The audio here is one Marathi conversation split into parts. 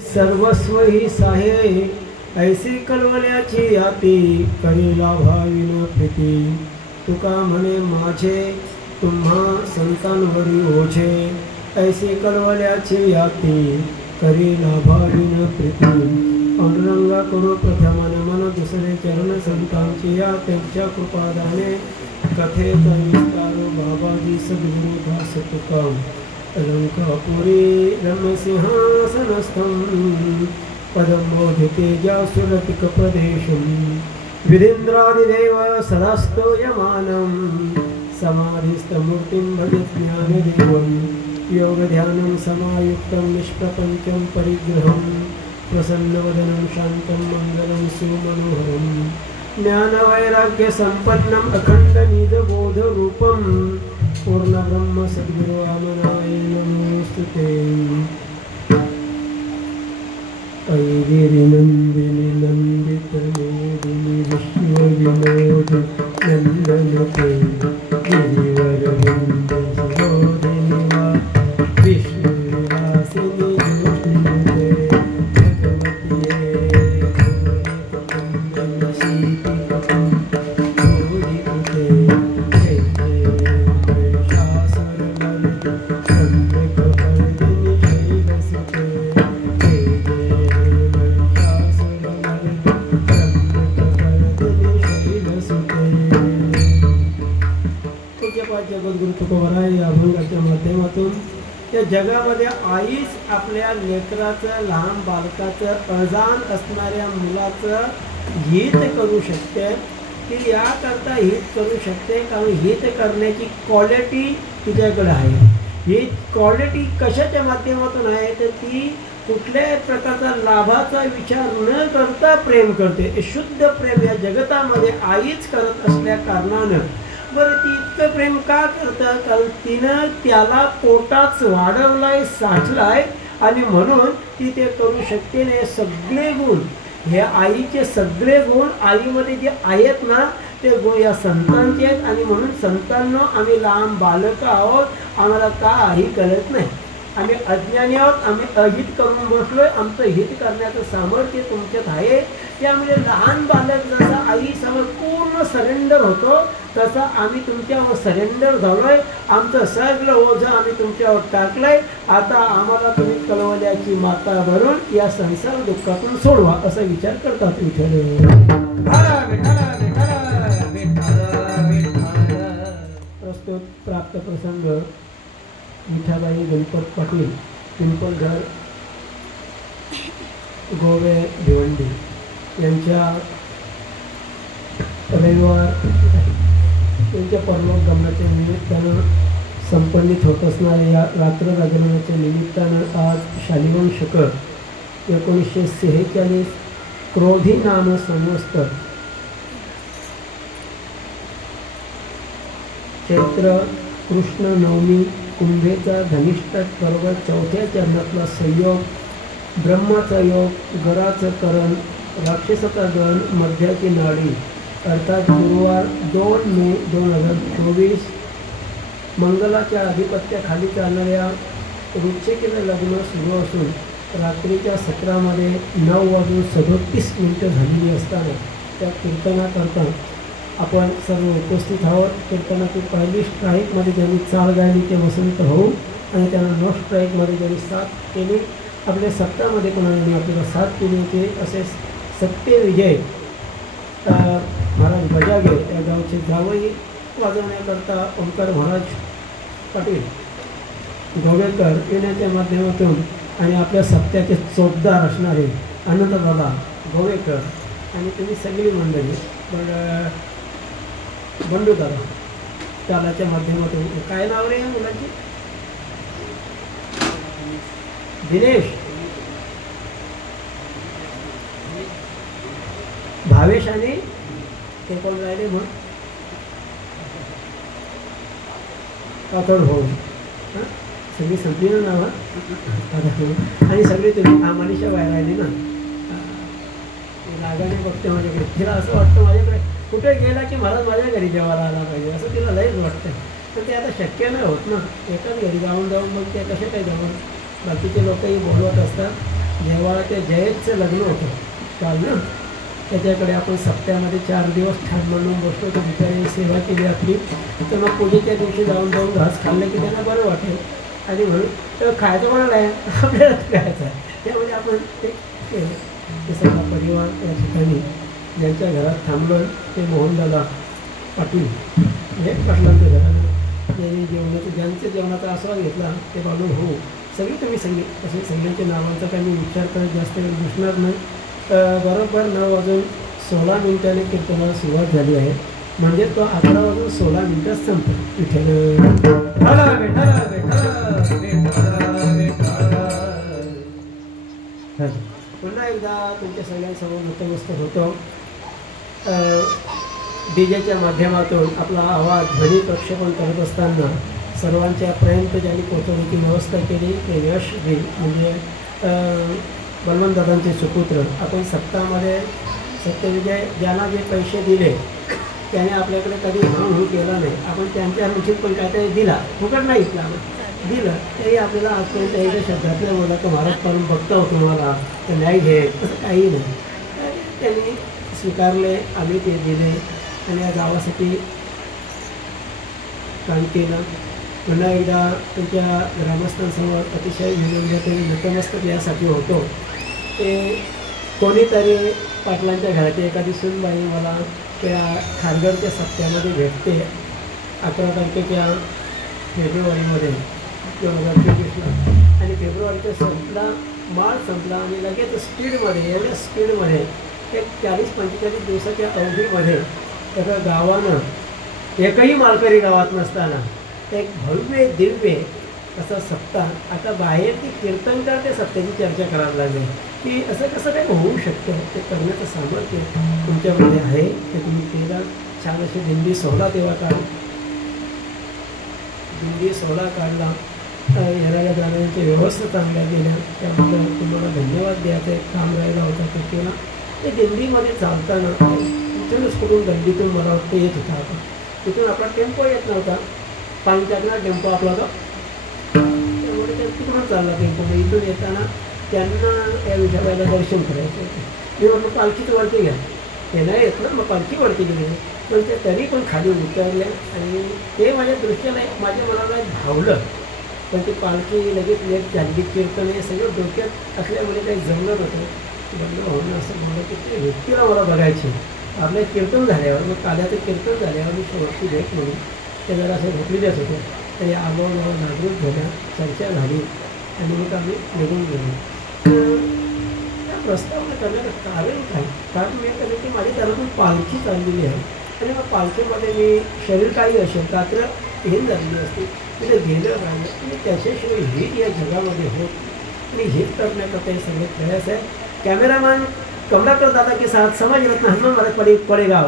सर्वस्व ही साहे ऐसी कलवल्याची याती करीला भाविन प्रीती तुका म्हणे माझे तुम्हा संतांवरी ओझे ऐसी कलवल्याची याती करीला भाविन प्रीती पांडुरंगा करू प्रथम मन दुसरे चरण संतांची या त्यांच्या कृपादाने कथेचा विस्तार बाबाजी सद्गुरु दास तुका अलंकापुरी रम्यसिंहासनस्थं पदमोदिते जासुरतिकप्रदेशं विधीन्द्रादिदेव सदास्तूयमानं समाधिस्थमूर्तिं भजत ज्ञानदेवं योगध्यानं समायुक्तं निष्प्रपञ्चं परिग्रहं प्रसन्नवदनं शान्तं मङ्गलं सुमनोहरं ज्ञानवैराग्यसम्पन्नम् अखण्डनिजबोधरूपं पूर्णब्रह्म सद्गुरु वामनाय नमोस्तुते। ऐगिरिनन्दिनि नन्दित मेदिनि विश्वविनोद नन्दनते गिरिवरवृन्द सरोदिनि वा विष्णुविलासिनि जोष्णुते भगवत्ये शीतिकं बोधिपुते जय जगद्गुरु तुकोबाराय या अभंगाच्या माध्यमातून या जगामध्ये आईच आपल्या लेकराचं लहान बालकाचं अजान असणाऱ्या मुलाचं हित करू शकते। ती याकरता हित करू शकते कारण हित करण्याची क्वालिटी तिच्याकडे आहे। ही क्वालिटी कशाच्या माध्यमातून आहे तर ती कुठल्याही प्रकारचा लाभाचा विचार न करता प्रेम करते। शुद्ध प्रेम या जगतामध्ये आईच करत असल्या कारणानं बरं ती इतकं प्रेम का करतं कारण तिनं त्याला पोटात वाढवलाय साठलाय आणि म्हणून ती ते करू शकते ना। सगळे गुण हे आईचे सगळे गुण आईमध्ये जे आहेत ना ते गुण या संतांचे आहेत आणि म्हणून संतांनो आम्ही लहान बालक आहोत आम्हाला काही कळत नाही आम्ही अज्ञानी आहोत आम्ही अहित करून बसलोय आमचं हित करण्याचं सामर्थ्य तुमच्यात आहे। त्यामुळे लहान बालक जसा आईसमोर पूर्ण सरेंडर होतो तसा आम्ही तुमच्यावर सरेंडर झालोय। आमचं सगळं ओझं आम्ही तुमच्यावर टाकलंय। आता आम्हाला तुम्ही कळवल्याची माता भरून या संसार दुःखातून सोडवा असा विचार करतात विठ्ठल। प्रस्तुत प्राप्त प्रसंग विठाबाई गणपत पाटील पिंपळघर गोवे भिवंडी यांच्या रविवार त्यांच्या परलोकगमनाच्या निमित्तानं संपन्नित होत असणाऱ्या या रात्र जागरणाच्या निमित्तानं आज शालिवान शकर 1946 क्रोधी नाम संवत्सर चैत्र कृष्ण नवमी कुंभेचा धनिष्ठा पर्व चौथ्या चरणातला संयोग ब्रह्माचा योग गराचं करण राक्षसाचा गण मध्याची नाडी अर्थात गुरुवार 2 मे 2024 मंगलाच्या अधिपत्याखाली चालणाऱ्या वृश्चिकेचं लग्न सुरू असून रात्रीच्या सत्रामध्ये 9:37 झालेली असताना त्या कीर्तनाकरता आपण सर्व उपस्थित आहोत। कीर्तनाची पहिली स्ट्राईकमध्ये ज्यांनी चाल गायली ते वसंत भाऊ आणि त्यांना नो स्ट्राईकमध्ये ज्यांनी साथ केली आपल्या सत्तामध्ये कोणाने आपल्याला साथ केली होती असे सत्यविजय महाराज बजागे या गावचे जावई वाजवण्याकरता ओंकार महाराज पाटील गोवेकर येण्याच्या माध्यमातून आणि आपल्या सत्याचे चोपदार असणारे आनंददादा गोवेकर आणि तुम्ही सगळी मंडळी बंडूदादा त्यालाच्या माध्यमातून काय नाव रे या मुलाची दिनेश भावेश आणि ते कोण राहिले मग कातड भाऊ सगळी संपली ना नावं आणि सगळी तुम्ही मनीषा बाहेर राहिली ना रागाने बघते माझ्याकडे तिला असं वाटतं माझ्याकडे कुठे गेला की महाराज माझ्या घरी जेवायला आला पाहिजे असं तिला लयच वाटतं पण ते आता शक्य नाही होत ना एकाच घरी जाऊन मग ते कसे काय जाऊन बाकीचे लोकही बोलवत असतात जेव्हा त्या जयेशचं लग्न होतं काल ना, त्याच्याकडे आपण सप्त्यामध्ये 4 दिवस ठाण म्हणून बसलो, तर बिचारी सेवा केली आपली. तर मग पूजेच्या दिवशी जाऊन घास खाल्लं की त्यांना बरं वाटेल. आणि म्हणून तर खायचं कोणाला आहे, आपल्यालाच खायचं आहे. त्यामुळे आपण ते केलं. ते सगळा परिवार त्या ठिकाणी ज्यांच्या घरात थांबलो ते मोहनदादा पाटील, हे पाटलांचं घरात त्यांनी ज्यांच्या जेवणाचा आस्वाद घेतला ते बाळून हो सगळी तुम्ही सगळी असे सगळ्यांच्या नावांचा काही मी विचार करत जास्त वेळ दिसणार नाही. बरोबर 9:16 कीर्तनाला सुरुवात झाली आहे, म्हणजे तो 11:16 संपतो. पुन्हा एकदा तुमच्या सगळ्यांसमोर नतमस्तक होतो. डीजेच्या माध्यमातून आपला आवाज ध्वनी प्रक्षेपण करत असताना सर्वांच्या पर्यंत ज्यांनी पोहोचवण्याची व्यवस्था केली ते यश देईल, म्हणजे बलवंतदादांचे सुपुत्र. आपण सप्ताहामध्ये सत्यविजय ज्यांना जे पैसे दिले त्याने आपल्याकडे कधी हळूहळू केला नाही. आपण त्यांच्या रुचीत पण काहीतरी दिला, फुकट नाही इथला दिलं तरी आपल्याला आजपर्यंत एकदा शब्दातल्या बोला तर महाराज करून बघतो तुम्हाला तर नाही घेत, असं काही नाही. त्यांनी स्वीकारले, आम्ही ते दिले आणि या गावासाठी काम केलं. पुन्हा एकदा तुमच्या ग्रामस्थांसमोर अतिशय विनम्र नतमस्तक यासाठी होतो. ते कोणीतरी पाटलांच्या घराची एखादी सूनबाई मला त्या खारघरच्या सप्त्यामध्ये भेटते 11 तारखेच्या फेब्रुवारीमध्ये 2023ला. आणि फेब्रुवारीचा संपला, मार्च संपला आणि लगेच स्पीडमध्ये, एवढ्या स्पीडमध्ये एक 40-45 दिवसाच्या अवधीमध्ये एका गावानं एकही मालकरी गावात नसताना एक भव्य दिव्य असा सप्ताह. आता बाहेर ती कीर्तनकार त्या सप्त्याची चर्चा करायला लागले की असं कसं काय होऊ शकतं. ते करण्याचं सामर्थ्य तुमच्यामध्ये आहे, ते तुम्ही केलं. छान अशी दिंडी सोहळा तेव्हा दिंडी सोहळा काढला. येणाऱ्या जाणाऱ्यांच्या व्यवस्था चांगल्या गेल्या, त्याबद्दल तुम्हाला धन्यवाद द्यायचं. एक काम राहिला होता तो केला. ते दिंडीमध्ये चालताना इथूनच कुठून दिंडीतून मला वाटतं येत होता. आपण तिथून आपला टेम्पो येत नव्हता, पाणीटाकला टेम्पो आपला होता, त्यामुळे त्या तिकडून चालला टेम्पो. इथून येताना त्यांना या विठोबाला दर्शन करायचं होतं. मी म्हटलं पालखीच वरती घ्या, ते नाही येत ना, मग पालखी वरती गेली. पण ते तरी पण खाली उतरले आणि ते माझ्या दृष्टीला माझ्या मनाला भावलं. पण ती पालखी लगेच लेट झाली, कीर्तन हे सगळं डोक्यात असल्यामुळे काही जमलं नव्हतं. बंद होणं असं म्हणलं की ते व्यक्तीला मला बघायचे. आपलं कीर्तन झाल्यावर, मग काल्याचं कीर्तन झाल्यावर मी शेवटची भेट म्हणून ते जरा असे भेटलेलेच होते. तरी आलो नागरिक झाल्या, चर्चा झाली आणि मग आम्ही निघून गेलो. त्या प्रस्तावना करण्याचं कारण काय? कारण मी कसं की माझ्या घरातून पालखी चाललेली आहे आणि मग पालखीमध्ये मी शरीर काही असेल रात्र हेन झालेली असते, तिथे गेलं पाहिजे. आणि त्याच्याशिवाय हिट या जगामध्ये होत आणि हिट करण्याचा काही सगळे प्रयास आहे. कॅमेरामॅन कमलाकर दादा के साथ समाज रत्न हनुमान महाराज पडेगा.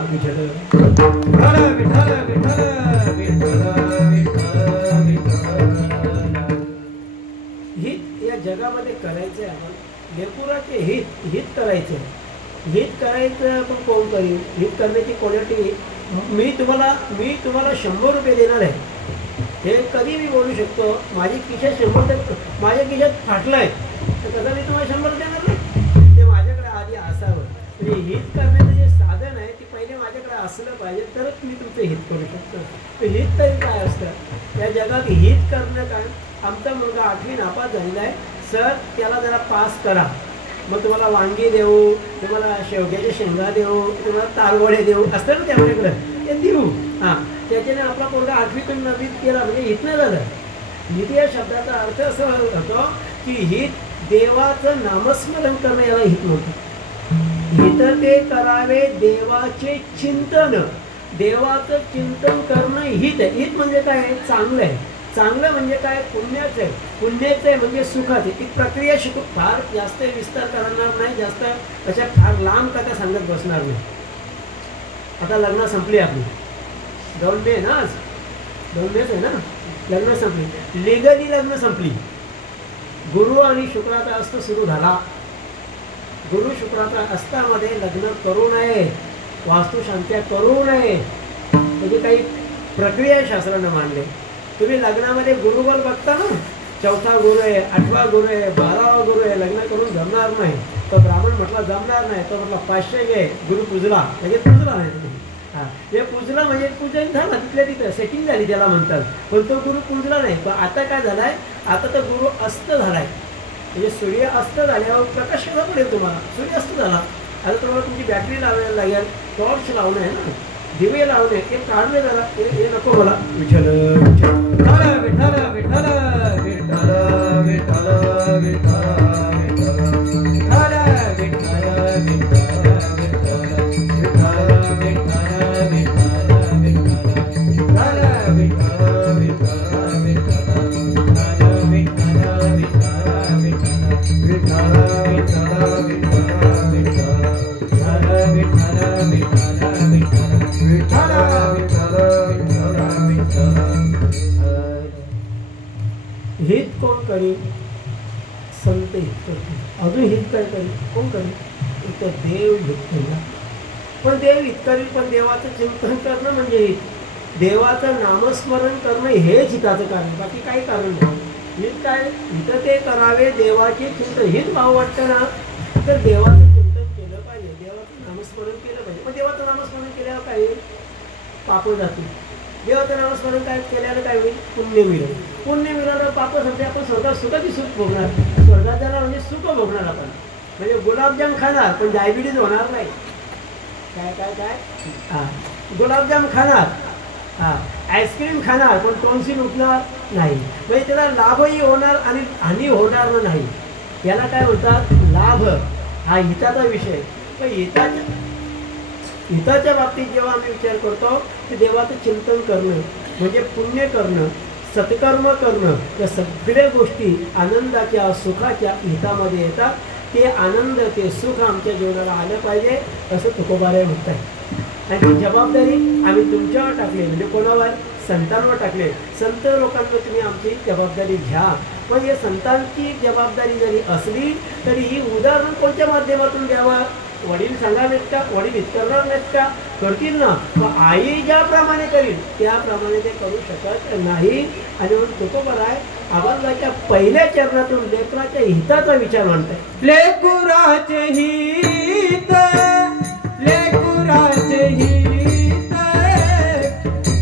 हित या जगामध्ये करायचं आहे. आपण लेकुराचे हित करायचं. हित करायचं पण कोण करील? हित करण्याची क्वालिटी मी तुम्हाला 100 रुपये देणार आहे, हे कधी मी बोलू शकतो. माझी खिशात 100, माझ्या खिशात फाटलं आहे तर कसं मी तुम्हाला 100 देणार नाही? ते माझ्याकडे आधी असावं. म्हणजे हित करण्याचं जे साधन आहे ते पहिले माझ्याकडे असलं पाहिजे, तरच मी तुमचं हित करू शकतो. तर हित तरी काय असतं या जगात? हित करणं काय? आमचा मुलगा 8वी नापास झालेला आहे सर, त्याला जरा पास करा, मग तुम्हाला वांगी देऊ, तुम्हाला शेवग्याच्या शेंगा देऊ, तुम्हाला तारवडे देऊ, असतं ना त्याच्याकडं, ते देऊ. हां, त्याच्याने आपला मुलगा 8वीतून 9वीत केला म्हणजे हितनं झालं. हित या शब्दाचा अर्थ असं होतो की हित देवाचं नामस्मरण करणं, याला हित नव्हतं. हित ते करावे देवाचे चिंतन. देवाचं चिंतन करणं हित आहे. हित म्हणजे काय? चांगलं आहे. चांगलं म्हणजे काय? पुण्याचं आहे. पुण्याचं आहे म्हणजे सुखाचं आहे. ती प्रक्रिया शिकू. फार जास्त विस्तार करणार नाही, जास्त अशा फार लांब कथा सांगत बसणार नाही. आता लग्न संपली आपली, 2 मे ना, आज 2 मेच आहे ना, लग्न संपली. लिगली लग्न संपली. गुरु आणि शुक्राचा अस्त सुरू झाला. गुरु शुक्राचा अस्तामध्ये लग्न करू नये, वास्तुशांत्या करू नये, म्हणजे काही प्रक्रिया शास्त्रानं मांडले. तुम्ही लग्नामध्ये गुरुबल बघता ना, 4था गुरु आहे, 8वा गुरु आहे, 12वा गुरु आहे, लग्न करून जमणार नाही. तर ब्राह्मण म्हटला जमणार नाही, तो म्हटला 500 घे, गुरु पूजला. म्हणजे पूजला नाही तुम्ही. हां, हे पूजला म्हणजे पूजन झालं, तिथल्या तिथं सेटिंग झाली त्याला म्हणतात. पण तो गुरु पूजला नाही. पण आता काय झालाय, आता तर गुरु अस्त झालाय. म्हणजे सूर्य अस्त झाल्यावर प्रकाश कसा पडेल तुम्हाला? सूर्य अस्त झाला, आता तुम्हाला तुमची बॅटरी लावायला लागेल, टॉर्च लावणं आहे ना, दिवे लावणे, हे काढले जरा, हे नको मला. विठ्ठल विठ्ठल विठ्ठल विठ्ठल विठ्ठल विठ्ठल हित कोण करी? संत हित करते. अजून हित काय करी? कोण करी? एक देव हित करीला. पण देव हित करील, पण देवाचं चिंतन करणं म्हणजे हित. देवाचं नामस्मरण करणं हेच हिताचं कारण, बाकी काही कारण नाही. हित काय? हित ते करावे, देवाचे चिंतन. हित भाव वाटतं ना, तर देवाचं चिंतन केलं पाहिजे, देवाचं नामस्मरण केलं पाहिजे. पण देवाचं नामस्मरण केल्यावर काय होईल? पाप जातील. देवाचं नामस्मरण काय केल्यानं काय होईल? पुण्य मिळेल. पुण्य मिळालं, पाप संपले, आपण स्वर्गात सुखाची सुख भोगणार. स्वर्गात जाणार म्हणजे सुख भोगणार आपण. म्हणजे गुलाबजाम खाणार पण डायबिटीज होणार नाही. काय काय काय हां, गुलाबजाम खाणार, हां, आईस्क्रीम खाणार पण टॉन्सिल उठणार नाही. म्हणजे त्याला लाभही होणार आणि हानी होणार नाही. याला काय म्हणतात? लाभ. हा हिताचा विषय. पण हिताच्या बाबतीत जेव्हा आम्ही विचार करतो की देवाचं चिंतन करणं म्हणजे पुण्य करणं, सत्कर्म करणं, या सगळ्या गोष्टी आनंदाच्या सुखाच्या हितामध्ये येतात. ते आनंद, ते सुख आमच्या जीवनाला आलं पाहिजे असं तुकोबाराय म्हणत आहे. आणि ती जबाबदारी आम्ही तुमच्यावर टाकली. म्हणजे कोणावर? संतांवर टाकले. संत लोकांना तुम्ही आमची जबाबदारी घ्या. पण या संतांची जबाबदारी जरी असली तरी ही उदाहरण कोणत्या माध्यमातून द्यावं? वडील सांगणार नाहीत का? वडील हित करणार नाहीत का? करतील ना. मग आई ज्याप्रमाणे करील त्याप्रमाणे ते करू शकत नाही. आणि म्हणून तुकोबाराय अभंगाच्या पहिल्या चरणातून लेकराच्या हिताचा विचार म्हणताय. लेकुराचे हित, लेकुराचे हित,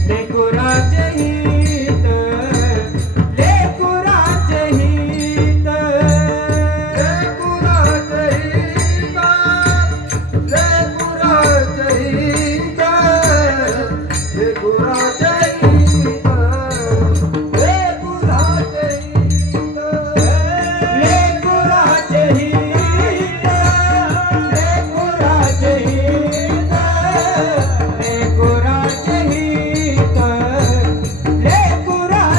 लेकुराचे हित, लेकुराचे हित, लेकुराचे हित, लेकुराचे हित, लेकुराचे हित, लेकुराचे हित, लेकुराचे हित, लेकुराचे हित, लेकुराचे हित, लेकुराचे हित, लेकुराचे हित,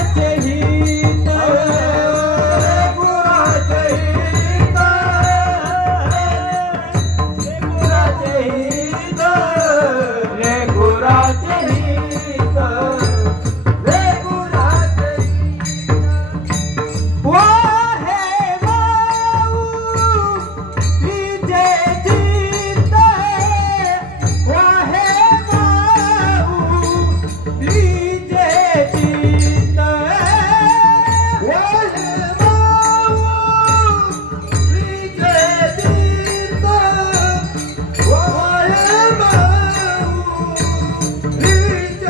लेकुराचे हित, लेकुराचे हित, लेकुराचे हित. वाहे वाऊ लीजे चित्त, वाहे वाऊ लीजे चित्त, वाहे वाऊ लीजे चित्त, वाहे वाऊ लीजे चित्त,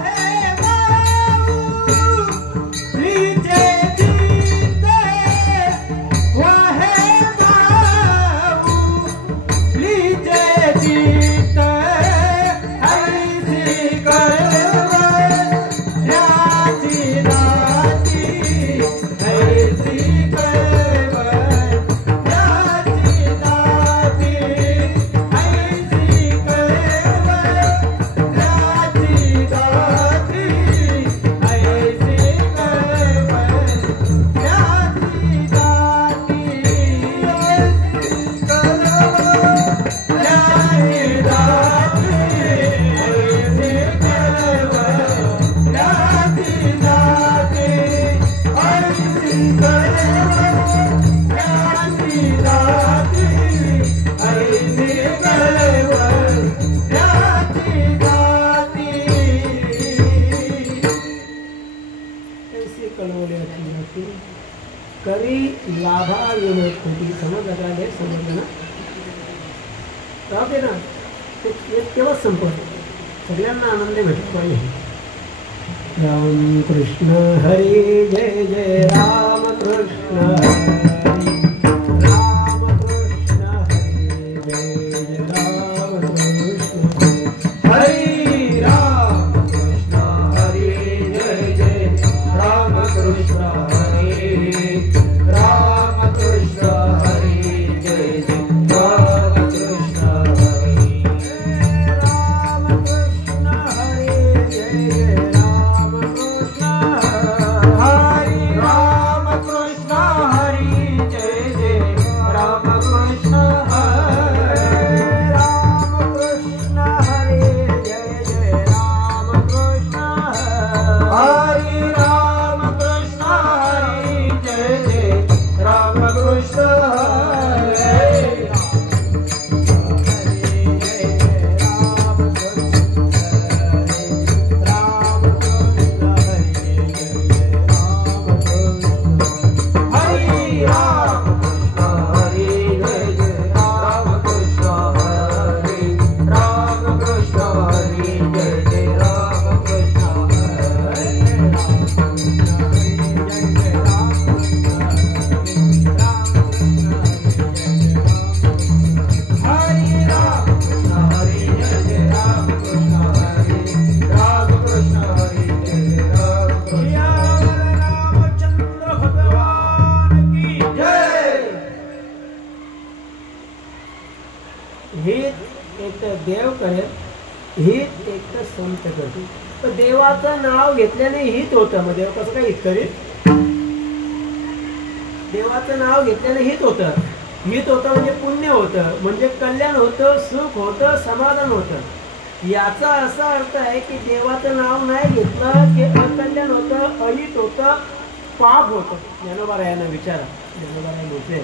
वाहे वाऊ लीजे चित्त, वाहे वाऊ लीजे चित्त, हरिसी कळवळ्याची नाती, हरिसी कळवळ्याची नाती, हरिसी कळवळ्याची नाती, हरिसी कळवळ्याची नाती, हरी लाभा विनोदी समजलं का हे समजलं ना राहू दे ना ते तेव्हाच संपत सगळ्यांना आनंद भेटला पाहिजे राम कृष्ण हरी जय जय राम कृष्ण हरी राम कृष्ण हरी जय जय राम कृष्ण हरी राम कृष्ण हरी जय जय राम कृष्ण हरी राम कृष्ण हरी जय जय राम कृष्ण हरी राम कृष्ण हरी जय जय राम कृष्ण हरी राम कृष्ण हरी जय जय राम कृष्ण हरी राम कृष्ण हरी जय जय राम कृष्ण हरी राम कृष्ण हरी जय जय राम कृष्ण हरी हरी राम कृष्ण हरी जय जय राम कृष्ण हरी राम कृष्ण हरी जय जय राम कृष्ण हरी हरी राम कृष्ण हरी जय जय राम कृष्ण हरी राम कृष्ण हरी जय जय राम कृष्ण रामचंद्र भगवान की जय हित एक तर देव करेल हित एक तर संत करतील तर देवाचं नाव घेतल्याने हित होतं मग देव कसं काय हित करेल देवाचं नाव घेतल्याने हित होतं म्हणजे पुण्य होतं म्हणजे कल्याण होतं सुख होतं समाधान होतं याचा असा अर्थ आहे की देवाचं नाव नाही घेतलं की अकल्याण होतं अहित होतं पाप होतं ज्ञानोबा यांना विचारा ज्ञानोबा म्हटले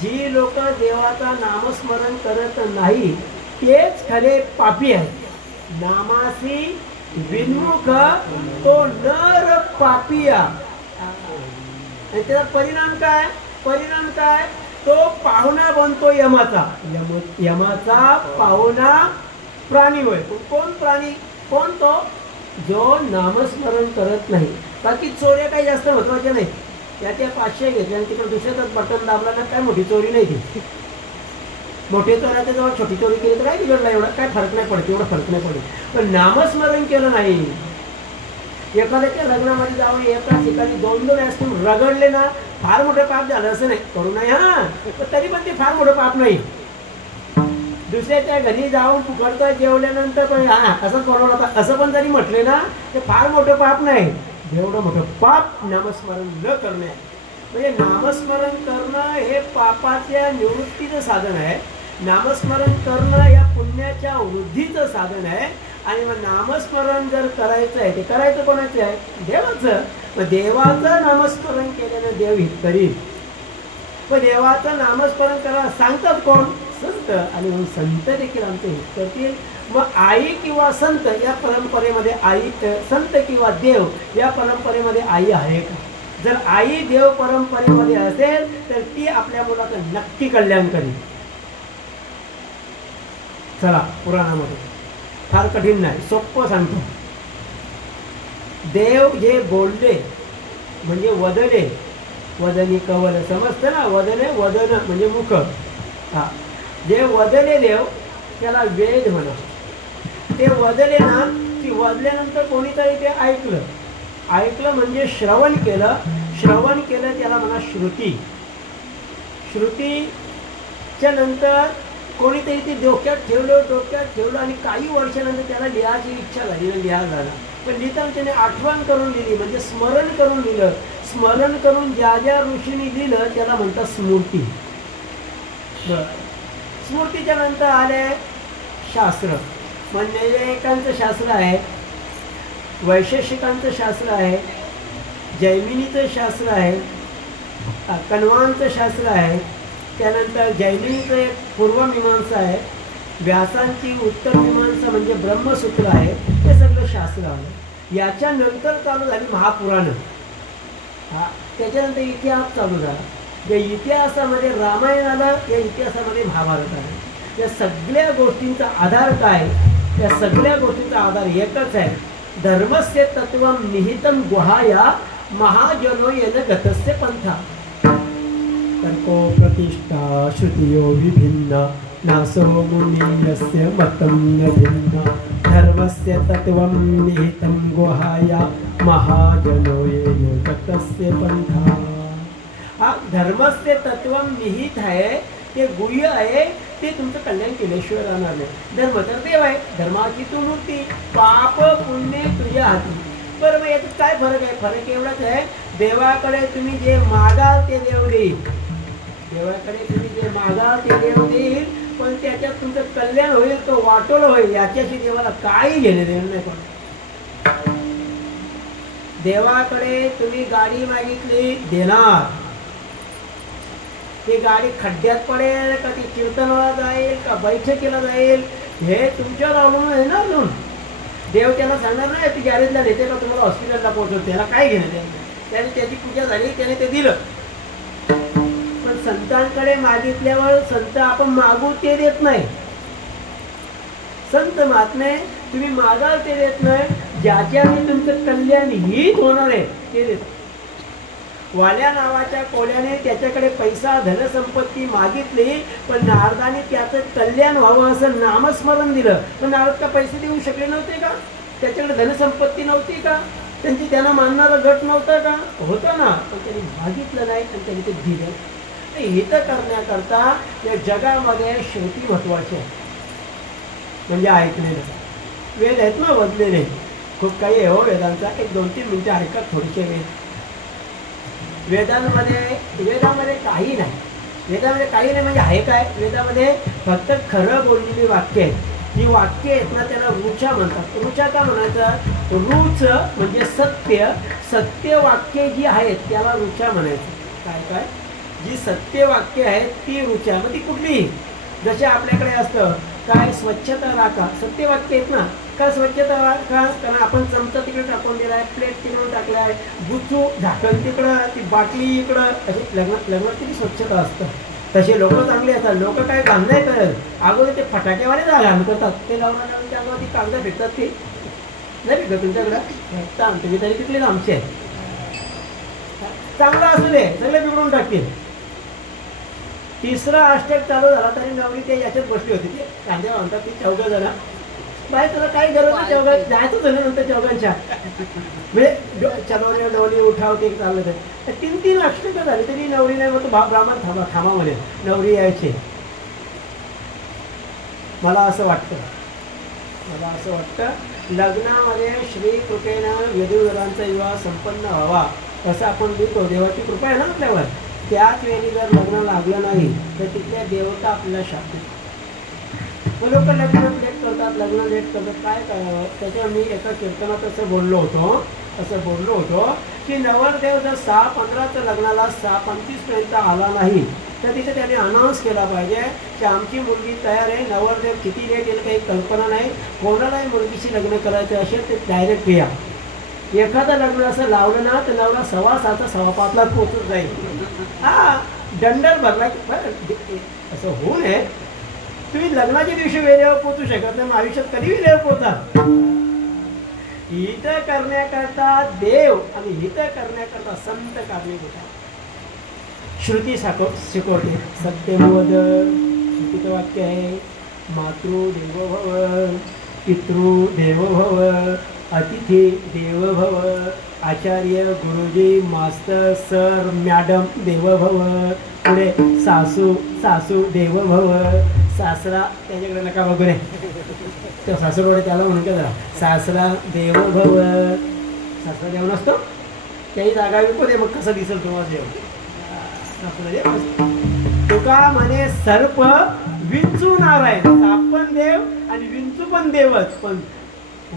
जी लोक देवाचा नामस्मरण करत नाही तेच खरे पापी आहेत नामासी विन्मुख तो नर पापिया आणि त्याचा परिणाम काय तो पाहुणा बनतो यमाचा पाहुणा प्राणी होय कोण प्राणी कोण तो जो नामस्मरण करत नाही बाकी चोऱ्या काही जास्त महत्वाच्या नाही त्या 500 घेतल्या आणि तिकडे दुसऱ्याच बटन दाबला ना काय मोठी चोरी नाही ती मोठे चोराच्या जवळ छोटी चोरी केली तर काय बिघडला एवढा काय फरक नाही पडते एवढा फरक नाही पडत पण नामस्मरण केलं नाही एखाद्याच्या लग्नामध्ये जाऊन एका ठिकाणी 2-2 वेळेस तुम्ही रगडले ना फार मोठं पाप झालं असं नाही करू नाही हा पण तरी पण ते फार मोठं पाप नाही दुसऱ्याच्या घरी जाऊन फुकटचं जेवल्यानंतर पण हा असंच बनवलं होतं असं पण जरी म्हटले ना ते फार मोठं पाप नाही एवढं मोठं पाप नामस्मरण न करणे म्हणजे नामस्मरण करणं हे पापाच्या निवृत्तीचं साधन आहे नामस्मरण करणं या पुण्याच्या वृद्धीचं साधन आहे आणि मग नामस्मरण जर करायचं आहे ते करायचं कोणाचं आहे देवाचं मग देवाचं नामस्मरण केल्यानं देव हित करील मग देवाचं नामस्मरण करा सांगतात कोण संत आणि म्हणून संत देखील आमचे हित करतील मग आई किंवा संत या परंपरेमध्ये आई संत किंवा देव या परंपरेमध्ये आई आहे का जर आई देव परंपरेमध्ये असेल तर ती आपल्या मुलाचं नक्की कल्याण करेल चला पुराणामध्ये फार कठीण नाही सोपं सांगतो देव जे बोलले म्हणजे वदने वदनी कवल समजतं ना वदने वदन म्हणजे मुख हा जे वदले देव त्याला वेद म्हणा ते वदले ना की वदल्यानंतर कोणीतरी ते ऐकलं म्हणजे श्रवण केलं त्याला म्हणा श्रुतीच्या नंतर कोणीतरी ते डोक्यात ठेवलं आणि काही वर्षानंतर त्याला लिहायची इच्छा झाली ना लिहा झाला पण लिहिताना त्याने आठवण करून लिहिली म्हणजे स्मरण करून लिहिलं स्मरण करून ज्या ज्या ऋषींनी लिहिलं त्याला म्हणतात स्मृती स्मृतीच्या नंतर आले शास्त्र म्हणजे एकांचं शास्त्र आहे वैशेषिकांचं शास्त्र आहे जैमिनीचं शास्त्र आहे कण्वांचं शास्त्र आहे त्यानंतर जैमिनीचं एक पूर्वमीमांसा आहे व्यासांची उत्तरमीमांसा म्हणजे ब्रह्मसूत्र आहे हे सगळं शास्त्र आलं याच्यानंतर चालू झाली महापुराणं हा त्याच्यानंतर इतिहास चालू झाला. या इतिहासामध्ये रामायण आलं, या इतिहासामध्ये महाभारत आलं. या सगळ्या गोष्टींचा आधार काय? या सगळ्या गोष्टींचा आधार एकच आहे. धर्मस्य तत्वं निहितं गुहाया महाजनो येन गतस्य पंथा. तर्को प्रतिष्ठा श्रुतियो विभिन्न नासो मुनीयस्य मतं न भिन्न. धर्मस्य तत्वं निहितं गुहाया महाजनो येन गतस्य पंथा. हा धर्मस्य तत्वं निहित आहे, ते गुह्य आहे, ते तुमचं कल्याण केल्याशिवाय राहणार नाही. धर्म तर देव आहे, धर्माची तू मूर्ती, पाप पुण्य तुझ्या हाती. बरं मग याच्यात काय फरक आहे? फरक एवढाच आहे, देवाकडे तुम्ही जे मागाल ते देव देईल. देवाकडे तुम्ही जे मागाल ते देव देईल, पण त्याच्यात तुमचं कल्याण होईल, तो वाटोळ होईल, याच्याशी देवाला काही घेणे देणं नाही. पण देवाकडे तुम्ही गाडी मागितली, देणार. ती गाडी खड्ड्यात पडेल का ती कीर्तनाला जाईल का बैठकीला जाईल हे तुमच्यावर अवलंबून आहे ना. अजून देव त्याला सांगणार नाही ती गॅरेजला नेते का तुम्हाला हॉस्पिटलला पोहोचवतो, त्याला काय घेणं द्यायचं. त्याने त्याची पूजा झाली, त्याने ते दिलं. पण संतांकडे मागितल्यावर संत आपण मागू ते देत नाही. संत महात्मे तुम्ही मागाल ते देत नाही, ज्याच्याने तुमचं कल्याण हित होणार आहे ते देत. वाल्या नावाच्या कोल्याने त्याच्याकडे पैसा धनसंपत्ती मागितली, पण नारदाने त्याचं कल्याण व्हावं असं नामस्मरण दिलं. पण नारद का पैसे देऊ शकले नव्हते का? त्याच्याकडे धनसंपत्ती नव्हती का? त्यांची त्यांना मानणारा गट नव्हता का? होता ना, पण त्यांनी मागितलं नाही आणि त्यांनी ते दिलं. हित करण्याकरता या जगामध्ये शेवटी महत्वाचे आहे म्हणजे ऐकलेलं. वेद आहेत ना बदलेले, खूप काही आहे हो वेदांचा. एक 2-3 मिनिटं ऐकत थोडेसे वेद. वेदामध्ये काही नाही. वेदामध्ये काही नाही म्हणजे आहे काय? वेदामध्ये फक्त खरं बोललेली वाक्य आहेत. जी वाक्य आहेत ना त्याला ऋचा म्हणतात. ऋचा का म्हणायचं? ऋच म्हणजे सत्य. सत्य वाक्य जी आहेत त्याला ऋचा म्हणायचं. काय काय जी सत्य वाक्य आहेत ती ऋचा. मग ती कुठली? जसे आपल्याकडे असतं काय स्वच्छता राखा, सत्य वाक्य आहेत ना. का स्वच्छता राखा? कारण आपण चमचा तिकडे टाकून दिला आहे, प्लेट तिकडून टाकला आहे, बुचू झाकण तिकडं, ती बाटली इकडं. असे लग्नात किती स्वच्छता असतं. तसे लोक चांगले असतात. लोक काय घाण नाही करत, अगोदर ते फटाक्यावाले घाण करतात. ते लावून त्यामुळे ती कागद भेटतात. ते नाही भेटत तुमच्याकडं भेटतात, तुम्ही तरी तिथले आमचे आहे. चांगलं असू दे, सगळे बिघडून टाकतील. तिसरा अष्टक चालू झाला तरी नवरी ते याच्यात बसली होती. ते कांद्या म्हणतात ती 14 जण. बाय तुला काही गरज नाही चौघात जायचं झालं नंतर चौघांच्या म्हणजे चलवणे डोली उठाव ते चाललं तर 3-3 अष्टक झाले तरी नवरी नाही. मग तो ब्राह्मण थांबा म्हणे नवरी यायचे. मला असं वाटतं लग्नामध्ये श्री कृपेनं यदुवरांचा विवाह संपन्न व्हावा असं आपण लिहितो. देवाची कृपा आहे ना आपल्यावर. त्याच वेळी जर लग्न लागलं नाही तर तिथल्या देवता आपल्याला शापतात. लोक लग्न लेट करतात. काय करावं? त्याच्यावर मी एका कीर्तनात असं बोललो होतो की नवरदेव जर 6:15चं लग्नाला 6:35पर्यंत आला नाही तर तिथे त्याने अनाऊन्स केला पाहिजे की आमची मुलगी तयार आहे. नवरदेव किती लेट येईल काही कल्पना नाही. कोणालाही मुलगीशी लग्न करायचं असेल ते डायरेक्ट या. एखादं लग्न असं लावलं ना तर नवरा 6:15 6:15 पोहोचून जाईल. हा दंडर भरला असं होऊ नये. तुम्ही लग्नाच्या दिवशी वेळेवर पोहोचू शकत नाही, आयुष्यात कधी वेळेवर पोहोचा. हित करण्याकरता देव आणि हित करण्याकरता संत कारणीभूत. श्रुती शिकवते सत्यमोद. श्रुतीचं वाक्य आहे मातृ देवो भव, पितृ देवो भव, अतिथी देव भव, आचार्य गुरुजी मास्टर सर मॅडम देव भव. पुढे सासू देव भव. सासरा त्याच्याकडे नका बघू रे, तो सासूरकडे त्याला म्हणून का जरा सासरा देव भव. सासरा देव नसतो त्याही जागा विकू दे, मग कसं दिसेल तुम्हाला देव. तुका म्हणे सर्प विंचू नारायण. साप पण देव आणि विंचू पण देवच, पण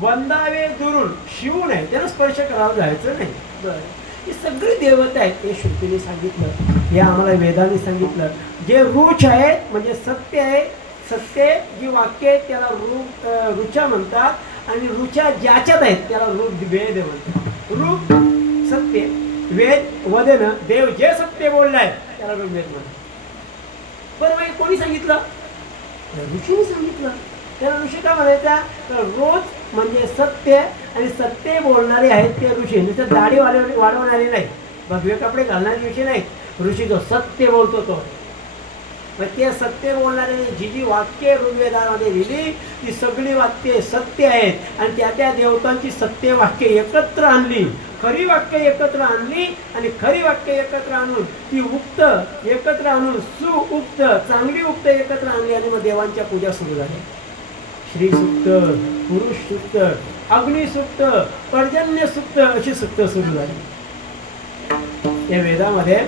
वंदावे दुरून शिवू नये, त्याला स्पर्श करायला जायचं नाही. बरं ही सगळी देवता आहेत हे श्रुतीने सांगितलं, हे आम्हाला वेदाने सांगितलं. जे ऋच आहेत म्हणजे सत्य आहे. सत्य जी वाक्य आहेत त्याला ऋचा म्हणतात आणि ऋचा ज्याच्यात आहेत त्याला वेद म्हणतात. ऋ सत्य, वेद वदेन देव जे सत्य बोललाय त्याला ऋग्वेद म्हणतात. बरं मग कोणी सांगितलं? ऋषीने सांगितलं. त्याला ऋषी का म्हणायचा? तर रोज म्हणजे सत्य आणि सत्य बोलणारे आहेत ते ऋषी. नुसतं दाढी वाढवणारे नाही, भगवे कपडे घालणारे ऋषी नाही. ऋषी जो सत्य बोलतो तो. मग ते सत्य बोलणारे जी जी वाक्य ऋग्वेदामध्ये लिहिली ती सगळी वाक्ये सत्य आहेत आणि त्या त्या देवतांची सत्य वाक्य एकत्र आणली, खरी वाक्य एकत्र आणली आणि खरी वाक्य एकत्र आणून ती उक्त एकत्र आणून सुउक्त चांगली उक्त एकत्र आणली आणि मग देवांच्या पूजा सुरू झाल्या. श्री सूक्त, पुरुष सूक्त, अग्निसूक्त, पर्जन्य सूक्त अशी सूक्त सुरू झाली. या वेदामध्ये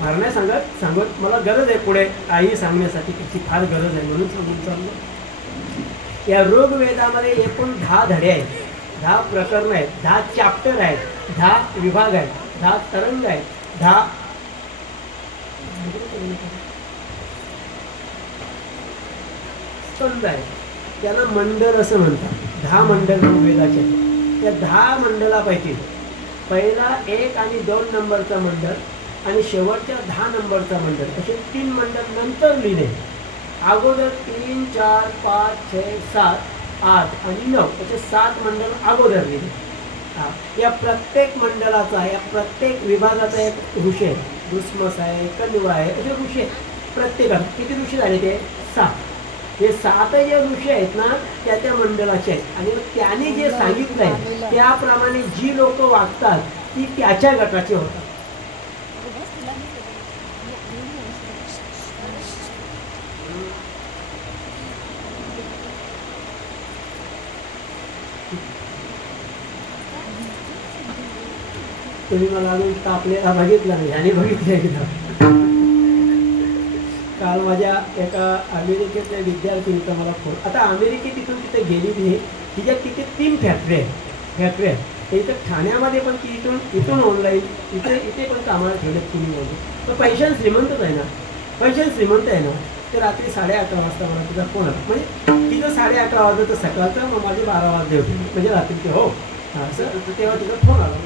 फार नाही सांगत मला गरज आहे पुढे आई सांगण्यासाठी तिची फार गरज आहे म्हणून सांगून चाललं. या ऋग्वेदामध्ये एकूण 10 धडे आहेत, 10 प्रकरण आहेत, 10 चॅप्टर आहेत, 10 विभाग आहेत, 10 तरंग आहेत, 10 स्कंद आहेत. त्याला मंडल असं म्हणतात. 10 मंडल ऋग्वेदाचे. त्या 10 मंडलापैकी पहिला 1 आणि 2 नंबरचा मंडल आणि शेवटच्या 10 नंबरचा मंडल असे 3 मंडल नंतर लिहिले. अगोदर 3, 4, 5, 6, 7, 8 आणि 9 असे 7 मंडल अगोदर लिहिले. या प्रत्येक मंडलाचा या प्रत्येक विभागाचा एक ऋषी आहे. दुस्मस आहे, कण्वा आहे, असे ऋषी आहेत. प्रत्येकात किती ऋषी झाले ते? 7. हे 7 जे ऋषी आहेत ना त्या त्या मंडळाचे आहेत आणि त्याने जे सांगितलंय त्याप्रमाणे जी लोक वागतात ती त्याच्या गटाचे होतात. तुम्ही मला अजून तापलेला बघितला नाही आणि बघितलं एकदा. काल माझ्या एका अमेरिकेतल्या विद्यार्थिनीचा मला फोन. आता अमेरिकेत तिथून तिथे गेली नाही. तिच्या तिथे 3 फॅक्टरी आहेत. इथं ठाण्यामध्ये पण ती इथून ऑनलाईन इथे पण कामाला ठेवलेत पुण्यामध्ये. तर पैशान श्रीमंतच आहे ना, श्रीमंत आहे ना. तर रात्री 11:30 वाजता मला तिचा फोन आला. म्हणजे तिथं 11:30 वाजता सकाळचं, मग माझे 12 वाजले होते म्हणजे रात्रीचे. हो असं तेव्हा तिचा फोन आला.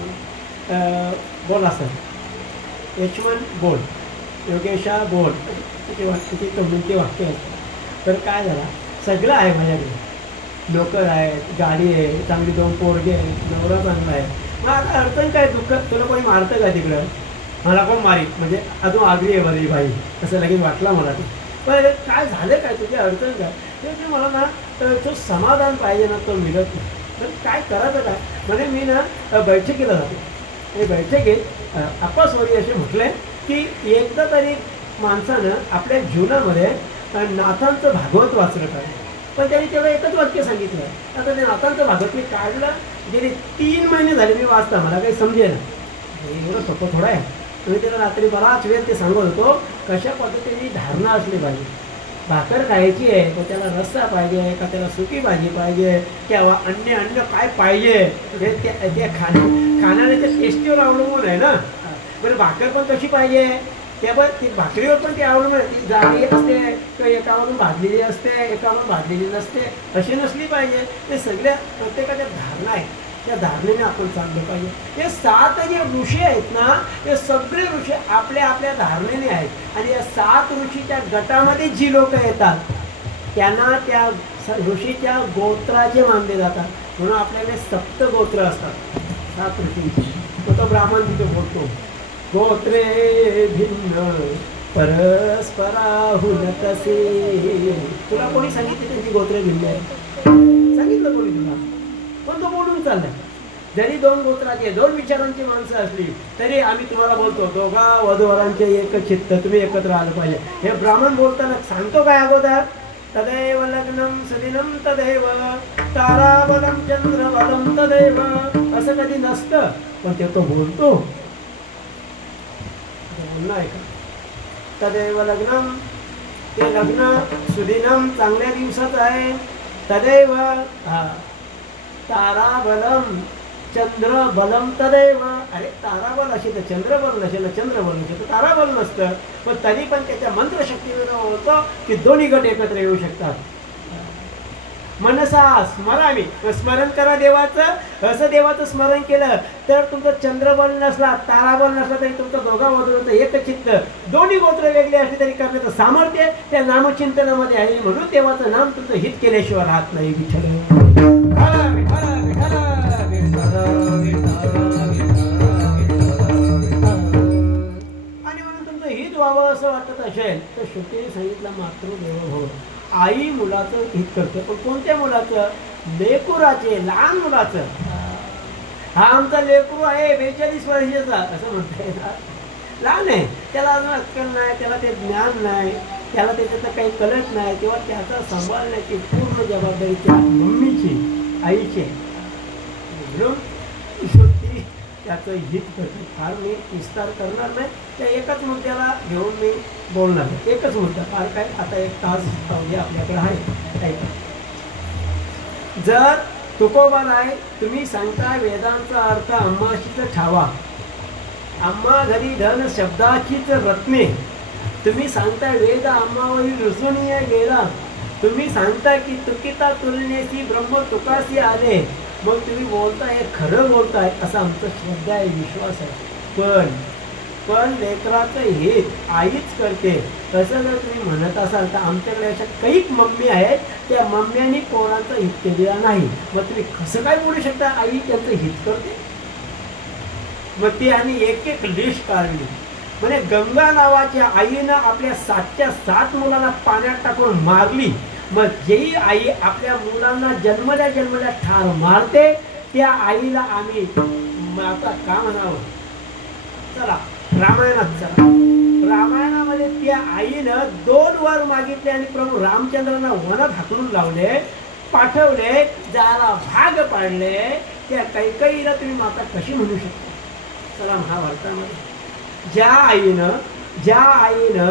बोला सर. H1 बोल, योगेशा बोल, किती कम्युनिटी वाक्य आहेत. तर काय झालं, सगळं आहे माझ्याकडे. नोकर आहेत, गाडी आहे, चांगली 2 पोरगे आहेत, नवरा चांगला आहे. मग आता अडचण काय? दुःख तुला कोणी मारतं का तिकडं? मला कोण मारीत म्हणजे अजून आगरी आहे बरी बाई असं लगेच वाटलं मला. ते पण काय झालं काय, तुझी अडचण काय? ते मला ना तो समाधान पाहिजे ना, तो मिळत नाही. तर काय करायचं काय? म्हणजे मी ना बैठकीला जातो. हे बैठकीत अप्पासोरी असे म्हटले की एकदा तरी माणसानं आपल्या जीवनामध्ये नाथांचं भागवत वाचलं पाहिजे. पण त्यांनी तेवढं एकच वाक्य सांगितलं. आता ते नाथांचं भागवत मी काढलं. गेले 3 महिने झाले मी वाचता, मला काही समजे ना. एवढं सोपं थोडं आहे. मी त्याला रात्री बराच वेळ ते सांगत होतो कशा पद्धतीने धारणा असली पाहिजे. भाकर खायची आहे तर त्याला रस्सा पाहिजे का, त्याला सुकी भाजी पाहिजे किंवा अन्य काय पाहिजे त्या खाण्याच्या टेस्टीवर अवलंबून आहे ना. बरं भाकर पण कशी पाहिजे त्यावर ती भाकरीवर पण ती अवलंबून आहे. ती जाडी असते किंवा एकावरून भाजलेली असते, एकावरून भाजलेली नसते, अशी नसली पाहिजे. ते सगळ्या प्रत्येकाच्या धारणा आहेत. त्या धारणेने आपण चाललं पाहिजे. हे 7 जे ऋषी आहेत ना ते सगळे ऋषी आपल्या आपल्या धारणेने आहेत. आणि या 7 ऋषीच्या गटामध्ये जी लोक येतात त्यांना त्या ऋषीच्या गोत्राचे मानले जातात. म्हणून आपल्याकडे 7 गोत्र असतात 7 ऋषींची. तो ब्राह्मण तिथे बोलतो गोत्रे भिन्न परस्पराहुन तसे. तुला कोणी सांगितलं त्यांची गोत्रे भिन्न आहे? सांगितलं कोणी तुला? पण तो बोलून चाललाय. जरी 2 गोत्राचे 2 विचारांची माणसं असली तरी आम्ही तुम्हाला बोलतो दोघा वधूवरांचे एक चित्त, तुम्ही एकत्र आलं पाहिजे. हे ब्राह्मण बोलताना सांगतो काय अगोदर? तदैव लग्नम सदिनम तदैव ताराबलम चंद्रबलम तदैव. असं कधी नसतं पण ते तो बोलतो. बोलणं आहे का? तदैव लग्नम, ते लग्न सुदिनम चांगल्या दिवसात आहे. तदैव ताराबलम चंद्रबलम तदैव. अरे ताराबल असे तर चंद्रबल नसेल, चंद्रबल नसेल तर ताराबल नसतं. पण तरी पण त्याच्या मंत्रशक्तीवर होतं की दोन्ही गट एकत्र येऊ शकतात. मनसा स्मरामी, स्मरण करा देवाचं. असं देवाचं स्मरण केलं तर तुमचं चंद्रबल नसला, ताराबल नसला तरी तुमचं दोघा वधूचं एकचित्त, दोन्ही गोत्र वेगळे असले तरी करण्याचं सामर्थ्य त्या नामचिंतनामध्ये आहे. म्हणून देवाचं नाम तुमचं हित केल्याशिवाय राहत नाही. विठ्ठल विठ्ठल विठ्ठल आणि म्हणून तुमचं हित व्हावं असं वाटत असेल तर श्रुतीने सांगितलं मातृदेवो भव. आई मुलाचं हित करते, पण कोणत्या मुलाचं? लेकुराचे, लहान मुलाचं. हा आमचा लेकरू आहे 42 वर्षाचा असं म्हणता येणार, लहान आहे, त्याला अजून अक्कल नाही, त्याला ते ज्ञान नाही, त्याला त्याच्यात काही कळत नाही, तेव्हा त्याचा सांभाळण्याची पूर्ण जबाबदारी त्या मम्मीची, आईची. म्हणून श्रुती त्याचं हित करते. फार मी विस्तार करणार नाही, त्या एकाच मुद्द्याला घेऊन मी बोलणार आहे. एकच मुद्दा, फार काय आता 1 तास आपल्याकडे आहे. जर तुकोबा नाही, तुम्ही सांगताय वेदांचा अर्थ आम्हाशीच ठावा, आम्हा घरी धन शब्दाचीच रत्ने, तुम्ही सांगताय वेद आम्हावरील रुजून गेला, तुम्ही सांगताय की तुकिता तुलनेशी ब्रह्म तुकाशी आले, मग तुम्ही बोलताय हे खरं बोलताय असं आमचं श्रद्धा आहे, विश्वास आहे. पण लेकराचं हित आईच करते असं जर तुम्ही म्हणत असाल तर आमच्याकडे अशा काही मम्मी आहेत त्या मम्म्यांनी पोरांचं हित केलेलं नाही. मग तुम्ही कसं काय बोलू शकता आई त्यांचं हित करते? मग ती आणि एक लिस्ट काढली. म्हणजे गंगा नावाच्या आईनं आपल्या 7च्या 7 मुलांना पाण्यात टाकून मारली. मग जेही आई आपल्या मुलांना जन्मल्या ठार मारते त्या आईला आम्ही आता का म्हणावं? चला रामायणात चला. रामायणामध्ये त्या आईनं 2 वर मागितले आणि प्रभू रामचंद्रांना वनात हाकलून लावले, पाठवले, जायला भाग पाडले. त्या कैकेयीला तुम्ही माता कशी म्हणू शकता? चला महाभारतामध्ये ज्या आईनं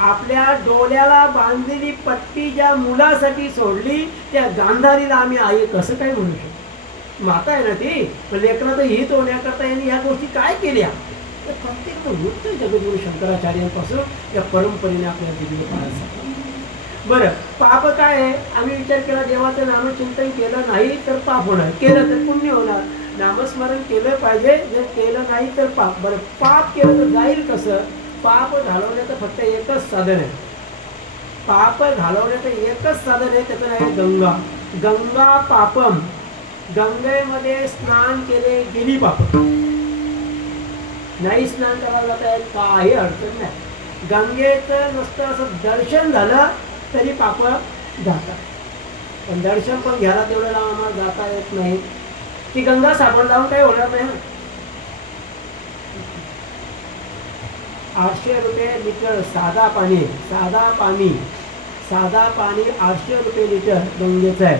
आपल्या डोळ्याला बांधलेली पट्टी ज्या मुलासाठी सोडली त्या गांधारीला आम्ही आई कसं काय म्हणू शकतो? माता आहे ना ती. पण लेकराचं हित होण्याकरता यांनी ह्या गोष्टी काय केल्या? तर प्रत्येक वृत्त जगद्गुरु शंकराचार्यांपासून या परंपरेने आपल्याला दिलेलं पाहायचं. बरं, पाप काय आहे? आम्ही विचार केला देवाचं नामचिंतन केलं नाही तर पाप होणार, केलं तर पुण्य होणार. नामस्मरण केलं पाहिजे, जर केलं नाही तर पाप. बरं, पाप केलं तर जाईल कसं? पाप घालवण्याचं फक्त एकच साधन आहे. पाप घालवण्याचं एकच साधन आहे, त्याचं नाव आहे गंगा. गंगा पापम. गंगेमध्ये स्नान केले गेली पाप. नाही स्नान करायला जात आहे काही अडचण नाही. गंगेचं नुसतं असं दर्शन झालं तरी पाप जातात. पण दर्शन पण घ्यायला तेवढं लांब आम्हाला जाता येत नाही. ती गंगा साबण लावून काही होणार नाही. 800 रुपये लिटर साधा पाणी 800 रुपये लिटर गंगेचं आहे.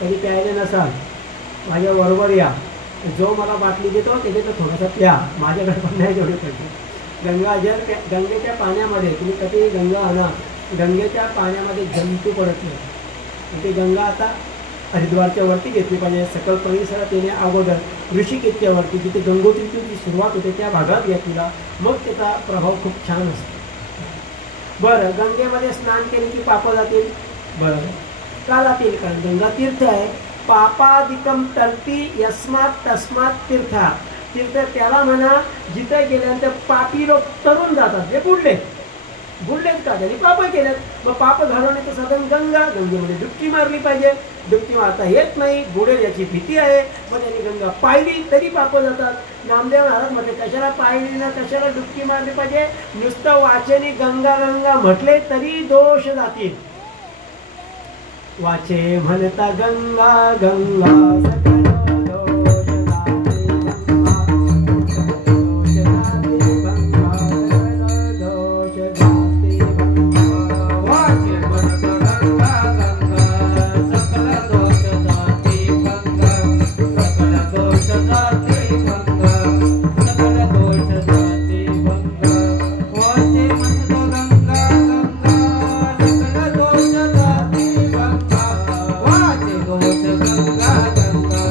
कधी प्यायले नसाल माझ्या बरोबर या. जो मला बाटली देतो त्याच्यात थोडासा प्या, माझ्याकडे पण नाही तेवढे पैसे. गंगाजल गंगेच्या पाण्यामध्ये तुम्ही कधी गंगा आणा, गंगेच्या पाण्यामध्ये जंतू पडत नाही. ती गंगा आता हरिद्वारच्या वरती घेतली पाहिजे. सकल परिसरात येणे अगोदर ऋषिकेशच्या वरती जिथे गंगोत्रीची जी सुरुवात होते त्या भागात घेतला, मग त्याचा प्रभाव खूप छान असतो. बरं, गंगेमध्ये स्नान केले की पाप जातील? बरं, का जातील? कारण गंगा तीर्थ आहे. पापादिकम तरती यस्मात तस्मात तीर्था. तीर्थ त्याला म्हणा जिथे गेल्यानंतर पापी लोक तरुण जातात, जे बुडलेत का त्यांनी पाप केलेत. मग पाप घालवण्याचं साधन गंगा. गंगेमध्ये डुबकी मारली पाहिजे. डुबकी मारता येत नाही, बुडेल याची भीती आहे. मग त्यांनी गंगा पाहिली तरी पाप जातात. नामदेव महाराज म्हटले कशाला पाहिली ना कशाला डुबकी मारली पाहिजे? नुसतं वाचेने गंगा गंगा म्हटले तरी दोष जातील. वाचे म्हणता गंगा गंगा सकल दोष जाते गंगा, दोष जाते गंगा, सकल दोष जाते गंगा. वाचे म्हणता गंगा गंगा सकल दोष जाते गंगा, सकल दोष जाते गंगा, सकल दोष जाते गंगा. वाचे म्हणता गंगा गंगा सकल दोष जाते गंगा, वाचे दोष गंगा गंगा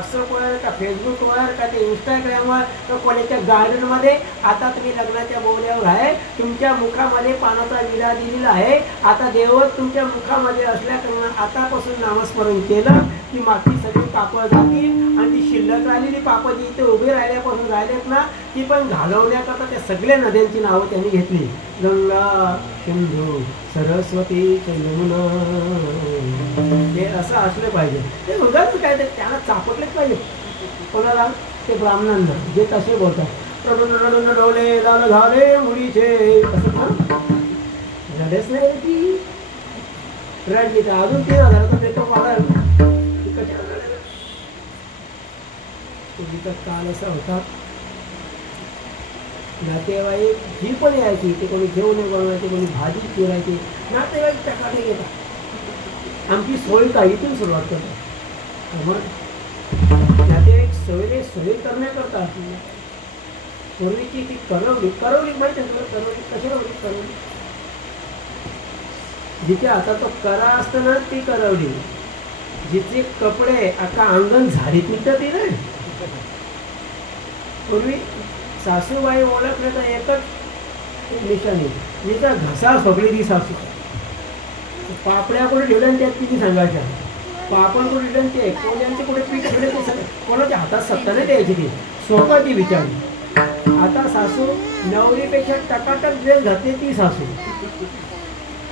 व्हॉट्सअपवर का फेसबुकवर का ते इंस्टाग्रामवर का कोणाच्या गार्डनमध्ये आता तुम्ही लग्नाच्या बोहल्यावर आहे, तुमच्या मुखामध्ये पानाचा विडा दिलेला आहे. आता देवच तुमच्या मुखामध्ये असल्याकारणानं आतापासून नामस्मरण केलं की मागची सगळी पापं जातील आणि ती शिल्लक राहिलेली पापं जी इथे उभी राहिल्यापासून राहिलेत ना, ती पण घालवण्याकरता त्या सगळ्या नद्यांची नावं त्यांनी घेतली. गंगा, सिंधू, सरस्वती, यमुना. हे असं असलं पाहिजे. ते उगाच काय ते त्याला चापटलेच पाहिजे. कोणाला? ते ब्राह्मणांना, जे तसे बोलतात रडून रडून डोले दाल झाले मुलीचे. असं ना रडेच नाही ती रडली तर अजून 3,000चा मेकअप आला. पूर्वीचा काल असा होता, नातेवाईक ही पण यायची, ते कोणी जेवण बनवायचे, कोणी भाजी चिरायची, नातेवाईक टकाने घेतात. आमची सोय काय इथून सुरुवात करतात. मग नातेवाईक सोयी करण्याकरता पूर्वीची ती करवली माहिती आहे तुला? करवली कशाला होती? करवली जिथे आता तो करा असतं ना, ती करवली. जिचे कपडे आता अंगण झाडीत निघतात ती नाही. पूर्वी सासूबाई ओळखले तर एकच निशाणी, तिचा घसा फगली ती सासू. पापड्या कुठे ठेवल्या त्यात किती सांगायच्या, पापड कुठे ठेवल्या ते, कोणाचे कुठे पीठ ठेवले ते सगळं कोणाच्या हातात सत्ता नाही द्यायची. ती सोपं ती विचारली. आता सासू नवरीपेक्षा टकाटक ड्रेस घातली ती सासू.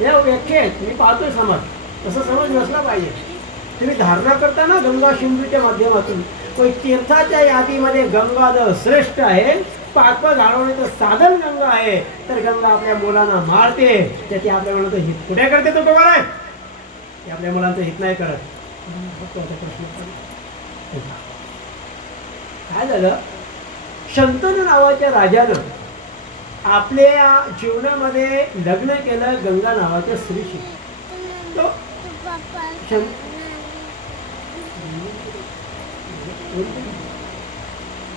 या व्याख्या आहेत, मी पाहतोय समाज. तसा समज नसला पाहिजे. तुम्ही धारणा करता ना गंगा सिंधूच्या माध्यमातून, कोणी तीर्थाच्या यादीमध्ये गंगा जर श्रेष्ठ आहे, पाप घालवण्याचं साधन गंगा आहे, तर गंगा आपल्या मुलांना मारते. त्याची आपल्या मुलांचं हित कुठे करते? तो बघा नाही, ते आपल्या मुलांचं हित नाही करत. प्रश्न काय झालं? शंतनू नावाच्या राजानं आपल्या जीवनामध्ये लग्न केलं गंगा नावाच्या स्त्रीशी. तो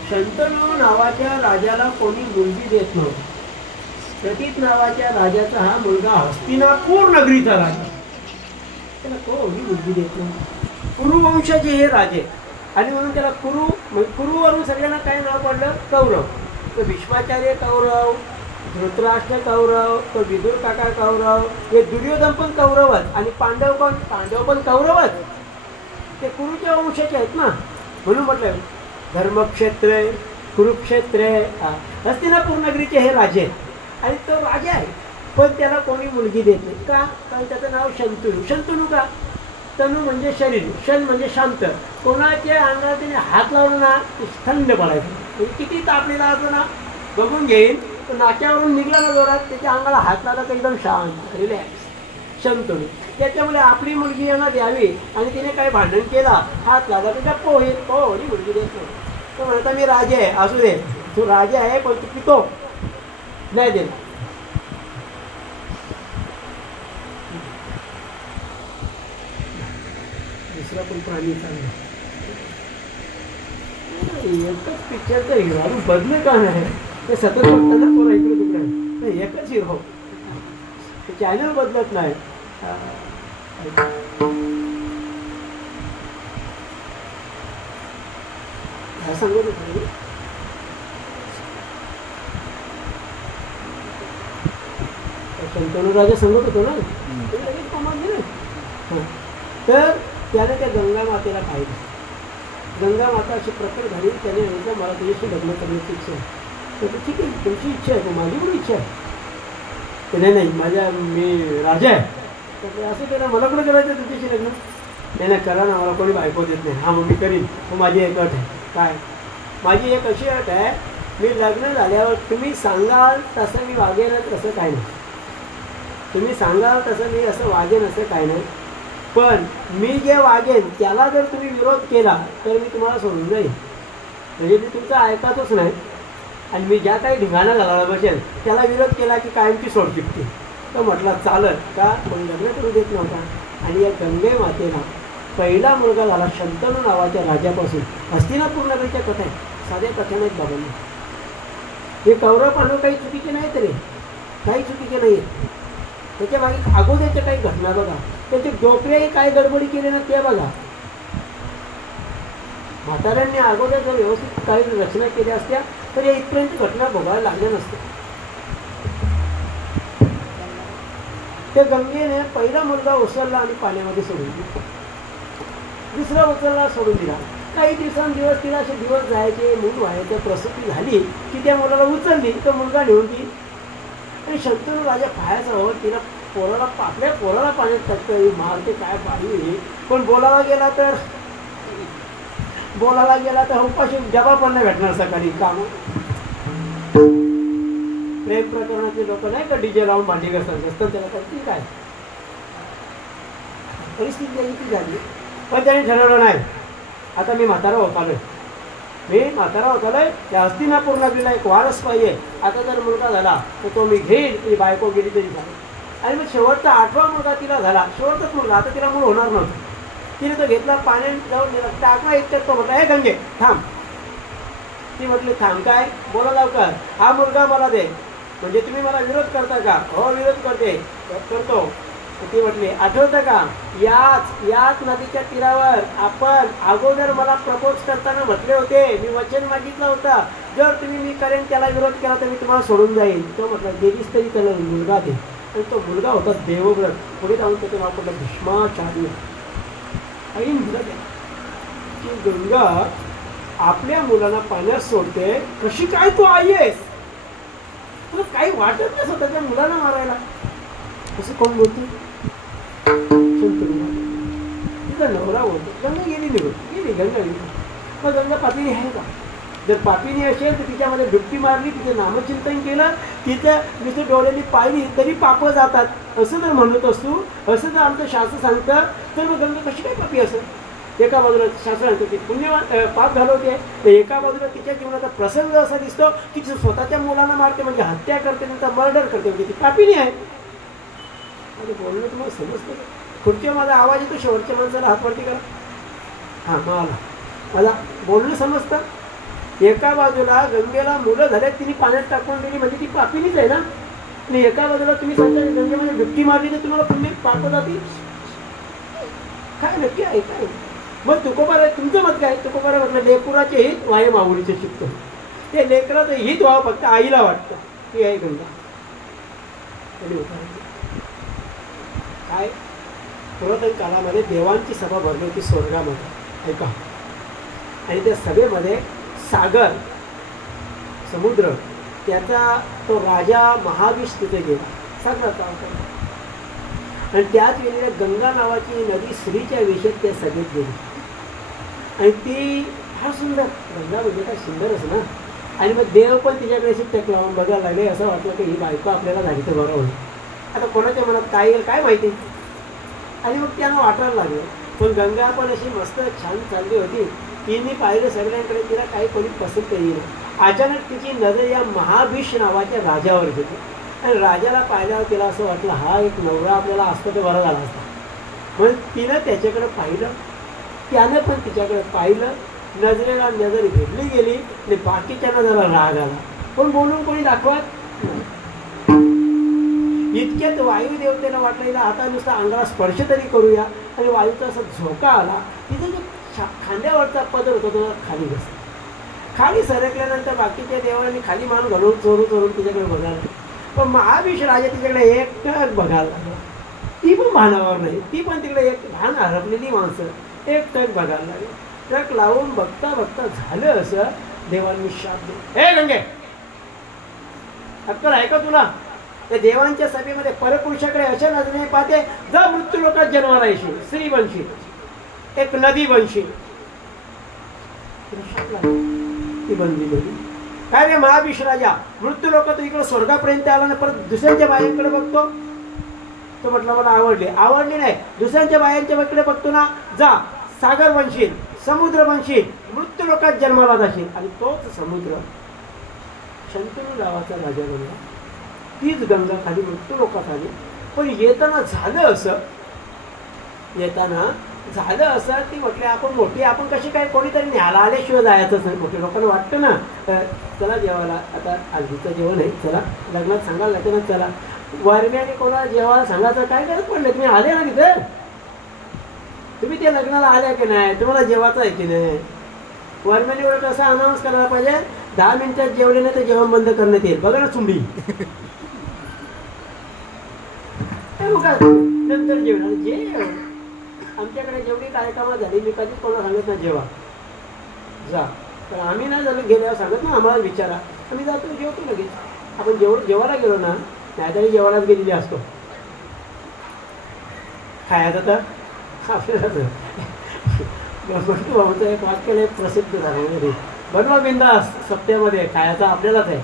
शंतनू नावाच्या राजाला कोणी मुलगी देत नव्हतं. प्रतीत नावाच्या राजाचा हा मुलगा हस्तिनापूर नगरीचा राजा, त्याला कोणी मुलगी देत नव्हतं. कुरुवंशाचे हे राजे, आणि म्हणून त्याला कुरुवरून सगळ्यांना काय नाव पडलं? कौरव. तो भीष्माचार्य कौरव, धृतराष्ट्र कौरव, तो विदुर काका कौरव, हे दुर्योधन पण कौरवच, आणि पांडव पण कौरवच. ते कुरुच्या वंशाचे आहेत ना, म्हणून म्हटलं धर्मक्षेत्र कुरुक्षेत्र. हस्तिनापूर नगरीचे हे राजे, आणि तो राजा आहे, पण त्याला कोणी मुलगी देत नाही. का? कारण त्याचं नाव शंतनू. शंतनू का? तनू म्हणजे शरीर, शन म्हणजे शांत. कोणाच्या अंगाला त्याने हात लावला ना, थंड पडायचं. किती तापलेला असतो ना, बघून घेईन, तो नाक्यावरून निघला ना जोरात, त्याच्या अंगाला हात लावला तर एकदम शांत, रिलॅक्स. शंतनू. त्याच्यामुळे आपली मुलगी यांना द्यावी, आणि तिने काही भांडण केला, हात लावला तर गप्प होईल. कोणी मुलगी देत नाही. तो म्हणता मी राजा आहे, असू दे, तू राजा आहे पण तू पितो नाही देत. दुसरा पण प्राणी चांगला. एकच पिक्चरचं हिरो बदल का नाही? ते सतत बघताना पोरा इकडे तिकडे एकच हिरो, चॅनल बदलत नाही. सांगत होतो शंतनू राजा सांगत होतो ना, लगेच समजले ना. तर त्याने त्या गंगा मातेला पाहिलं. गंगा माता अशी प्रकट झाली, त्याने म्हटलं मला तुझ्याशी लग्न करण्याची इच्छा आहे. तर ठीक आहे, तुमची इच्छा आहे, माझी पण इच्छा आहे. त्याने नाही, मी राजा आहे. तर असं केलं, मला कुठं करायचं तुझ्याशी लग्न? नाही करा ना, मला कोणी बायको देत नाही. हां मग मी करीन. मग माझी एक अट आहे. काय? माझी एक अशी अट आहे, मी लग्न झाल्यावर तुम्ही सांगाल तसं मी वागेन, तसं काय नाही. तुम्ही सांगाल तसं मी असं वागेन, असं काय नाही. पण मी जे वागेन त्याला जर तुम्ही विरोध केला तर मी तुम्हाला सोडून जाईन. म्हणजे मी तुमचं ऐकातच नाही, आणि मी ज्या काही ढिंगाणा घालायला बसेल त्याला विरोध केला की कायमची सोडचिपते. तर म्हटलं चालत का? पण लग्न करू देत नव्हता. आणि या गंगे मातेला पहिला मुलगा झाला शंतनू नावाच्या राजापासून. हस्तिनापूर नगरीच्या कथा आहे, साध्या कथा नाहीत बाबांनी. हे कौरव पांडव काही चुकीचे नाहीत रे, काही चुकीचे नाही आहेत. त्याच्या मागे अगोदरच्या काही घटना बघा, त्याचे डोकरेही काय गडबडी केली ना ते बघा. म्हाताऱ्यांनी अगोदर जर व्यवस्थित काही रचना केल्या असत्या तर या इथपर्यंत घटना भोगायला लागल्या नसत्या. त्या गंगेने पहिला मुलगा उचलला आणि पाण्यामध्ये सोडून दिला. दुसरा उचलला, सोडून दिला. काही दिवसांदिवस तिला असे दिवस जायचे, मूल व्हायचं, प्रसूती झाली की त्या मुलाला उचलली, तो मुलगा नेऊन ती आणि शंतनू राजा पाहायचा हो तिला पोराला, आपल्या पोराला पाण्यात टाकतं, मारते काय बाई. पण बोलायला गेला तर उपाशी जबाब पण नाही भेटणार सकाळी काम. प्रेम प्रकरणातले लोक नाही का डीजे लावून भांडी घासत असतात, त्याला कळते काय परिस्थिती ती झाली. पण त्याने ठरवलं नाही, आता मी म्हातारा होत आलोय, त्या हस्तिनापूर नगरीला एक वारस पाहिजे. आता जर मुलगा झाला तर तो मी घेईन, ती बायको गेली तरी झाली. आणि मग शेवटचा 8वा मुलगा तिला झाला, शेवटचाच मुलगा. आता तिला मूल होणार नव्हतं. तिने तो घेतला, पाण्यात जाऊन टाकला. एकट्यात तो म्हटला, हे गंगे थांब. ती म्हटली थांब काय, बोला लवकर, हा मुलगा मला दे. म्हणजे तुम्ही मला विरोध करता का? हो विरोध करतो. ती म्हटली आठवतं का, याच नदीच्या तीरावर आपण अगोदर मला प्रपोज करताना म्हटले होते, मी वचन मागितलं होतं, जर तुम्ही मी करेन त्याला विरोध केला तर मी तुम्हाला सोडून जाईल. तो म्हटला गेलीस तरी त्याला मुलगा दे. आणि तो मुलगा होता देवव्रत. पुढे जाऊन त्याचं नाव पडलं भीष्माचार्य. आई मुलं की गंगा आपल्या मुलांना पाण्यात सोडते, कशी काय तू आई आहेस? तुला काही वाटत नाही स्वतःच्या मुलाला मारायला? असं कोण बोलतो? तिचा नवरा बोलतो. गंगा गेली गंगा गेली. मग गंगा पापिनी आहे का? जर पापिनी असेल तर तिच्यामध्ये डुबकी मारली, तिचं नामचिंतन केलं, तिचं नुसतं डोळ्यांनी पाहिली तरी पाप जातात, असं जर म्हणत असतो, असं जर आमचं शास्त्र सांगतं, तर मग गंगा कशी काय पापी असेल? एका बाजूला शास्त्र सांगतो की पुण्यवान पाप घालवते, तर एका बाजूला तिच्या जीवनाचा प्रसंग असा दिसतो की ती स्वतःच्या मुलांना मारते, म्हणजे हत्या करते, त्यांचा मर्डर करते, म्हणजे ती पापिनी आहे. माझं बोलणं तुम्हाला समजतं का? पुढच्या माझा आवाज येतो, शेवटच्या माणसाला हातवरती करा. हां मला माझा बोलणं समजतं. एका बाजूला गंगेला मुलं झाल्यात, तिने पाण्यात टाकून दिली, म्हणजे ती पापिनीच आहे ना. आणि एका बाजूला तुम्ही सांगता गंगेमध्ये डुबकी मारली तर तुम्हाला पुण्य पाप जातील. काय नक्की आहे काय? मग तुकोबारा तुमचं मत काय? तुकोबारा म्हटलं लेकुराचे हित वाय माऊलीचे चित्त. ते लेकराचं हित व्हावं फक्त आईला वाटतं, ती आहे गंगा. काय पुरातन काळामध्ये देवांची सभा भरली होती स्वर्गामध्ये, ऐका. आणि त्या सभेमध्ये सागर, समुद्र, त्याचा तो राजा महाविष तिथे गेला, सागराचा. आणि त्याच वेळेला गंगा नावाची नदी स्त्रीच्या वेशात त्या सभेत गेली. आणि ती फार सुंदर, गंगा म्हणजे काय सुंदरच ना. आणि मग देव पण तिच्याकडे अशी टक लावून बघायला लागले. असं वाटलं की ही बायको आपल्याला झाली तर बरं होईल. आता कोणाच्या मनात काय येईल काय माहिती. आणि मग त्यांना वाटायला लागलं. पण गंगा पण अशी मस्त छान चालली होती. तिने पाहिलं सगळ्यांकडे, तिला काही कोणी पसंत येईल. अचानक तिची नजर या महाभीष नावाच्या राजावर गेली. आणि राजाला पाहिल्यावर तिला असं वाटलं हा एक नवरा आपल्याला असतं तर बरं झाला असता. म्हणून तिनं त्याच्याकडे पाहिलं, त्यानं पण तिच्याकडे पाहिलं. नजरेला नजर भेटली गेली आणि बाकीच्या नजरेला राग आला. पण बोलून कोणी दाखवत. इतक्यात वायुदेवतेला वाटलं हिला आता नुसता अंगाला स्पर्श तरी करूया. आणि वायूचा असा झोका आला. तिथं जो खांद्यावरचा पदर होता तो खाली बसला. खाली सरकल्यानंतर बाकीच्या देवांनी खाली मान घालून चोरून तिच्याकडे बघायला. पण महाभीष राजा तिच्याकडे एकटक बघायला लागला. ती पण भानावर नाही, ती पण तिकडे एक भान हरपलेली माणसं एकटक बघायला लागली. ट्रक लावून बघता बघता झालं असं, देवांनी शाप दिला, हे गंगे अक्कल आहे का तुला? त्या देवांच्या सभेमध्ये परपुरुषाकडे अशा नजरेने पाहते, जर मृत्यू लोकात जन्माला येशील, स्त्री बनशील, एक नदी बनशील. ती बनली नदी. काय रे महाभीष राजा, मृत्यू लोक तू इकडे स्वर्गापर्यंत आला ना, परत दुसऱ्यांच्या बायांकडे बघतो. तो म्हटलं मला आवडली नाही, दुसऱ्यांच्या बायांच्या कडे बघतो ना, जा सागर बनशील, समुद्र बनशील, मृत्यू लोकात जन्माला जाशील. आणि तोच समुद्र शंतनू नावाचा राजा बनला. तीच गंगा खाली मृत्यू लोकात आली. पण येताना झालं असं ती म्हटले आपण मोठी, आपण कशी काय कोणीतरी न्यायला आल्याशिवाय जायचंच नाही. मोठ्या लोकांना वाटतं ना, चला जेवायला, आता हल्लीचं जेवण आहे, चला लग्नात सांगायला लागतं ना, चला वरम्याने कोणाला जेवायला सांगायचं काय गरज पडलं? तुम्ही आले ना तिथे, तुम्ही त्या लग्नाला आल्या की नाही, तुम्हाला जेवायचं आहे की नाही? वरमेली उलट असा अनाऊन्स करायला पाहिजे, 10 मिनिटात जेवले नाही तर जेवण बंद करण्यात येईल. बघा ना चुंबडी नंतर जेवणार जे आमच्याकडे जेवढी कार्यक्रम झाली मी कधीच कोणाला सांगत ना जेवा जा, पण आम्ही नाही झालं गेल्यावर सांगत ना आम्हाला विचारा, आम्ही जातो जेवतो लगेच. आपण जेवायला गेलो ना नाहीतरी जेवायलाच गेलेली असतो. खायचं तर आपल्याला म्हणतो बाबूचं एक वाक्य प्रसिद्ध झालं, बनवा बिंदास सप्त्यामध्ये खायचा आपल्यालाच आहे.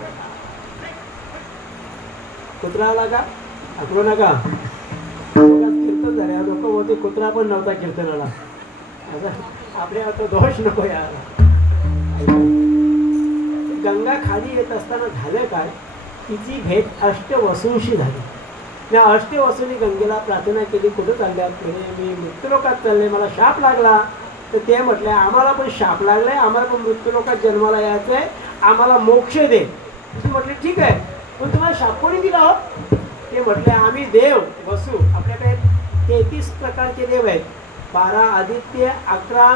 कुत्रा आला का आठवू नका. कीर्तन झाले लोक होते, कुत्रा पण नव्हता कीर्तनाला. आपल्या आता दोष नको यायला. गंगा खाली येत असताना झालं काय, तिची भेट अष्टवसूंशी झाली. त्या अष्टवसूंनी गंगेला प्रार्थना केली, कुठं चालल्या? मी मृत्यूलोकात चालले, मला शाप लागला. तर ते म्हटले आम्हाला पण शाप लागलाय, आम्हाला पण मृत्यूलोकात जन्माला यायचं आहे, आम्हाला मोक्ष दे. ती म्हटले ठीक आहे, पण तुम्हाला शाप कोणी दिला हो? ते म्हटले आम्ही देव वसू, आपल्याकडे 33 प्रकारचे देव आहेत. 12 आदित्य, 11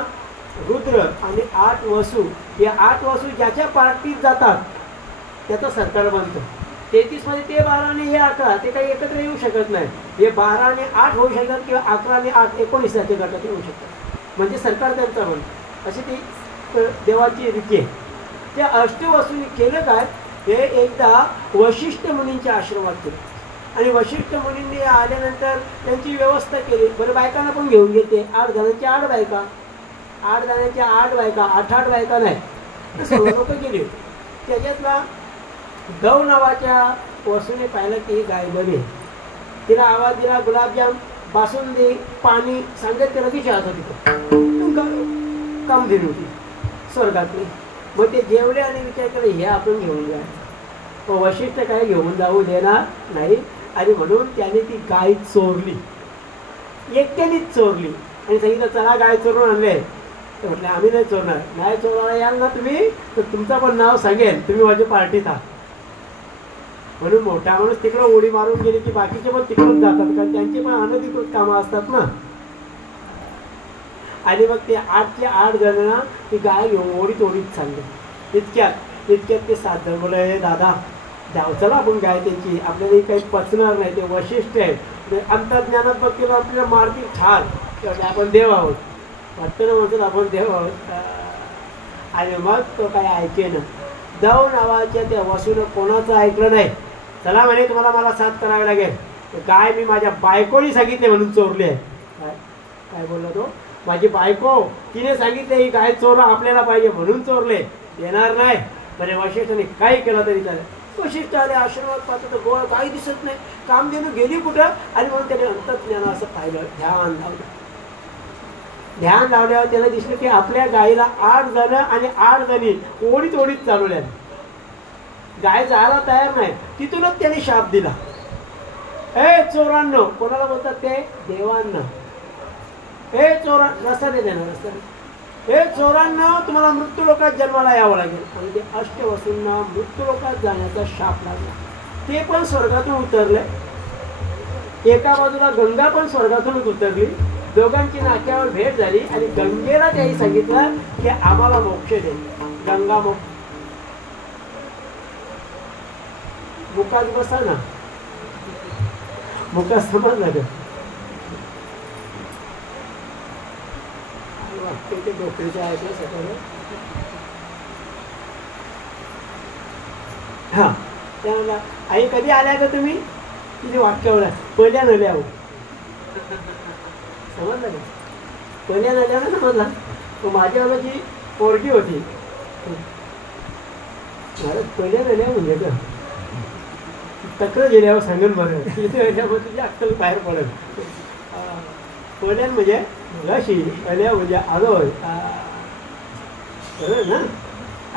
रुद्र आणि 8 वसू. हे 8 वसू ज्याच्या पार्टीत जातात त्याचं सरकार बनतं. 33 मध्ये ते 12 आणि हे 11 ते काही एकत्र येऊ शकत नाही. हे 12 आणि 8 होऊ शकतात किंवा 11 आणि 8 19 याचे गटात येऊ शकतात, म्हणजे सरकार त्यांचं बनतं. अशी ती देवाची रीती आहे. त्या अष्टवसूंनी केलं काय, हे एकदा वशिष्ठ मुनींच्या आश्रमात केलं आणि वशिष्ठ मुनींनी आल्यानंतर त्यांची व्यवस्था केली. बरं बायकांना पण घेऊन घेते, 8 जणांची 8 बायका, 8 जणांच्या 8 बायका, 8 बायका नाही सर्व लोक गेले. त्याच्यातला दव नावाच्या वसूने पाहिलं की ही गाय बरी आहे. तिला आवाज दिला, गुलाबजाम, बासुंदी, पाणी सांगत त्याला ती चाहत होती. कामधेनू होती स्वर्गातली. मग ते जेवले आणि विचार केला हे आपण घेऊन जा. वशिष्ठ काय घेऊन जाऊ देणार नाही आणि म्हणून त्याने ती गाय चोरली, एकट्यानेच चोरली आणि सांगितलं चला गाय चोरून आणले. तर म्हटलं आम्ही नाही चोरणार. नाही चोरायला याल ना तुम्ही तर तुमचं पण नाव सांगेल, तुम्ही माझ्या पार्टीत आहात. म्हणून मोठा माणूस तिकडं उडी मारून गेली की बाकीचे पण तिकडून जातात, कारण त्यांची पण अनधिकृत कामं असतात ना. आणि मग ते 8चे 8 जण ती गाय घेऊन ओढीत चालले. इतक्यात ते 7 जण बोलले दादा द्याव चला आपण गाय त्यांची, आपल्याला काही पचणार नाही. ते वशिष्ठ आहे, अंतर्ज्ञानात बघ केलं आपल्याला मारती ठार, आपण देव आहोत वाटतं ना, म्हणतात आपण देव आहोत. आणि मग तो काय ऐके ना, दव नावाच्या त्या वसूनं कोणाचं ऐकलं नाही. चला म्हणे तुम्हाला मला साथ करावी लागेल. गाय मी माझ्या बायकोनी सांगितले म्हणून चोरली आहे. काय बोलला तो, माझी बायको तिने सांगितले ही गाय चोरा आपल्याला पाहिजे म्हणून चोरले, येणार नाही. म्हणजे वशिष्ठाने काही केलं तरी चालेल. वशिष्ठ आले आश्रमात, पाहतो तर गोळ काही दिसत नाही, कामधेनू गेली कुठं. आणि म्हणून त्याने अंतर्ज्ञान असं पाहिलं, ध्यान लावल्यावर त्याला दिसलं की आपल्या गायीला 8 जण आणि 8 जणी ओढीत चालवल्या. गाय जायला तयार नाही. तिथूनच त्याने शाप दिला, हे चोरांनो, कोणाला बोलतात ते देवांना, हे चोरा रस्ता दे देणार रस्ता, हे चोरांना तुम्हाला मृत्यूलोकात जन्माला यावं लागेल. आणि ते अष्टवसूंना मृत्यूलोकात जाण्याचा शाप लागला. ते पण स्वर्गातून उतरले. एका बाजूला गंगा पण स्वर्गातूनच उतरली. दोघांची नाक्यावर भेट झाली आणि गंगेला त्यांनी सांगितलं की आम्हाला मोक्ष दे. गंगा मुखात बसा ना, मुखात समजलं का? ते डोकरीच्या ऐकलं सकाळी. हा त्या आई कधी आल्या का तुम्ही? तिथे वाक्यावर पहिल्या नल्या हो, समजलं का? पहिल्या नल्या ना समजला. माझ्यावर जी पोरगी होती पहिल्या नल्या म्हणजे का तक्र गेल्यावर सांगेल बरं, तिथे याच्यामध्ये तुझी अक्कल बाहेर पडेल. पहिल्यान म्हणजे मगाशी, पहिल्या म्हणजे आलोय बरोबर ना,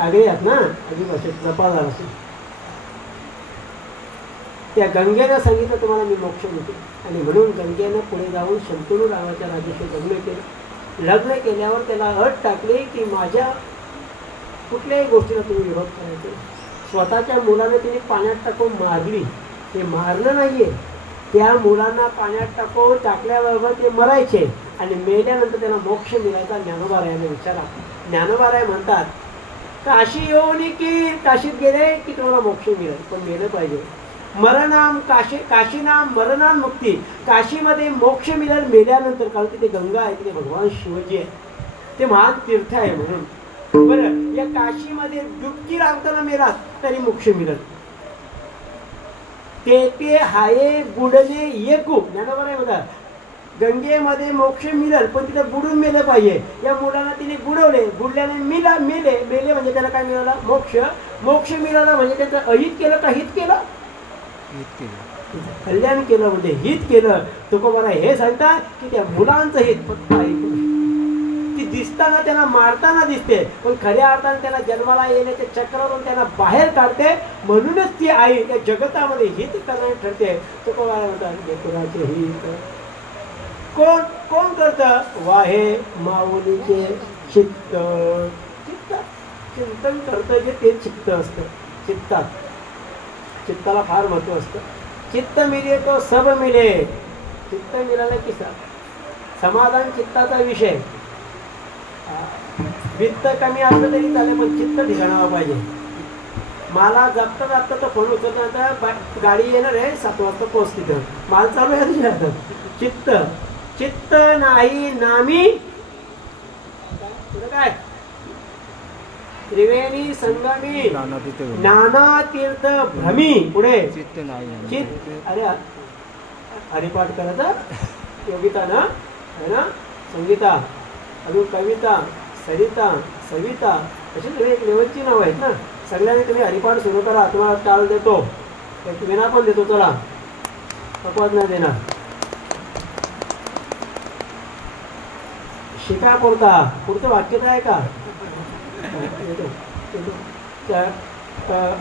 आगळे आहेत ना आधी भाषेत जपा झाला. त्या गंगेनं सांगितलं तुम्हाला मी मोक्ष देते. आणि म्हणून गंगेनं पुढे जाऊन शंतनू रावाच्या राजाशी लग्न केलं. लग्न केल्यावर त्याला अट टाकली की माझ्या कुठल्याही गोष्टीला तुम्ही विरोध करायचे. स्वतःच्या मुलाने तिने पाण्यात टाकून मारली, ते मारणं नाहीये, त्या मुलांना पाण्यात टाकल्याबरोबर ते मरायचे आणि मेल्यानंतर त्याला मोक्ष मिळायचा. ज्ञानोबा रायाने विचारा ज्ञानोबाराय म्हणतात काशी येऊन की काशीत गेले की तुम्हाला मोक्ष मिळेल, पण मेलं पाहिजे. मरणाम काशीनाम मरणाम मुक्ती, काशीमध्ये मोक्ष मिळेल मेल्यानंतर, कारण तिथे गंगा आहे, तिथे भगवान शिवजी आहे, ते महान तीर्थ आहे म्हणून. बरं, या काशीमध्ये डुबकी लावताना मेलात तरी मोक्ष मिळेल. ते हाये बुडणे एकू, ज्ञानोबा नाही म्हणतात गंगेमध्ये मोक्ष मिळेल, पण तिथे बुडून मेलं पाहिजे. या मुलांना तिने बुडवले, बुडल्याने मेले म्हणजे त्याला काय मिळाला? मोक्ष. मोक्ष मिळाला म्हणजे त्याचं अहित केलं का हित केलं? कल्याण केलं म्हणजे हित केलं. तुकोबारा हे सांगतात की त्या मुलांचं हित फक्त ऐकू, ती दिसताना त्यांना मारताना दिसते, पण खऱ्या अर्थाने त्यांना जन्माला येण्याच्या चक्रावरून त्यांना बाहेर काढते. म्हणूनच ती आई त्या जगतामध्ये हित करणारी ठरते. तुकोबारा म्हणतात लेकराचे हित कोण कोण करतं? वाहे माऊलीचे चित्त. चिंतन करतं जे ते चित्त असतं. चित्ताला फार महत्व असतं. चित्त मिले तो सब मिले. चित्त मिळालं की समाधान चित्ताचा विषय. वित्त कमी असलं तरी चालेल, पण चित्त ठिकाणावर पाहिजे. मला जपता तो फोन उचलता गाडी येणार आहे 7 वाजता पोहोच, तिथं माल चालू आहे तुझ्या. चित्त नाही नामी काय त्रिवेणी संगमी नाना तीर्थ भ्रमी. पुढे चित्त. अरे हरिपाठ करायचा, योगिता ना है ना, संगीता, अजून कविता, सरिता, सविता, अशी तुम्ही एक लेवलची नावं आहेत ना. सगळ्यांनी तुम्ही हरिपाठ सुरू करा. तुम्हाला टाळ देतो, एक विना पण देतो. चला, अपवाद नाही देणार. शिका पुढचं वाक्य काय का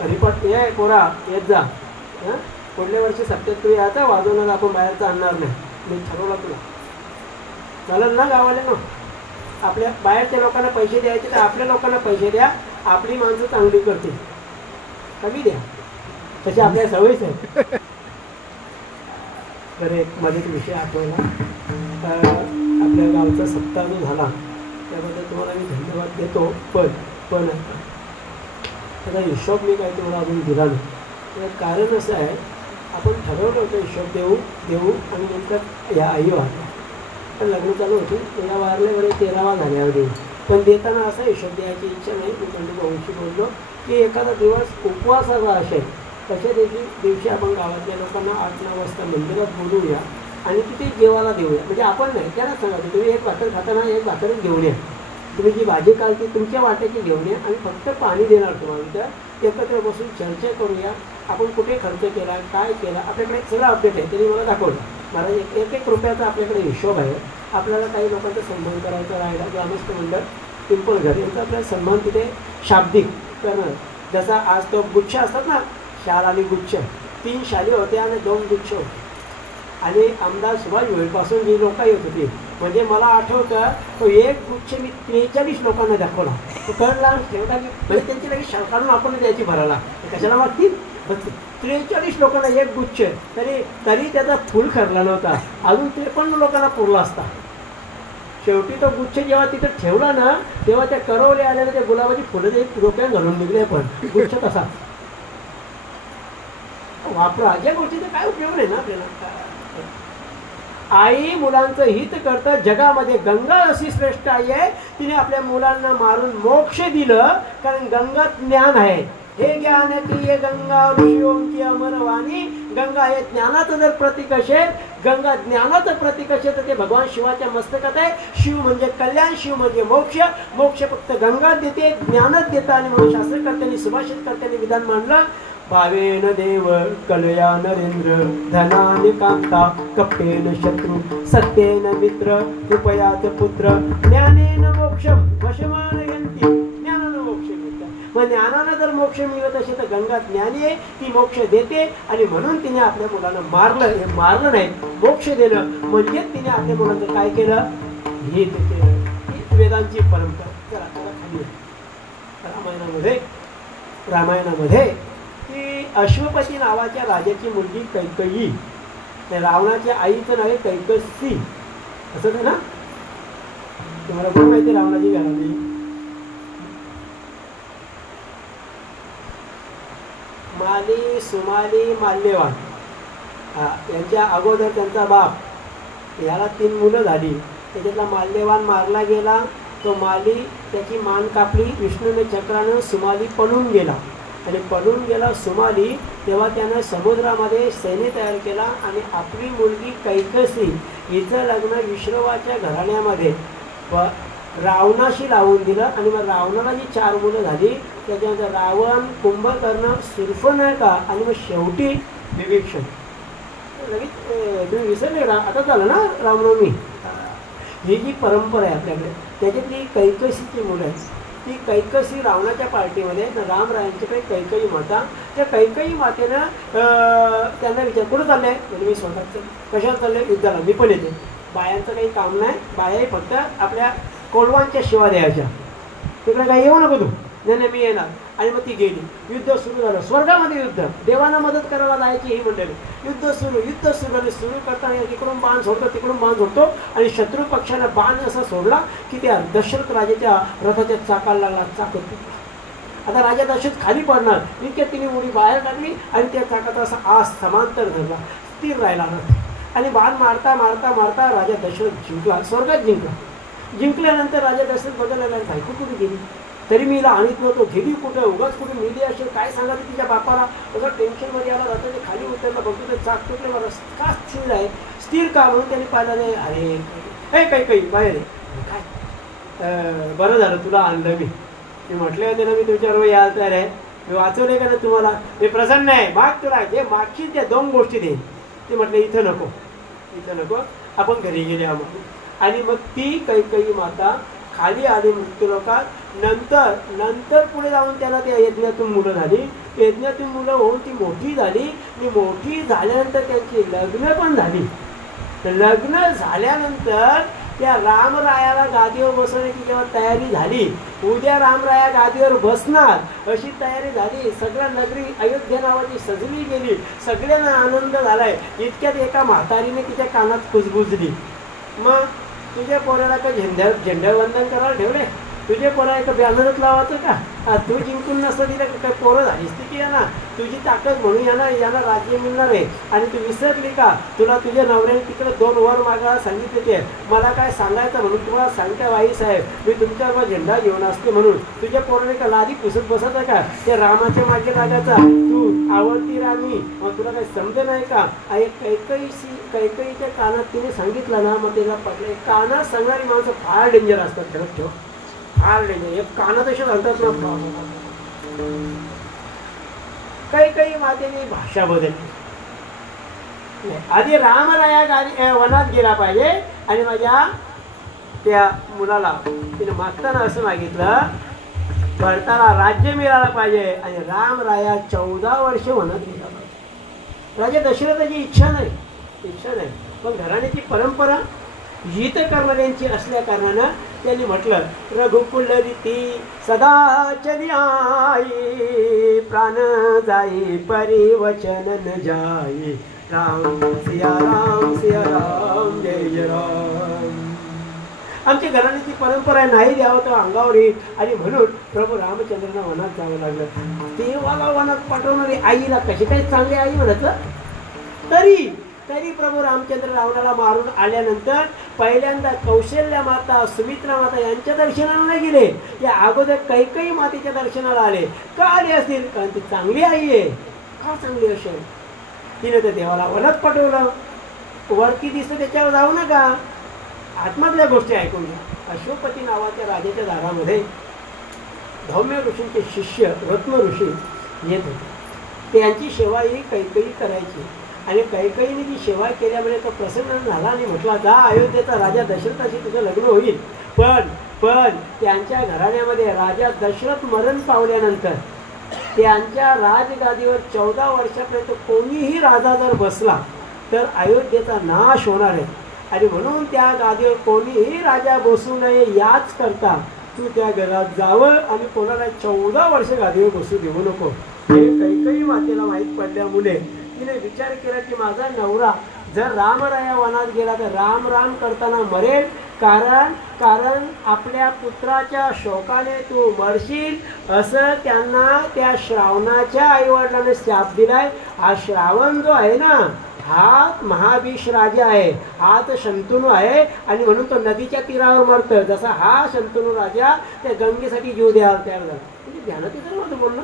हरिपाठ ये कोरा येत जा. पुढल्या वर्षी 77 याचा वाजवणार आपण बाहेरचा आणणार नाही. मी ठरवलं तुला चालेल ना गावाला ना. आपल्या बाहेरच्या लोकांना पैसे द्यायचे तर आपल्या लोकांना पैसे द्या. आपली माणसं चांगली करतील, कमी द्या, तसे आपल्या सवयीच आहे. तर एक माझे विषय आठवायला, आपल्या गावचा सप्ताह जो झाला त्याबद्दल तुम्हाला मी धन्यवाद देतो. पण त्याचा हिशोब मी काही तुम्हाला अजून दिला नाही. त्याचं कारण असं आहे, आपण ठरवलं होतं हिशोब देऊ आणि नेमकं या आई वारल्या, पण लग्न चालू होती, तिला वारल्यावर 13वा झाल्यावर देऊ. पण देताना असा हिशोब द्यायची इच्छा नाही. मी म्हणजे भाऊशी बोललो की एखादा दिवस उपवासाचा असेल, तशा दिवशी आपण गावातल्या लोकांना 8-9 वाजता मंदिरात बोलवूया आणि तिथे जेवायला देऊया. म्हणजे आपण नाही, त्यालाच सांगायचं तुम्ही एक भाकर खाताना एक भाकरच घेऊन या. तुम्ही जी भाजी काढली तुमच्या वाट्याची घेऊन या आणि फक्त पाणी देणार तुम्हाला. तर एकत्र बसून चर्चा करूया. आपण कुठे खर्च केला, काय केला, आपल्याकडे सगळं अपडेट आहे. त्यांनी मला दाखवलं. मला एक रुपयाचा आपल्याकडे हिशोब आहे. आपल्याला काही लोकांचा सन्मान करायचा राहिला, ग्रामस्थ मंडळ पिंपळघर यांचा आपल्याला सन्मान तिथे शाब्दिक करणं. जसा आज तो गुच्छ असतात ना, शाल आणि गुच्छ, 3 शाली होत्या आणि 2 गुच्छ होते. आणि आमदार सुभाष भोईपासून जी लोक येत होती, म्हणजे मला आठवतं तो एक गुच्छ मी 43 लोकांना दाखवला. तो कळला ठेवता की म्हणजे त्यांची लगेच शाल काढून आपण द्यायची भरायला, कशाला मागतील. 43 लोकांना एक गुच्छ, तरी त्याचा फुल खरला नव्हता. अजून 53 लोकांना पुरला असता. शेवटी तो गुच्छ जेव्हा तिथं ठेवला ना, तेव्हा त्या करवले आलेल्या त्या गुलाबाची फुलं ते डोक्यात घालून निघले. पण गुच्छ कसा वापरा, या गोष्टीचा काय उपयोग नाही ना आपल्याला. आई मुलांचं हित करतं. जगामध्ये गंगा अशी श्रेष्ठ आई आहे, तिने आपल्या मुलांना मारून मोक्ष दिलं, कारण गंगा ज्ञान आहे. हे ज्ञान की ये गंगा ऋषियोंची अमरवाणी. गंगा हे ज्ञानाचं जर प्रतीक असेल, गंगा ज्ञानाचं प्रतीक असेल तर ते भगवान शिवाच्या मस्तकात आहे. शिव म्हणजे कल्याण, शिव म्हणजे मोक्ष. मोक्ष फक्त गंगा देते, ज्ञानच देतं. आणि म्हणून शास्त्रकर्त्यांनी सुभाषितकर्त्यांनी विधान मांडलं, भावेन देव कलया नरेंद्र धनाने कांता कप्पेन शत्रु सत्येन मित्र कृपयाच पुत्र ज्ञानेन मोक्षम वशमान यंती. ज्ञानानं मोक्ष मिळतं. मग ज्ञानानं जर मोक्ष मिळत असेल तर गंगा ज्ञानी आहे, ती मोक्ष देते. आणि म्हणून तिने आपल्या मुलांना मारलं. हे मारलं नाही, मोक्ष दिलं. म्हणजे तिने आपल्या मुलांचं काय केलं, हित केलं. ही वेदांची परंपरा. चला खाली रामायणामध्ये की अश्वपती नावाच्या राजाची मुलगी कैकयी, रावणाच्या आईचं नाव आहे कैकसी. असं आहे ना, तुम्हाला कोण माहिती रावणाची घराणी माली, सुमाली, माल्यवान यांच्या अगोदर त्यांचा बाप, याला 3 मुलं झाली. त्याच्यातला माल्यवान मारला गेला. तो माली त्याची मान कापली विष्णूने चक्रानं. सुमाली पळून गेला आणि पळून गेला सुमाली. तेव्हा त्यानं समुद्रामध्ये सैन्य तयार केला आणि आपली मुलगी कैकसी हिचं लग्न विश्रवाच्या घराण्यामध्ये रावणाशी लावून दिलं. आणि मग रावणाला जी 4 मुलं झाली त्याच्यानंतर रावण, कुंभकर्ण, शूर्पणखा आणि मग शेवटी विभीषण. लगेच तुम्ही विसरले आता झालं ना रामनवमी. ही जी परंपरा आहे आपल्याकडे त्याच्यातली कैकसीची मुलं आहेत. ती कैकसी रावणाच्या पार्टीमध्ये रामरायांच्याकडे कैकई माता. त्या कैकई मातेनं त्यांना विचार कुठं चाललं आहे. म्हणजे मी स्वतःच कशाला चाललं आहे युद्धाला. मी पण येते. बायांचं काही काम नाही. बायाही फक्त आपल्या कोळवांच्या शिवा द्यायच्या. तिकडे काही येऊ नको तू. नाही मी येणार. आणि मग ती गेली. युद्ध सुरू झालं. स्वर्गामध्ये युद्ध. देवांना मदत करायला जायची ही मंडळी. युद्ध सुरू आणि सुरू करताना इकडून बाण सोडतो तिकडून बाण सोडतो आणि शत्रू पक्षानं बाण असा सोडला की त्या दशरथ राजाच्या रथाच्या चाकाला लागला. चाक आता राजा दशरथ खाली पडणार इतक्या तिने उडी बाहेर टाकली आणि त्या चाकाचा असा आज समांतर धरला. स्थिर राहिला रथ आणि बाण मारता मारता मारता राजा दशरथ जिंकला. स्वर्गात जिंकला. जिंकल्यानंतर राजा दशरथ बदलला. बायको कुठे गेली. तरी मी हिला आणत नव्हतो. गेली कुठं. उगाच कुठे मिली असेल काय सांगायचं तिच्या बापाला. असं टेन्शनमध्ये आला. रथाच्या खाली उतरला. बघतो ते चाक तुटले. मला का स्थिर आहे. स्थिर का म्हणून त्यांनी पाहिलं नाही. अरे काही बाहेर काय बरं झालं तुला आणलं मी म्हटले होते ना मी तुमच्याबरोबर यायला तयार आहे. मी वाचवले का ना तुम्हाला. मी प्रसन्न आहे. माग तुला जे मागशील त्या 2 गोष्टी दे. ते म्हटलं इथं नको आपण घरी गेले आम्हाला. आणि मग ती कैकई माता खाली आली मृत्यूलोकात. नंतर पुढे जाऊन त्याला त्या यज्ञातून मुलं झाली. यज्ञातून मुलं होऊन ती मोठी झाली. आणि मोठी झाल्यानंतर त्यांची लग्न पण झाली. लग्न झाल्यानंतर त्या रामरायाला गादीवर बसवण्याची जेव्हा तयारी झाली. उद्या रामराया गादीवर बसणार अशी तयारी झाली. सगळं नगरी अयोध्या नावाची सजली गेली. सगळ्यांना आनंद झालाय. इतक्यात एका म्हातारीने तिच्या कानात कुजबुजली. मग तुझ्या पोराला का झेंडावंदन करायला ठेवले. तुझे पोरा एका बॅनरच लावायचं का. तू जिंकून नसतं दिलं काय पोरं झालीस ती की यांना तुझी ताकद म्हणून यांना राज्य मिळणार आहे. आणि तू विसरली का. तुला तुझ्या नवऱ्याने तिकडे 2 वर मागायला सांगितले ते. मला काय सांगायचं म्हणून तुम्हाला सांगता बाई साहेब मी तुमच्यावर झेंडा घेऊन असते म्हणून. तुझ्या पोराने का लादी पुसत बसायचं का. त्या रामाच्या मागे लागायचा. तू आवडती राणी. मग तुला काही समज नाही का. कैकईच्या कानात तिने सांगितलं ना मग त्याला पटलं. कानात सांगणारी माणसं फार डेंजर असतात. खरंच ठेव फार डेंजर. एक कानात असे घालतात ना. काही मातेने भाषा बदलली. आधी रामराया वनात गेला पाहिजे आणि माझ्या त्या मुलाला तिने मागताना असं मागितलं भरताना राज्य मिळालं पाहिजे. आणि रामराया 14 वर्ष वनात गेला पाहिजे. राजा दशरथाची इच्छा नाही पण घराण्याची परंपरा हित करणाऱ्यांची असल्या कारणानं त्यांनी म्हटलं रघुकुल रीती सदा चली आई प्राण जाई परिवचन न जाई राम सिया राम जय जय राम. आमच्या घराण्याची परंपरा नाही द्यावं तर अंगावर येईल. आणि म्हणून प्रभू रामचंद्रांना वनात जावं लागलं. देवाला वनात पाठवणारी आईला कशी काही चांगली आई म्हणत. तरी प्रभू रामचंद्र रावणाला मारून आल्यानंतर पहिल्यांदा कौशल्या माता सुमित्रा माता यांच्या दर्शनाला नाही गेले. या अगोदर कैकई मातेच्या दर्शनाला आले. का आले असतील. कारण ती चांगली आई आहे. का चांगली असेल. तिने तर देवाला वनात पाठवलं. वरती दिसतं त्याच्यावर जाऊ नका. आत्मातल्या गोष्टी ऐकून घ्या. अशोकपती नावाच्या राजाच्या दारामध्ये धौम्य ऋषींचे शिष्य रत्न ऋषी येत होते. त्यांची सेवा ही कैकई करायची. आणि कैकईने जी सेवा केल्यामुळे तो प्रसन्न झाला आणि म्हटला जा अयोध्येचा राजा दशरथाशी तुझं लग्न होईल. पण त्यांच्या घराण्यामध्ये राजा दशरथ मरण पावल्यानंतर त्यांच्या राजगादीवर 14 वर्षापर्यंत कोणीही राजा जर बसला तर अयोध्येचा नाश होणार आहे. आणि म्हणून त्या गादीवर कोणीही राजा बसू नये याच करता तू त्या घरात जावं आणि कोणाला 14 वर्ष गादीवर बसू देऊ नको. हे कैकई मातेला माहीत पडल्यामुळे तिने विचार केला की माझा नवरा जर रामराया वनात गेला तर राम करताना मरेल कारण आपल्या पुत्राच्या शोकाने तू मरशील असं त्यांना त्या श्रावणाच्या आईवडिलांनी शाप दिलाय. हा श्रावण जो आहे ना हा महाविष राजा आहे, हा तर शंतनू आहे आणि म्हणून तो नदीच्या तीरावर मरतो. जसा हा शंतनू राजा त्या गंगेसाठी जीव द्यायला तयार झाला. म्हणजे ध्यानात येतं नव्हतं बोलणं,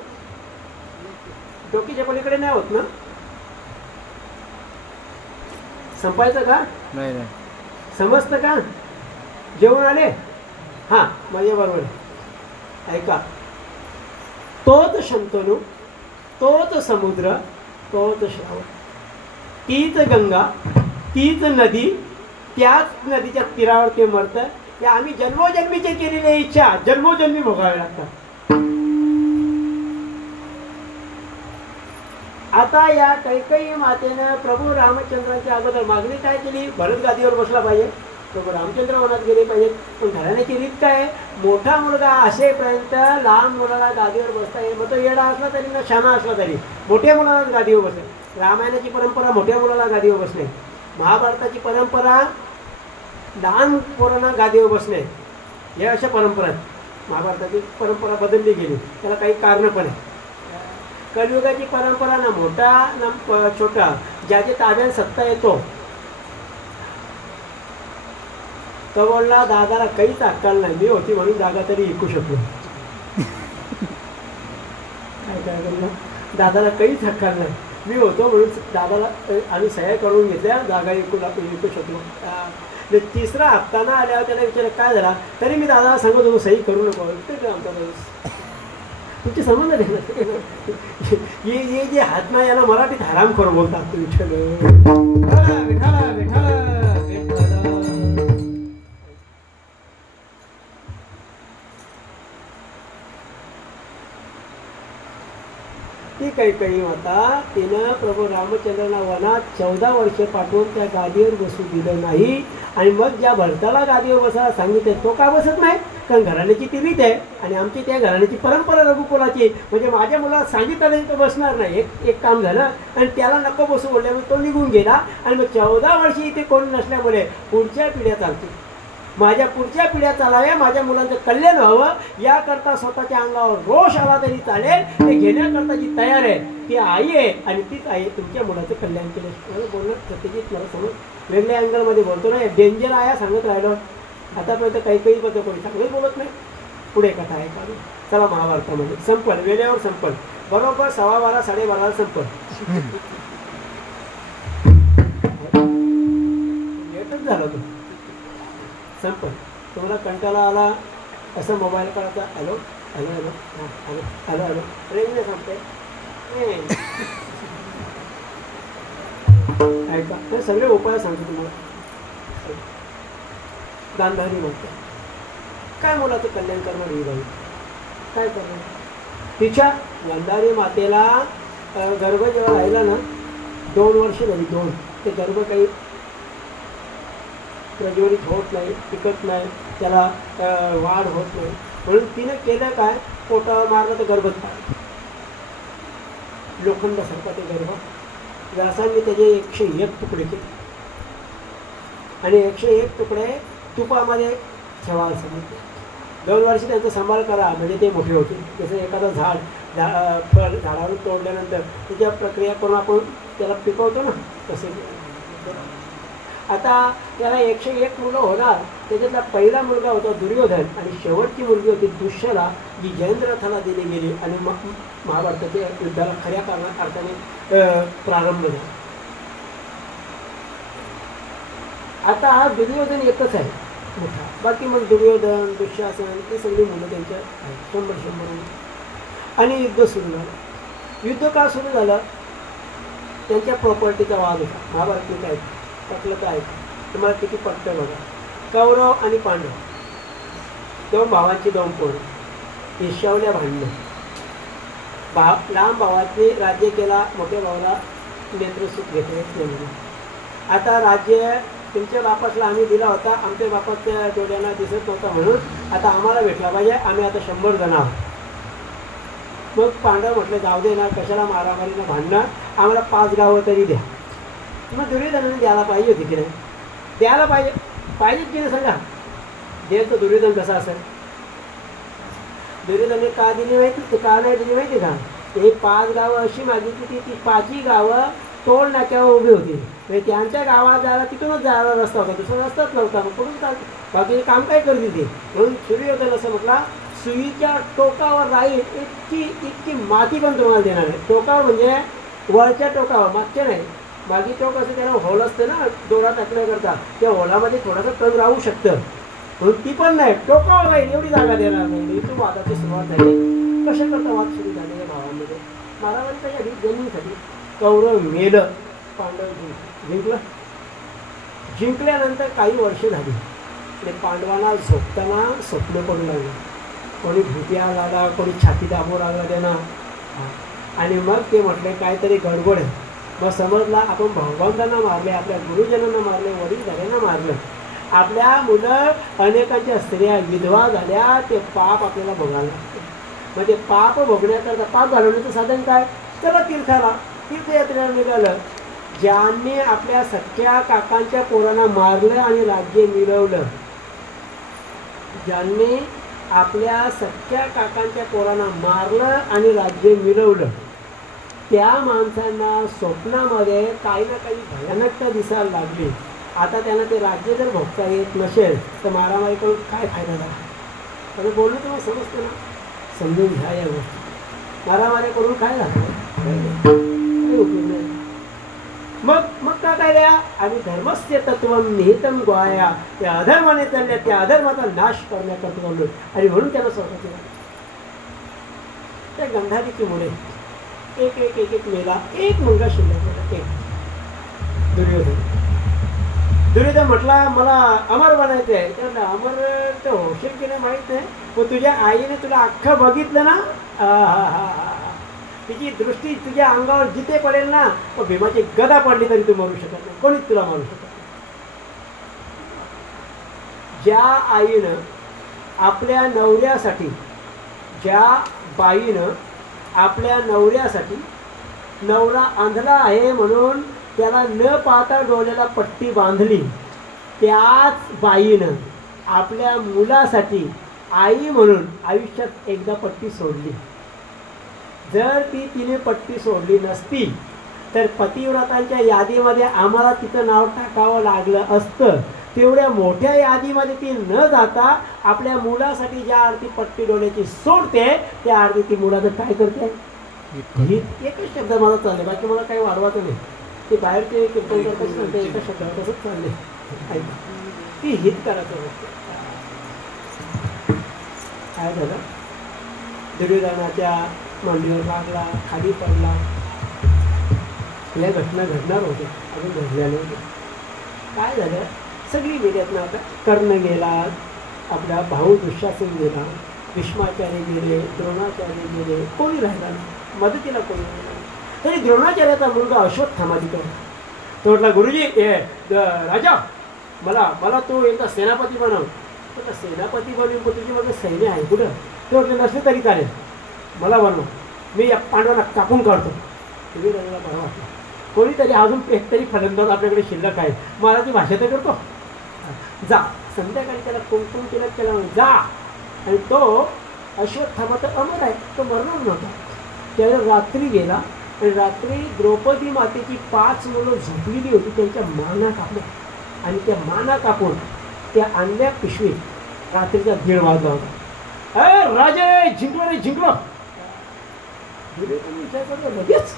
डोकीच्या पलीकडे नाही होत ना. संपायचं का? नाही नाही. समजतं का? जेवण आले? हां माझ्या बरोबर ऐका. तोच शंतनू, तोच समुद्र, तोच श्रावण, तीच गंगा, तीच नदी, त्याच नदीच्या तीरावर ते मरतं. ते आम्ही जन्मोजन्मीचे केलेल्या इच्छा जन्मोजन्मी भोगावे लागतात. आता या कैकेयी मातेनं प्रभू रामचंद्रांच्या अगोदर मागणी काय केली? भरत गादीवर बसला पाहिजे, प्रभू रामचंद्र वनात गेले पाहिजेत. पण घराण्याची रीत काय? मोठा मुलगा असेपर्यंत लहान मुलाला गादीवर बसता येईल. मग तो येडा असला तरी ना शाना असला तरी मोठ्या मुलाला गादीवर बसले. रामायणाची परंपरा मोठ्या मुलाला गादीवर बसणे, महाभारताची परंपरा लहान पोरांना गादीवर बसणे, या अशा परंपरा आहेत. महाभारताची परंपरा बदलली गेली, त्याला काही कारण पण आहे. कलियुगाची परंपरा ना मोठा ना छोटा, ज्याच्या ताब्यात सत्ता येतो तो बोलला दादाला काहीच अक्कल नाही, मी होती म्हणून जागा तरी ऐकू शकलो. काय करलं? दादाला काहीच अक्कल नाही, मी होतो म्हणून दादाला आम्ही सह्या करून घेतल्या, जागा ऐकू शकलो. तिसरा हप्ताना आल्यावर त्याला विचारलं काय झाला? तरी मी दादाला सांगत होतो सही करू नको. आमचा तुमचे संबंध हे जे हात ना याला मराठीत हराम करून बोलतात. ती काही माता तिनं प्रभू रामचंद्रांना वनात 14 वर्ष पाठवून त्या गादीवर बसू दिलं नाही. आणि मग ज्या भरताला गादीवर बसायला सांगितलं तो का बसत नाही? कारण घराण्याची ती रीत आहे आणि आमची त्या घराण्याची परंपरा रघुकुलाची. म्हणजे माझ्या मुलाला सांगितलं नाही तो बसणार नाही. एक काम झालं आणि त्याला नको बसू बोलल्यामुळे तो निघून गेला. आणि मग 14 वर्षी इथे कोण नसल्यामुळे पुढच्या पिढ्या चालतील. माझ्या पुढच्या पिढ्या चालाव्या, माझ्या मुलांचं कल्याण व्हावं याकरता स्वतःच्या अंगावर रोष आला तरी चालेल, ते घेण्याकरता जी तयार आहे ती आई आहे. आणि तीच आई तुमच्या मुलाचं कल्याण केलं. बोलणं सत्यजित मला समज वेगळ्या अँगलमध्ये बोलतो ना, डेंजर आहे सांगत राहिलो. आतापर्यंत काही पद्धत कोणी चांगलंच बोलत नाही. पुढे कथा आहे का? चला महाभारतामध्ये संपल, वेळेवर संपल, बरोबर 12:15 12:30 संपल. लेटच झालं तो संपल. तुम्हाला कंटाळा आला असं मोबाईल करायचा, hello hello hello hello hello hello range नाही सांगते ऐका. हे सगळे उपाय सांगतो तुम्हाला. गांधारी म्हणते काय मुलाचं कल्याण करणार ही बाई काय करणार? तिच्या गांधारी मातेला गर्भ जेव्हा राहिला ना 2 वर्ष झाली, 2 ते गर्भ काही प्रज्वलित होत नाही, टिकत नाही, त्याला वाढ होत नाही. म्हणून तिने केलं काय? पोटावर मारलं तर गर्भच पाडलं. लोखंडासारखा ते गर्भ. व्यासांनी त्याचे 101 तुकडे केले आणि 101 तुकडे तुपामध्ये ठेवायला सांगितले. 2 वर्षी त्यांचा सांभाळ करा म्हणजे ते मोठे होते. जसं एखादं फळ झाडावरून तोडल्यानंतर त्याच्या प्रक्रिया करून आपण त्याला पिकवतो ना तसे. आता त्याला 101 मुलं होणार. त्याच्यातला पहिला मुलगा होता दुर्योधन आणि शेवटची मुलगी होती दुष्यला, जी जयंद्रथाला दिली गेली आणि महाभारताच्या युद्धाला खऱ्या अर्थाने प्रारंभ झाला. आता हा दुर्योधन एकच आहे मोठा, बाकी मग दुर्योधन दुःशासन हे सगळी मुलं त्यांच्या आहेत 100 आणि युद्ध सुरू झालं. युद्ध का सुरू झालं? त्यांच्या प्रॉपर्टीचा वाद होता. महाभारत काय पटलं काय तुम्हाला किती पटतं बघा. कौरव आणि पांडव 2 भावांची 2 पोरं ईर्ष्यावल्या भांडणं. लहान भावाचे राज्य केला, मोठ्या भावाला नेतृत्व घेतले. आता राज्य तुमच्या बापासला आम्ही दिला होता, आमच्या बापाच्या डोळ्यांना दिसत नव्हता म्हणून आता आम्हाला भेटला पाहिजे. आम्ही आता 100 जण आहोत. मग पांडव म्हटलं जाऊ दे ना, कशाला मारामारीनं भांडणं, आम्हाला 5 गावं तरी द्या. मग दुर्योधनाने द्यायला पाहिजे होती की नाही? द्यायला पाहिजे की नाही सांगा. देव तर दुर्योधन कसा असेल? दुर्योधनने का दिली माहिती, का नाही दिली माहिती का? ते 5 गावं अशी मागितली ती 5ही गावं टोल नाक्यावर उभी होती. म्हणजे त्यांच्या गावात जायला तिथूनच जायला रस्ता होता, दुसरा रस्ताच नव्हता. मग कुठून काय बाकी काम काय करते ते? म्हणून सूर्योदय असं म्हटला, सुईच्या टोकावर राहील इतकी माती पण तुम्हाला देणार आहे. टोकावर म्हणजे वरच्या टोकावर, मागच्या नाही. मागी टोक असं त्याला होल असतं ना दोरा टाकण्याकरता, त्या होलामध्ये थोडासा तग राहू शकतं. म्हणून ती पण नाही, टोकावर राहील एवढी जागा देणार नाही. इथून वादाची सुरुवात झाली. कशा करता वाद सुरू झाले या भावांमध्ये? मारामारी काही जमिनीसाठी. कौरव मेलं, पांडव जिंकल्यानंतर काही वर्ष झाली. ते पांडवांना झोपताना स्वप्न पडू लागलं. कोणी भूत्या लागला, कोणी छाती दाबू लागला त्यांना. आणि मग ते म्हटले काहीतरी गडबड आहे. मग समजला आपण भगवंतांना मारले, आपल्या गुरुजनांना मारले, वडीलधाऱ्यांना मारलं. आपल्या मुलं अनेकांच्या स्त्रिया विधवा झाल्या. ते पाप आपल्याला भोगायला लागते. मग ते पाप भोगण्याकरता पाप घालवण्याचं साधन काय? चला तीर्थाला, तीर्थयात्रेला निघालं. ज्यांनी आपल्या सख्या काकांच्या पोरांना मारलं आणि राज्य मिळवलं, ज्यांनी आपल्या सख्या काकांच्या पोरांना मारलं आणि राज्य मिळवलं, त्या माणसांना स्वप्नामध्ये काही ना काही भयानकता दिसायला लागली. आता त्यांना ते राज्य जर भोगता येत नसेल तर मारामारी करून काय फायदा झाला? तर बोलणं तुम्हाला समजतं ना, समजून घ्या या गोष्टी. मारामारी करून काय झालं? काही उपयोग नाही. मग का काय द्या? आणि धर्मस्य तत्व निहितम गोया, त्या अधर्माने चालल्या, त्या अधर्माचा नाश करण्याकरता चाललो. आणि म्हणून त्याला स्वतःचे त्या गंधारीची मुळे एक मेला. एक मुलगा शिल्लक होता, एक दुर्योधन म्हटला मला अमर बनायचं आहे. त्याला अमर तर होशील की नाही माहीत नाही, पण तुझ्या आईने तुला अख्खं बघितलं ना, तिची दृष्टी तुझ्या अंगावर जिथे पडेल ना, तर भीमाची गदा पडली तरी तू मरू शकत नाही, कोणीच तुला मारू शकत नाही. ज्या आईनं आपल्या नवऱ्यासाठी, ज्या बाईनं आपल्या नवऱ्यासाठी, नवरा आंधळा आहे म्हणून त्याला न पाहता डोळ्याला पट्टी बांधली, त्याच बाईनं आपल्या मुलासाठी आई म्हणून आयुष्यात एकदा पट्टी सोडली. जर तिने पट्टी सोडली नसती तर पतिव्रतांच्या यादीमध्ये आम्हाला तिचं नाव टाकावं लागलं असतं. तेवढ्या मोठ्या यादीमध्ये ती न जाता आपल्या मुलासाठी ज्या आरती पट्टी डोळ्याची सोडते, त्या आरती ती मुलाचं काय करते? हित. एकच शब्द मला चालले, बाकी मला काही वाढवायचं नाही. ते बाहेरचे कीर्तन करताच सांगते, एका शब्दावर तसंच चालले. ती हित करायचं होतं. काय झालं? दुर्योधनाच्या मांडीवर लागला, खाली पडला. या घटना घडणार होत्या, अजून घडल्या नव्हत्या. काय झालं? सगळी गेल्यात ना. आता कर्ण गेला, आपला भाऊ दुःशासन गेला, भीष्माचार्य गेले, द्रोणाचार्य गेले, कोणी राहिला नाही, मदतीला कोणी राहिला नाही. तरी द्रोणाचार्याचा मुलगा अश्वत्थामा तिथं तो म्हटला, गुरुजी राजा मला तो एकदा सेनापती बनव. तर सेनापती बनवून तुझी माझं सैन्य आहे कुठं? ते म्हटलं नसले तरी चालेल, मला बनव, मी या पांडवांना कापून काढतो. तुम्ही त्याला बरं वाटलं, कोणीतरी अजून एक तरी फलंदाज आपल्याकडे शिल्लक आहे, मराठी भाषेत करतो. जा संध्याकाळी त्याला कुंकुम तिलक केला, जा. आणि तो अश्वत्थामा तर अमर आहे, तो मरणार नव्हता. त्याला रात्री गेला आणि रात्री द्रौपदी मातेची 5 मुलं झोपलेली होती, त्यांच्या माना कापल्या आणि त्या माना कापून त्या आणल्या पिशवीत. रात्रीचा 1:30 वाजला होता. राजे जिंकलो रे, जिंकलो. विचार करतो लगेच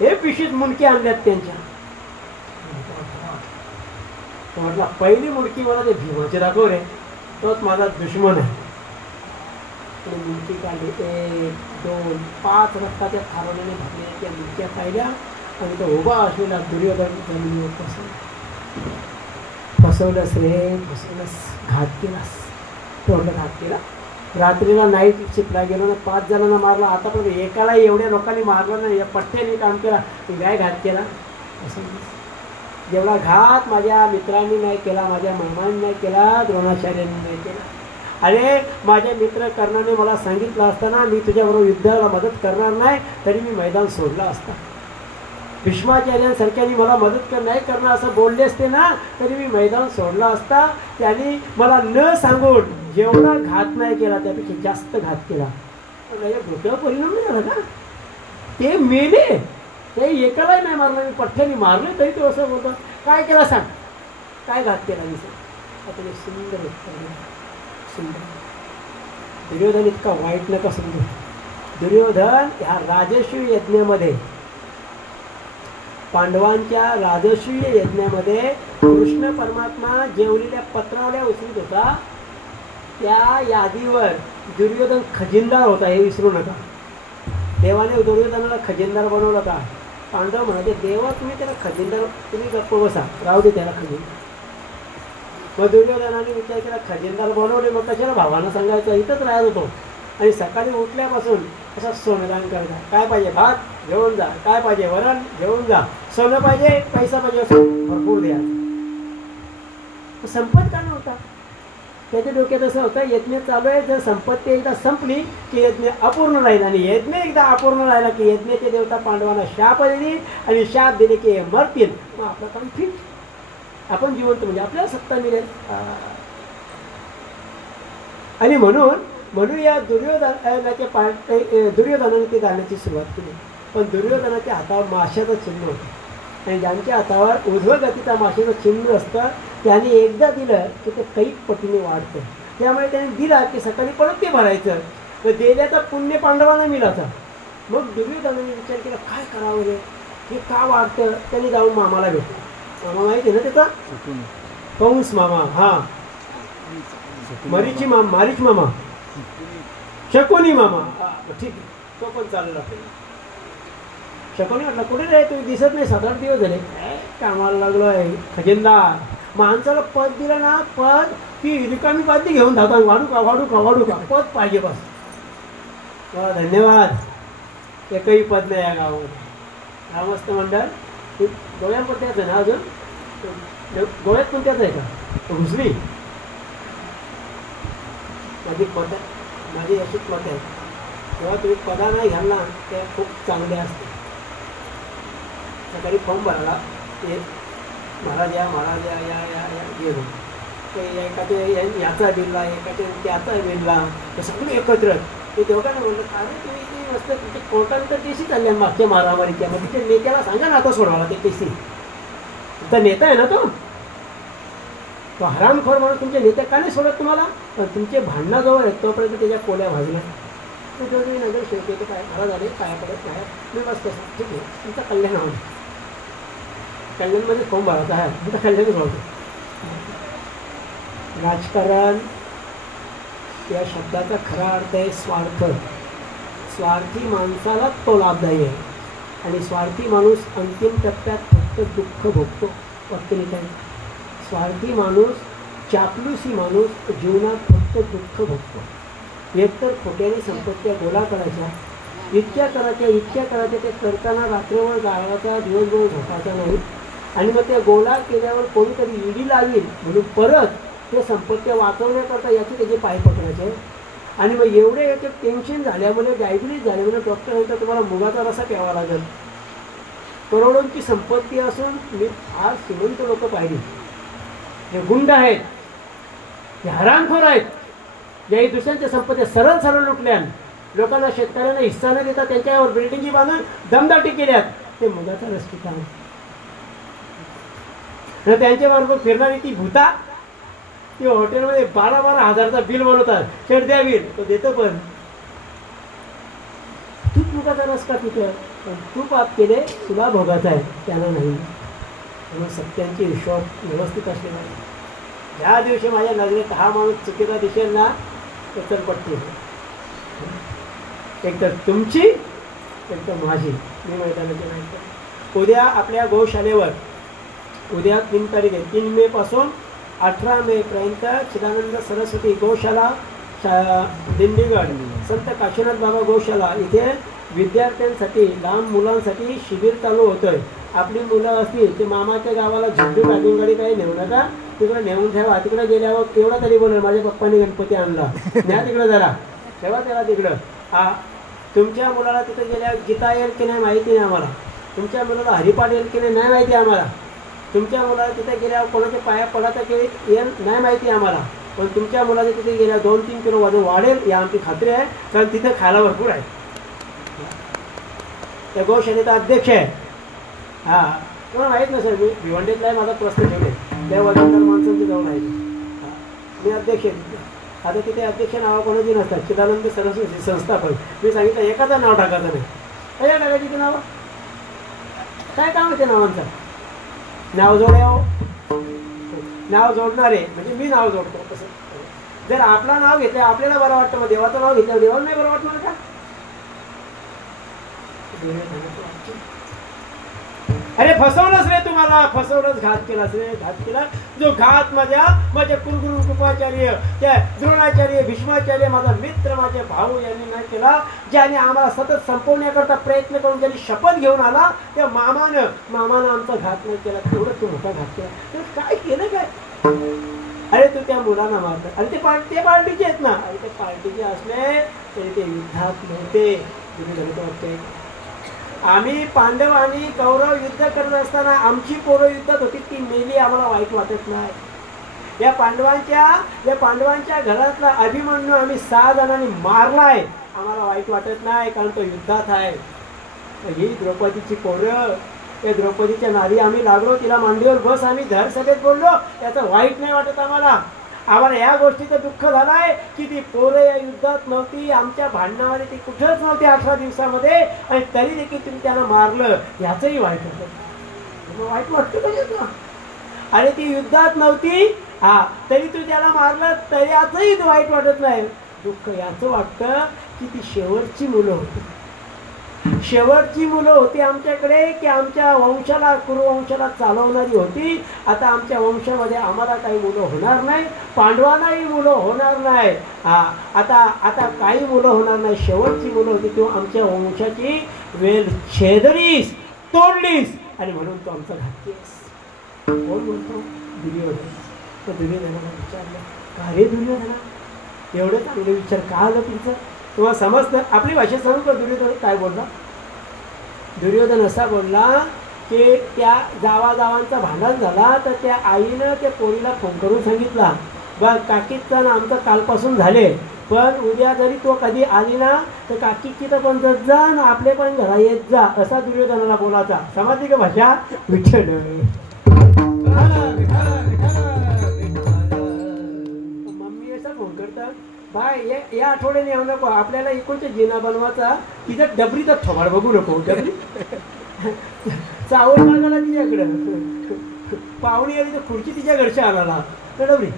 हे पिशवीत मुंडकी आणल्यात त्यांच्या. म्हटला पहिली मुंडकी मला ते भीमाचे दाखव रे, तोच माझा दुश्मन आहे. मुंडकी काढली, 1, 2, 5 रक्ताच्या थारोळ्याने भरलेल्या त्या मुंडक्या पाहिल्या आणि तो उभा असलेला दुर्योधन जमिनीवर फसवलंस रे, फसवलंस, घात केलास. तोंड घात केला. रात्रीला नाईट शिपला गेलो ना, 5 जणांना मारला. आतापर्यंत एकाला एवढ्या लोकांनी मारलं नाही, या पट्ट्याने काम केला, काय घात केला? जेवढा घात माझ्या मित्रांनी नाही केला, माझ्या मामांनी नाही केला, द्रोणाचार्यांनी नाही केला. अरे माझ्या मित्र कर्णाने मला सांगितलं असताना मी तुझ्याबरोबर युद्धाला मदत करणार नाही, तरी मी मैदान सोडला असता. भीष्माचार्यांसारख्यानी मला मदत नाही करणार असं बोलले असते ना तरी मी मैदान सोडला असता. त्यांनी मला न सांगून जेवढा घात नाही केला त्यापेक्षा जास्त घात केला. डोक्यावर परिणाम नाही झाला का? ते मेले, ते एकालाही नाही मारलं, मी पठ्ठ्याने मारले तरी तो असं बोलतो काय केला सांग, काय घात केला मी सांग. आता मी सुंदर उत्तर दिलं, सुंदर. दुर्योधन इतका वाईट नका समजू. दुर्योधन ह्या राजस्वी यज्ञामध्ये, पांडवांच्या राजस्वी यज्ञामध्ये कृष्ण परमात्मा जेवलेल्या पत्रावल्या उचलत होता. त्या यादीवर दुर्योधन खजिनदार होता, हे विसरू नका. देवाने दुर्योधनाला खजिनदार बनवलं का? पांडव म्हणाले देवा तुम्ही त्याला खजिनदार, तुम्ही गप्प बसा, राहू दे त्याला खजिनदार. मग दुर्योधनाने विचार केला खजिनदार बनवले, मग कशाला भावानं सांगायचं, इथंच राहत होतो. आणि सकाळी उठल्यापासून असा सोनदान करता, काय पाहिजे भात घेऊन जा, काय पाहिजे वरण घेऊन जा, सोनं पाहिजे पैसा पाहिजे असं भरपूर द्या. संपत का नव्हता. त्याच्या डोक्यात असं होतं यज्ञ चालू आहे, जर संपत्ती एकदा संपली की यज्ञ अपूर्ण राहील, आणि यज्ञ एकदा अपूर्ण राहिला की यज्ञाचे देवता पांडवांना शाप दिली, आणि शाप दिले की हे मरतील. मग आपलं काम ठीक, आपण जिवंत म्हणजे आपल्याला सत्ता मिळेल. आणि म्हणून या दुर्योधनाने ते जाण्याची सुरुवात केली. पण दुर्योधनाच्या हातावर माशाचं चिन्ह होतं, आणि ज्यांच्या हातावर उजव्या गतीचा माशाचं चिन्ह असतं त्याने एकदा दिलं की ते कैक पटीने वाढतं. त्यामुळे त्याने दिला की सकाळी परत ते भरायचं, तर देण्याचा पुण्य पांडवांना मिळायचा. मग दुर्योधनाने विचार केला काय करावं हे का वाढतं. त्याने जाऊन मामाला भेटला. मामा माहिती आहे ना त्याचा, कंस मामा, हा मारीच मामा, शकुनी मामा, ठीक आहे तो पण चालला. शकुनी म्हटलं कुठे रे, तुम्ही दिसत नाही, 7-8 दिवस झाले. कामाला लागलो आहे खजिनदार. माणसाला पद दिलं ना, पद ती रिकामी बादली घेऊन जातात, वाढू का पद पाहिजे बस. धन्यवाद. एकही पद नाही या गावामध्ये. हा मस्त मंडळ. गोव्यात पण त्याच आहे ना, अजून गोव्यात पण त्याच आहे का घुसली. माझी अशीच मत आहे, तेव्हा तुम्ही पदा नाही घालला त्या खूप चांगले असते. सकाळी फॉर्म भरायला ते महाराज या गेलो, ते एकाचे याचा बिल्ला, एकाचे त्याचा बिल्ला, ते सगळे एकत्र. ते दोघांना म्हणलं अरे तुम्ही ते मस्त तुमचे कोर्टाने तर केसी चालल्या मागच्या मारामारीच्या, मग तिथे नेत्याला सांगा ना आता सोडवाला ते केसी. तुमचा नेता आहे ना तो हरामखोर म्हणून तुमचे नेते का नाही सोडत तुम्हाला. पण तुमचे भांडणाजवळ आहेत तोपर्यंत त्याच्या कोल्या भाजल्या. तुम्ही नगर शेवटी ते काय खरं झाले काय पडत नाही, मी बस तसं ठीक आहे तुमचं कल्याण हवं. कल्याणमध्ये फॉर्म भरायचा आहे, तुमचं कल्याणच होतं. राजकारण या शब्दाचा खरा अर्थ आहे स्वार्थ. स्वार्थी माणसाला तो लाभदायी आहे, आणि स्वार्थी माणूस अंतिम टप्प्यात फक्त दुःख भोगतो. वाक्य काय, स्वार्थी माणूस, चापलूसी माणूस जीवनात फक्त दुःख भोगतो. एकतर खोट्याने संपत्त्या गोळा करायच्या, इतक्या करायच्या ते करताना रात्रभर गाळवाचा, दिवसभर झोपायचा नाही. आणि मग त्या गोळा केल्यावर कोणीतरी ईडी लावेल म्हणून परत ते संपत्त्या वाचवण्याकरता याचे त्याचे पाय पकडायचे. आणि मग एवढे याचे टेन्शन झाल्यामुळे, डायबिटीज झाल्यामुळे डॉक्टर म्हणतात तुम्हाला मुगाचा रसा प्यावा लागेल. करोडोंची संपत्ती असून मी आज श्रीमंत लोक पाहिली, हे गुंड आहेत, हे हरामखोर आहेत, ज्याही दुसऱ्यांच्या संपत्ती सरळ लुटल्या, लोकांना शेतकऱ्यांना हिस्सा न देता त्यांच्यावर बिल्डिंगी बांधून दमदाटी केल्यात. ते मुगाचा रस पितात. त्यांच्याबरोबर फिरणारी ती भूता, ती हॉटेलमध्ये 12-12 हजारचा बिल बनवतात. शेट द्या बिल, तो देतो. पण तूच मुगाचा रस का पितं, पण तू पाप केले तुला भोगायचा आहे, त्याला नाही. म्हणून सत्यांची हिशोब व्यवस्थित असले नाही. ज्या दिवशी माझ्या नजरेत हा माणूस चुकीचा दिसेल ना, तर पट्टी एकतर तुमची एकदम माझी. मी मैदानाची नाही. उद्या आपल्या गौशालेवर, उद्या 3 तारीख आहे, 3 मे पासून 18 मे पर्यंत चिदानंद सरस्वती गौशाला दिंडीगड संत काशीनाथ बाबा गौशाला इथे विद्यार्थ्यांसाठी, लहान मुलांसाठी शिबिर चालू होतोय. आपली मुलं असतील ते मामाच्या गावाला झुंजू गाडी काही नेऊ नका, तिकडे नेऊन ठेवा. तिकडे गेल्यावर केवढा तरी बोलेल माझ्या पप्पांनी गणपती आणला, न्या तिकडं जरा ठेवा त्याला तिकडं. तुमच्या मुलाला तिथं गेल्यावर गीता येईल की नाही माहिती नाही आम्हाला, तुमच्या मुलाला हरिपाठ येईल की नाही माहिती आम्हाला. तुमच्या मुलाला तिथे गेल्यावर कोणाच्या पाया पडायचं की येईल नाही माहिती आम्हाला. पण तुमच्या मुलाला तिथे गेल्यावर 2-3 किलो वजन वाढेल या आमची खात्री आहे. कारण तिथे खायला भरपूर आहे. त्या गौशालेचा अध्यक्ष आहे. हां तुम्हाला माहीत नसेल मी भिवंडीतला आहे. माझा प्रश्न ठेवले त्या वजनदार माणसांची जाऊन आहे. मी अध्यक्ष आहे. आता तिथे अध्यक्ष नाव कोणाची नसतात. चिदानंद सरस्वती संस्थापक. मी सांगितलं एकाचं नाव टाकायचं नाही. कशा टाकायची ते नावं काय काम आहे त्या नावांचं. नाव जोड्या नाव जोडणारे म्हणजे मी नाव जोडतो तसं. जर आपलं नाव घेतलं आपल्याला बरं वाटतं मग देवाचं नाव घेतलं देवाला नाही बरं वाटणार का. अरे फसवलंच रे तुम्हाला. फसवलंच. घात केलाच रे. घात केला. जो घात माझ्या कुलगुरू कृपाचार्य त्या द्रोणाचार्य भीष्माचार्य माझा मित्र माझे भाऊ यांनी नाही केला. ज्याने आम्हाला सतत संपवण्याकरता प्रयत्न करून ज्यांनी शपथ घेऊन आला त्या मामानं आमचा घात नाही केला. तेवढं तू मोठा घात केला. काय केलं काय. अरे तू त्या मुलांना मारला. अरे ते पार्टीचे आहेत ना. अरे ते पार्टीचे असले तरी ते युद्धात नव्हते. तुम्ही धरत वाटते. आम्ही पांडव आणि कौरव युद्ध करत असताना आमची पोरं युद्धात होती ती मेली. आम्हाला वाईट वाटत नाही. या पांडवांच्या घरातला अभिमन्यू आम्ही 6 जणांनी मारलाय. आम्हाला वाईट वाटत नाही कारण तो युद्धात आहे. ही द्रौपदीची पोरं या द्रौपदीच्या नादी आम्ही लागलो. तिला मांडीवर बस आम्ही धर सभेत बोललो. त्याचं वाईट नाही वाटत आम्हाला. या गोष्टीचं दुःख झालंय की ती पोरं या युद्धात नव्हती. आमच्या भांडणामध्ये ती कुठंच नव्हती 18 दिवसामध्ये आणि तरी देखील तुम्ही त्यांना मारलं. याचंही वाईट वाटत. वाईट वाटतं पाहिजे तुला. अरे ती युद्धात नव्हती तरी तू त्याला मारलं तरी याचंही वाईट वाटत नाही. दुःख याचं वाटतं की ती शेवटची मुलं होती आमच्याकडे की आमच्या वंशाला कुरुवंशाला चालवणारी होती. आता आमच्या वंशामध्ये आम्हाला काही मुलं होणार नाही. पांडवांनाही मुलं होणार नाही. आता काही मुलं होणार नाही. शेवटची मुलं होती तू आमच्या वंशाची वेल छेदलीस तोडलीस आणि म्हणून तू आमचा घात केस. कोण बोलतो. दुर्योधन. तर दुर्योधनाला विचारलं का रे दुर्योधना एवढे चांगले विचार का आलं तुमचं. तुम्हाला समजतं. आपली भाषेत सांगू का दुर्योधन काय बोलला. दुर्योधन असा बोलला की त्या जावांचा भांडण झाला तर त्या आईनं त्या पोरीला फोन करून सांगितला बघ काकीचा ना आमचं कालपासून झाले पण उद्या जरी तो कधी आली ना तर काकीची तर पण जात जा ना आपले पण घरा येत जा. असा दुर्योधनाला बोलायचा. समजली का भाषा. विठ्ठल मम्मी असा फोन करतात बाय या आठवड्याने येऊ नको. आपल्याला इकडच्या जिना बनवायचा. तिथं डबरीचा थोबाड बघू नको. डबरी चावल मागायला तिच्याकडं. पाहुणी आली तर खुर्ची तिच्या घरच्या आणाला तर डबरी.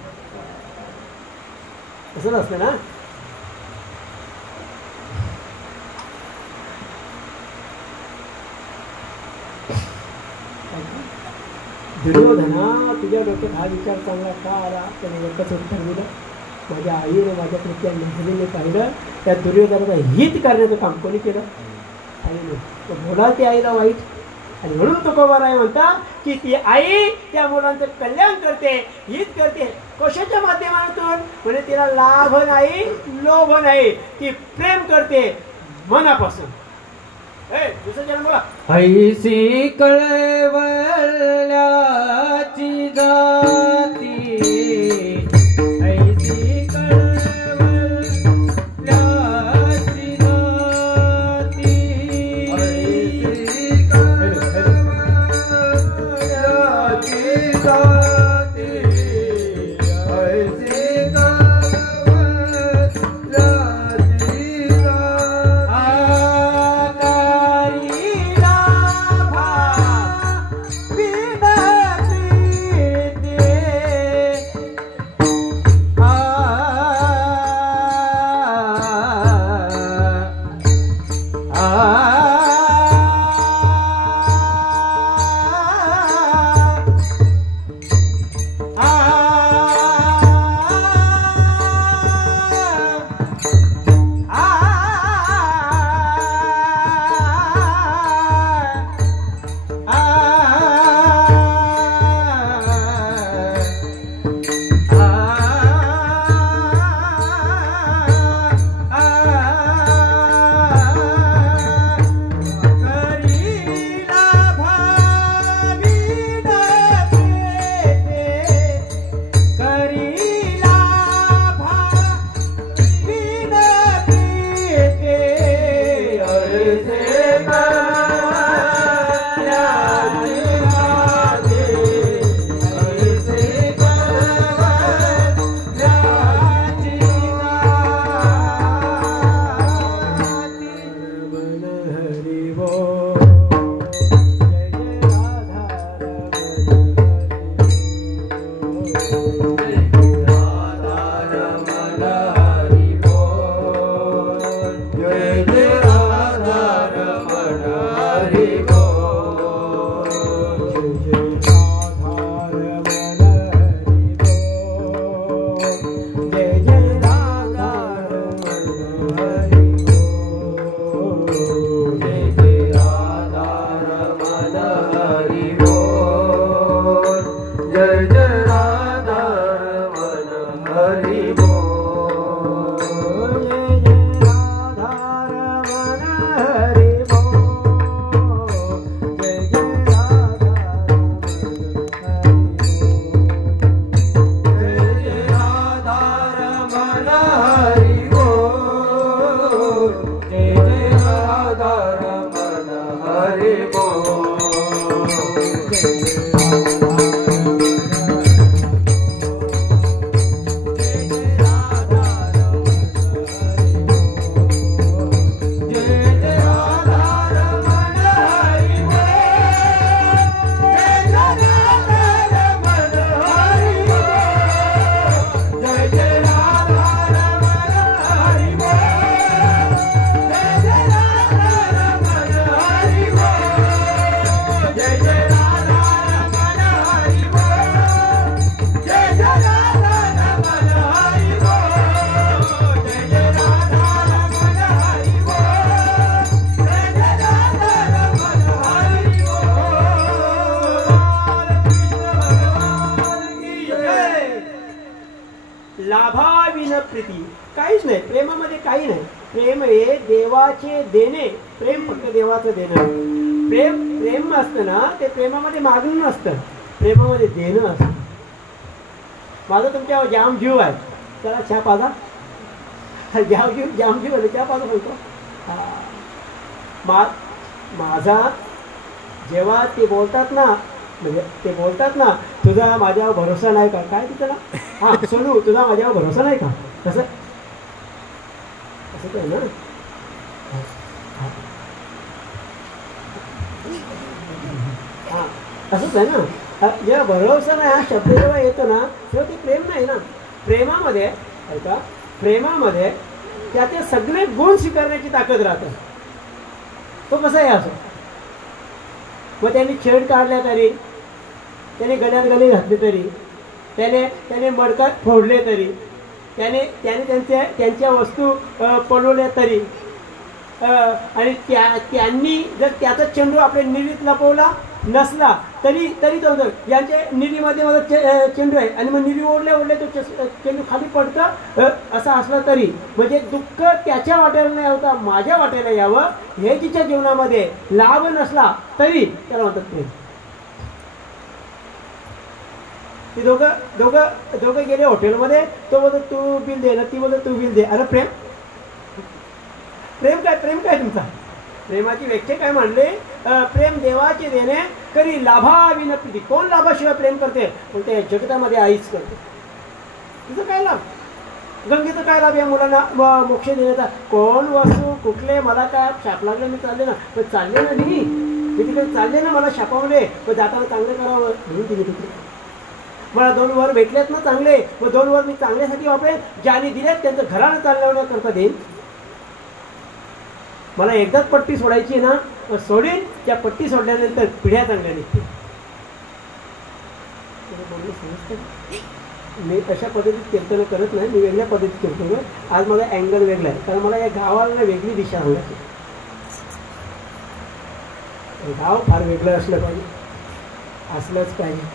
असं नसतं ना. दुर्योधना तुझ्या डोक्यात हा विचार चांगला का आला. त्याने एकच उत्तर दिलं. माझ्या आईने माझ्या त्या मैत्रिणीने पाहिलं त्या दुर्योधनाचं हित करण्याचं काम कोणी केलं. आईने. बोला ती आईला वाईट. आणि म्हणून तुकोबाराय म्हणता की ती आई त्या मुलांचं कल्याण करते हित करते. कशाच्या माध्यमातून म्हणजे तिला लाभ नाही लोभ नाही. ती प्रेम करते मनापासून. दुसरं जण बोला. ऐसी कळवल्याची जाती ऐसी कळवल्याची जाती ऐसी कळवल्याची जाती ऐसी हरि बोल लाभाविन प्रीती काहीच नाही प्रेमामध्ये काही नाही. प्रेम हे देवाचे देणे. प्रेम फक्त देवाचं देणं. प्रेम असतं ना ते प्रेमामध्ये मागणं नसतं, प्रेमामध्ये देणं असतं. माझा तुमच्यावर जाम जीव आहे, चला चहा पाजा. जाम जीव आहे चहा पाजा बोलतो. माझा जेव्हा ते बोलतात ना, म्हणजे ते बोलतात ना तुझा माझ्यावर भरोसा नाही का, काय तिथं ना हां सोनू तुझा माझ्यावर भरोसा नाही का, कसं असं काय ना हां असंच आहे ना. जेव्हा भरोसा नाही हा शब्द जेव्हा येतो ना तेव्हा ते प्रेम नाही ना. प्रेमामध्ये ऐका, प्रेमामध्ये त्याचे सगळे गुण स्वीकारण्याची ताकद राहते. तो कसा आहे असं, मग त्यांनी छेड काढल्या तरी, त्याने गळ्यात गळे घातले तरी, त्याने मडकात फोडले तरी, त्याने त्यांच्या वस्तू पळवल्या तरी, आणि त्यांनी जर त्याचा चेंडू आपल्या निरीत लपवला नसला तरी तो यांच्या निरीमध्ये माझा चेंडू आहे आणि मग निरी ओढले तो चेंडू खाली पडतं असं असलं तरी, म्हणजे दुःख त्याच्या वाट्याला नाही होता माझ्या वाट्याला यावं हे तिच्या जीवनामध्ये लाभ नसला तरी त्याला म्हणतात प्रेम. ते दोघं गेले हॉटेलमध्ये, तो बोलतो तू बिल दे ना, ती बोलतो तू बिल दे. अरे प्रेम काय तुमचा? प्रेमाची व्याख्या काय म्हणले, प्रेम देवाचे देणे करी लाभाविन प्रीती. कोण लाभाशिवाय प्रेम करते? पण त्या जगतामध्ये आईच करते. तुझं काय लाभ? गंगेचं काय लाभ या मुलांना मोक्ष देण्याचा? कोण वस्तू कुठले, मला काय शाप लागले मी चालले ना, पण चालले ना मी तिकडे चालले ना, मला शापावले पण जाताना चांगलं करावं म्हणून तिने तिकडे मला 2 वर भेटलेत ना चांगले, मग 2 वर मी चांगल्यासाठी वापरेन. ज्याने दिलेत त्यांचं घरानं चालवण्याकरता देईन. मला एकदाच पट्टी सोडायची ना, सोडीन. त्या पट्टी सोडल्यानंतर पिढ्या चांगल्या निघतील. मी तशा पद्धतीत कीर्तन करत नाही, मी वेगळ्या पद्धतीत कीर्तन. आज माझा अँगल वेगळा आहे, कारण मला या गावाला वेगळी दिशा सांगायची. गाव फार वेगळं असलंच पाहिजे.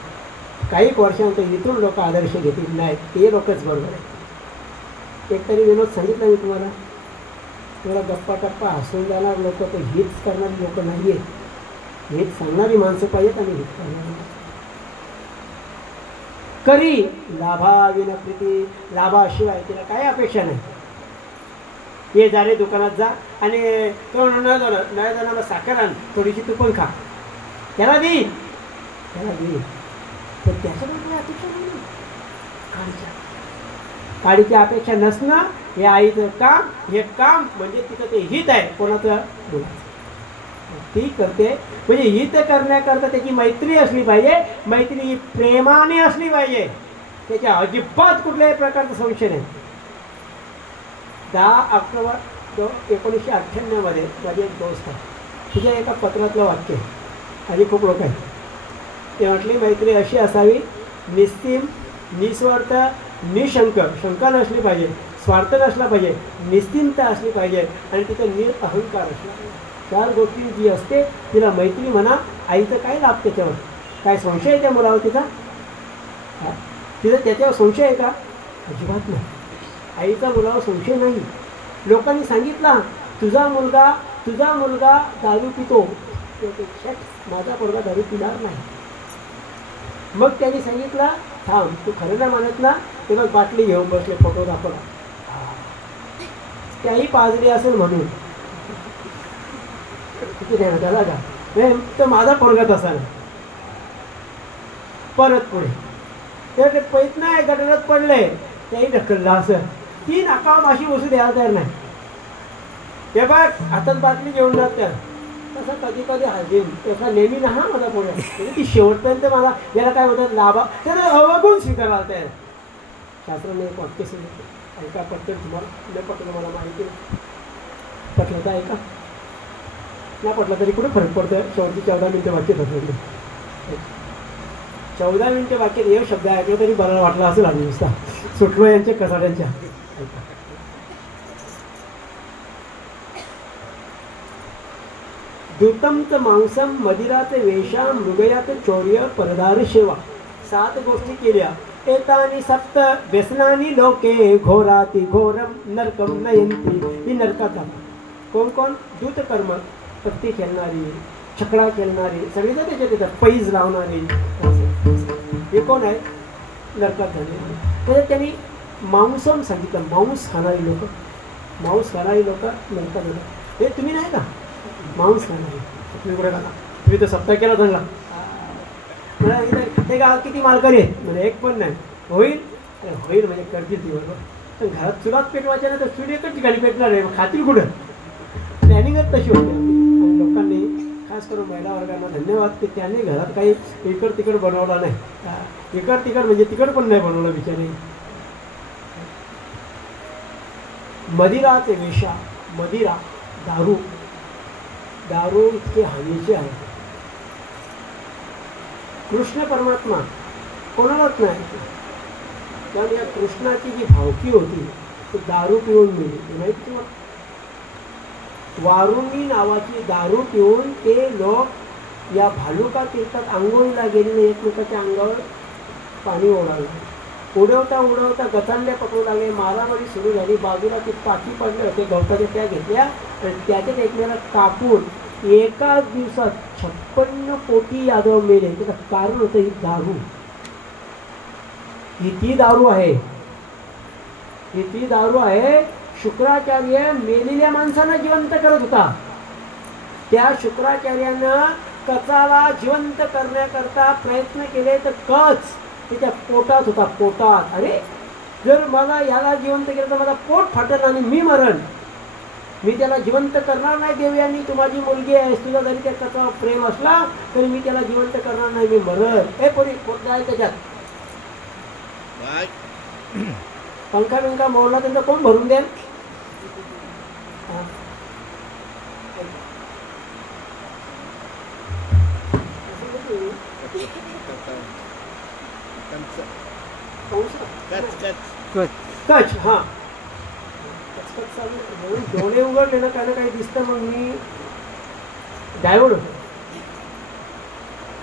काही वर्षानंतर इथून लोक आदर्श घेतील नाही, ते लोकच बरोबर आहे. एकतरी विनोद सांगितला मी तुम्हाला, थोडा गप्पा टप्पा हसून जाणार लोक, तर हित करणारी लोक नाही आहेत. हित सांगणारी माणसं पाहिजेत आणि हित करणारी करी लाभाविन प्रीती. लाभाशिवाय तिला काय अपेक्षा नाही. ये जा रे दुकानात जा आणि तो नाही जाणार मग साखर आण, थोडीशी तू पण खा, त्याला दे पण त्याच्याबद्दल अपेक्षा नाही. काळीची अपेक्षा नसणं हे आईचं काम. हे काम म्हणजे तिथं ते हित आहे कोणाचं, ती करते. म्हणजे हित करण्याकरता त्याची मैत्री असली पाहिजे. मैत्री ही प्रेमाने असली पाहिजे, त्याच्या अजिबात कुठल्याही प्रकारचा संशय नाही. 10 ऑक्टोबर 1998 मध्ये माझी एक दोस्त आहे, तिच्या एका पत्रातलं वाक्य आणि खूप लोक आहेत. ते म्हटली मैत्री अशी असावी, निस्सीम, निस्वार्थ, निशंक, शंका नसली पाहिजे, स्वार्थ नसला पाहिजे, निश्चिंत असली पाहिजे आणि तिथं निरअहंकार असला पाहिजे. 4 गोष्टी जी असते तिला मैत्री म्हणा. आईचं काय लाभ त्याच्यावर? काय संशय आहे त्या मुलावर तिचा? तिथं त्याच्यावर संशय आहे का? अजिबात नाही. आईचा मुलावर संशय नाही. लोकांनी सांगितला तुझा मुलगा दारू पितो, माझा पोरगा दारू पिणार नाही. मग त्यांनी सांगितलं थांब, तू खरं नाही मानत ना, ते मग बाटली घेऊन बसले, फोटो दाखवला. त्याही पाजली असेल म्हणून. किती ध्यान त्याला का तर माझा पोरगा तसा नाही. परत पुढे ते पैत नाही गटारात पडले त्याही ढकलला असं 3 अकावा माशी बसू द्यायला तयार नाही. हे बघ हातात बाटली घेऊन जात त्या तसं कधी कधी हाजीन तसा नेहमी ना हा माझा पोरगा म्हणजे ती शेवटपर्यंत मला याला काय म्हणतात लाभा त्याला अवगुण स्वीकारायला तयार. शास्त्राने एक वाक्य सांगितलं ऐका पटकन तुम्हाला नाही पटलं तुम्हाला माहिती नाही पटलं तर ऐका नाही पटलं तरी कुठे फरक पडतं. शेवटची 14 मिनिटं वाक्य धरलं 14 मिनिटं वाक्यात एक शब्द ऐकलं तरी बरं वाटलं असेल आम्ही नुसता सुटलो यांच्या कसाड्यांच्या. दूतमच मांसम मदिराचे वेशा मृगयात चौर्य परदार सेवा 7 गोष्टी केल्या. एतानी 7 व्यसनानी लोके घोराती घोरम नरकम नयंती ही नरकात जातात. कोण कोण दूतकर्म पत्ती खेळणारी छकडा खेळणारी सगळी तर त्याच्यात येतात. पैज लावणारी हे कोण आहे नरकात झाले. म्हणजे त्यांनी मांसम सांगितलं मांस खाणारी लोक नरकात जातात. हे तुम्ही नाही का मांस खाणारी तुम्ही कुठे खाला तुम्ही तर सप्ताह केला चांगला ते गावात किती मालकरी आहेत म्हणजे एक पण नाही. होईल होईल म्हणजे करतील ती बरोबर. पण घरात चुलात पेटवायच्या नाही तर चूल एकच ठिकाणी पेटणार आहे खातील कुठं प्लॅनिंगच तशी होती. आणि लोकांनी खास करून महिला वर्गांना धन्यवाद की त्यांनी घरात काही इकड तिकड बनवला नाही. इकड तिकड म्हणजे तिकड पण नाही बनवलं बिचारे. मदिराचे वेशा मदिरा दारू इतके हानीचे आहे. कृष्ण परमात्मा कोणालाच नाही कारण या कृष्णाची जी भावकी होती ती दारू पिऊन मिळली माहिती तुम्हाला. वारुणी नावाची दारू पिऊन ते लोक या भालुका तीर्थात आंघोळीला गेलेले एकमेकाच्या अंगावर पाणी उडवता गचांड्या पकडू लागले. मारामारी सुरू झाली. बाजूला ती पाठी पडले होते गवताच्या त्या घेतल्या आणि त्याच्यात एकमेकाला कापून एकाच दिवसात 56 कोटी यादव मेले. त्याचं कारण होतं ही दारू. ही ती दारू आहे. शुक्राचार्य मेलेल्या माणसांना जिवंत करत होता. त्या शुक्राचार्यानं कचाला जिवंत करण्याकरता प्रयत्न केले तर कच त्याच्या पोटात होता पोटात. अरे जर मला याला जिवंत केलं तर माझा पोट फाटल आणि मी मरण. मी त्याला जिवंत करणार नाही. देवयांनी तू माझी मुलगी आहे तुझा जरी त्या कचा प्रेम असला तरी मी त्याला जिवंत करणार नाही मी मरण. हे पोरी पोट आहे त्याच्यात पंखा मोडला त्यांचा कोण भरून द्याल. कच हा डोळे उघडले ना काही दिसतं मग मी डायव्हर्ट होतो.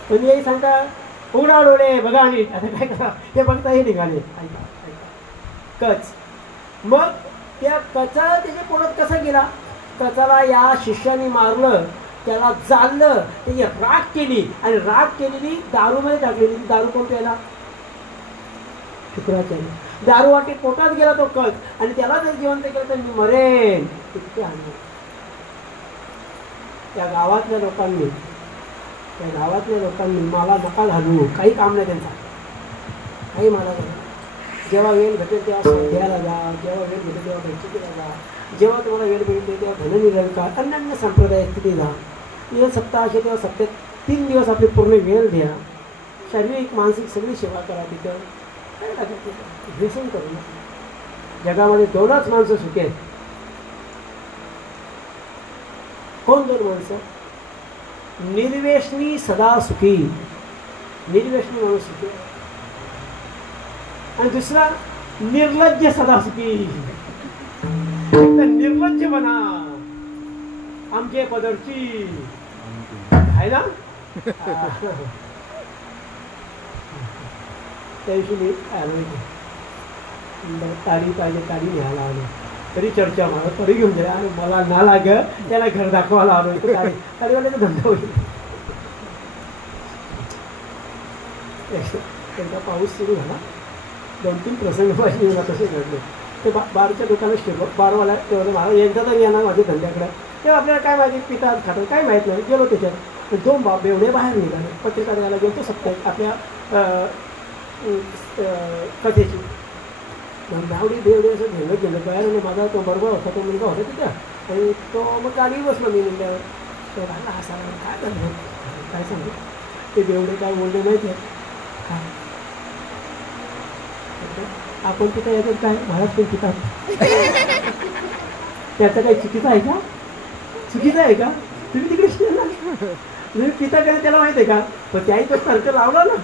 पण यही सांगता उघडा डोळे बघा आणि आता काय करा ते बघता हे निघाले कच. मग त्या कचाला त्याच्या पोटात कसा गेला. कचाला या शिष्याने मारलं त्याला जाळलं त्याची राख केली आणि राख केलेली दारूमध्ये टाकलेली. दारू कोण प्यायला शुक्राचार्य. दारू वाटी पोटात गेला तो कच आणि त्याला जर जिवंत केलं तर मी मरेन इतके हानी. त्या गावातल्या लोकांनी मला नका घालू काही काम नाही त्यांचा काही मला घालू. जेव्हा वेळ भेटेल तेव्हा स्वाध्यायाला जा. जेव्हा वेळ भेटेल तेव्हा बैठकीला जा. जेव्हा तुम्हाला वेळ भेटेल तेव्हा धननिरंकार अन्य संप्रदाय स्थिती जा. जेव्हा सप्ताह असे तेव्हा सप्त्यात 3 दिवस आपले पूर्ण वेळ द्या. शारीरिक मानसिक सगळी सेवा करा. तिथं काय टाकायचं व्यसन करू नका. जगामध्ये 2च माणसं सुखी आहेत. कोण 2 माणसं. निर्व्यसनी सदा सुखी. निर्व्यसनी माणूस सुखी आणि दुसरा निर्लज्ज सदा सुखी. निर्लज्ज बना आमचे पदरची आहे ना. त्या दिवशी मी आलो तारी पाहिजे तारी घ्यायला आलो तरी चर्चा मला तरी घेऊन जाईल आणि मला ना लाग त्याला घर दाखवायला आलो तारी तारीवाल्याचा धंदा होईल. त्यांचा पाऊस सुरू झाला 2-3 प्रसंग पाहिजे तसे घडले. ते बारच्या दुकानात शिरलो. बारवाला तेवढं मला एकदा तरी येणार माझ्या धंद्याकडे तेव्हा आपल्याला काय माहिती पितात खातात काय माहीत नाही. गेलो त्याच्यात तर दोन बेवडे बाहेर निघाले. पत्रिका द्यायला गेलो सप्ताहिक आपल्या कथेची. नावडी बेवडे असं घेणं गेलं बाहेर आणि माझा तो बरोबर होता तो मुलगा होता तिथं आणि तो मग गाडी बसलो मी निघल्यावर. तो राहिला हसायला काय झालं काय सांगू ते बेवडे काय बोलले माहिती आहे काय आपण तिथं येतात काय महाराज पण पितात त्याचं काही चुकीचं आहे का चुकीचं आहे का तुम्ही तिकडे शिकला तुम्ही पिता काय त्याला माहिती आहे का पण त्याही तो तर्क लावला ना.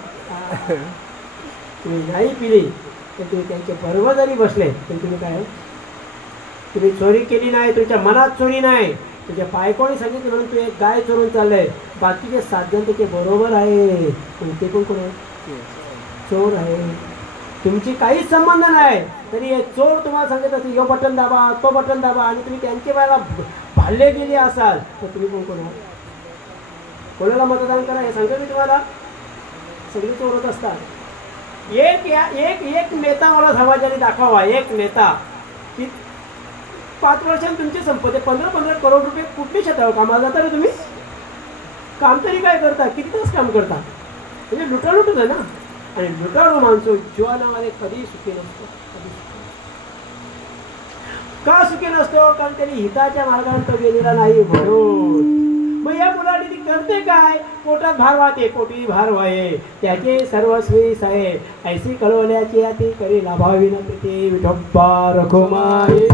तुम्ही नाही पिली तर तुम्ही त्यांच्या बरोबर जरी बसले तर तुम्ही काय तुम्ही चोरी केली नाही तुमच्या मनात चोरी नाही तुझ्या बायकोने सांगितलं म्हणून तू एक गाय चोरून चाललंय बाकीचे 7 जण त्याचे बरोबर आहे पण ते पण कोण आहे चोर आहे. तुमची काहीच संबंध नाही तरी हे चोर तुम्हाला सांगत असेल यो बटन दाबा तो बटन दाबा आणि तुम्ही त्यांच्या वेळेला भाल्ले गेले असाल तर तुम्ही कोण कोण कोणाला मतदान करा हे सांगतो मी तुम्हाला. सगळे चोरत असतात. एक नेता मला समाजाने दाखवावा एक नेता की 5 वर्षांत तुमची संपत्ती 15 करोड रुपये कुठली शेतावर कामाला जाता रे तुम्ही काम तरी काय करता किती तास काम करता म्हणजे लुटालुटच आहे ना. आणि लुटाळू माणसं जीवनामध्ये कधी सुखी नसतो का सुखी नसतो कारण त्यांनी हिताच्या मार्गाने तो गेलेला नाही म्हणून. मग या मुलाने ती करते काय पोटात भार वाहते पोटी भार वाहे त्याचे सर्वस्वी सहे ऐसी कळवल्याची ती करी लाभावी न ते विठोबा रखुमाई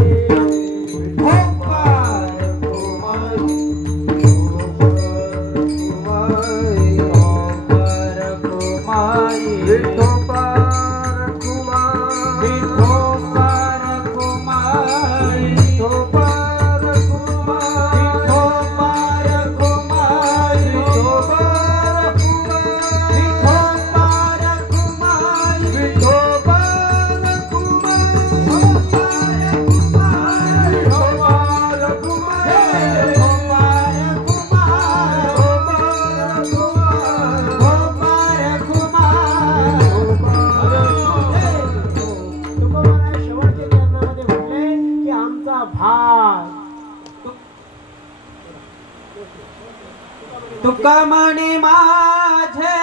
तुका म्हणे माझे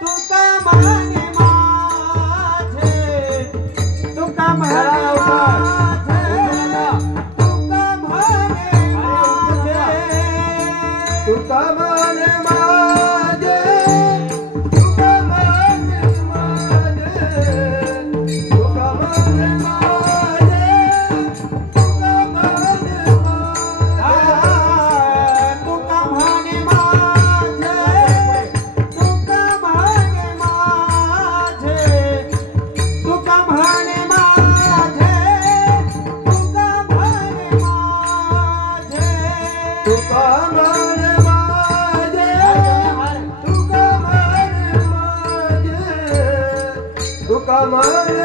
तुका म्हणे माझे तुका म्हणे माझे तुका म्हणे माझे तुका म्हणे माझे तुका म्हणे माझे तुका म्हणे माझे तुका म्हणे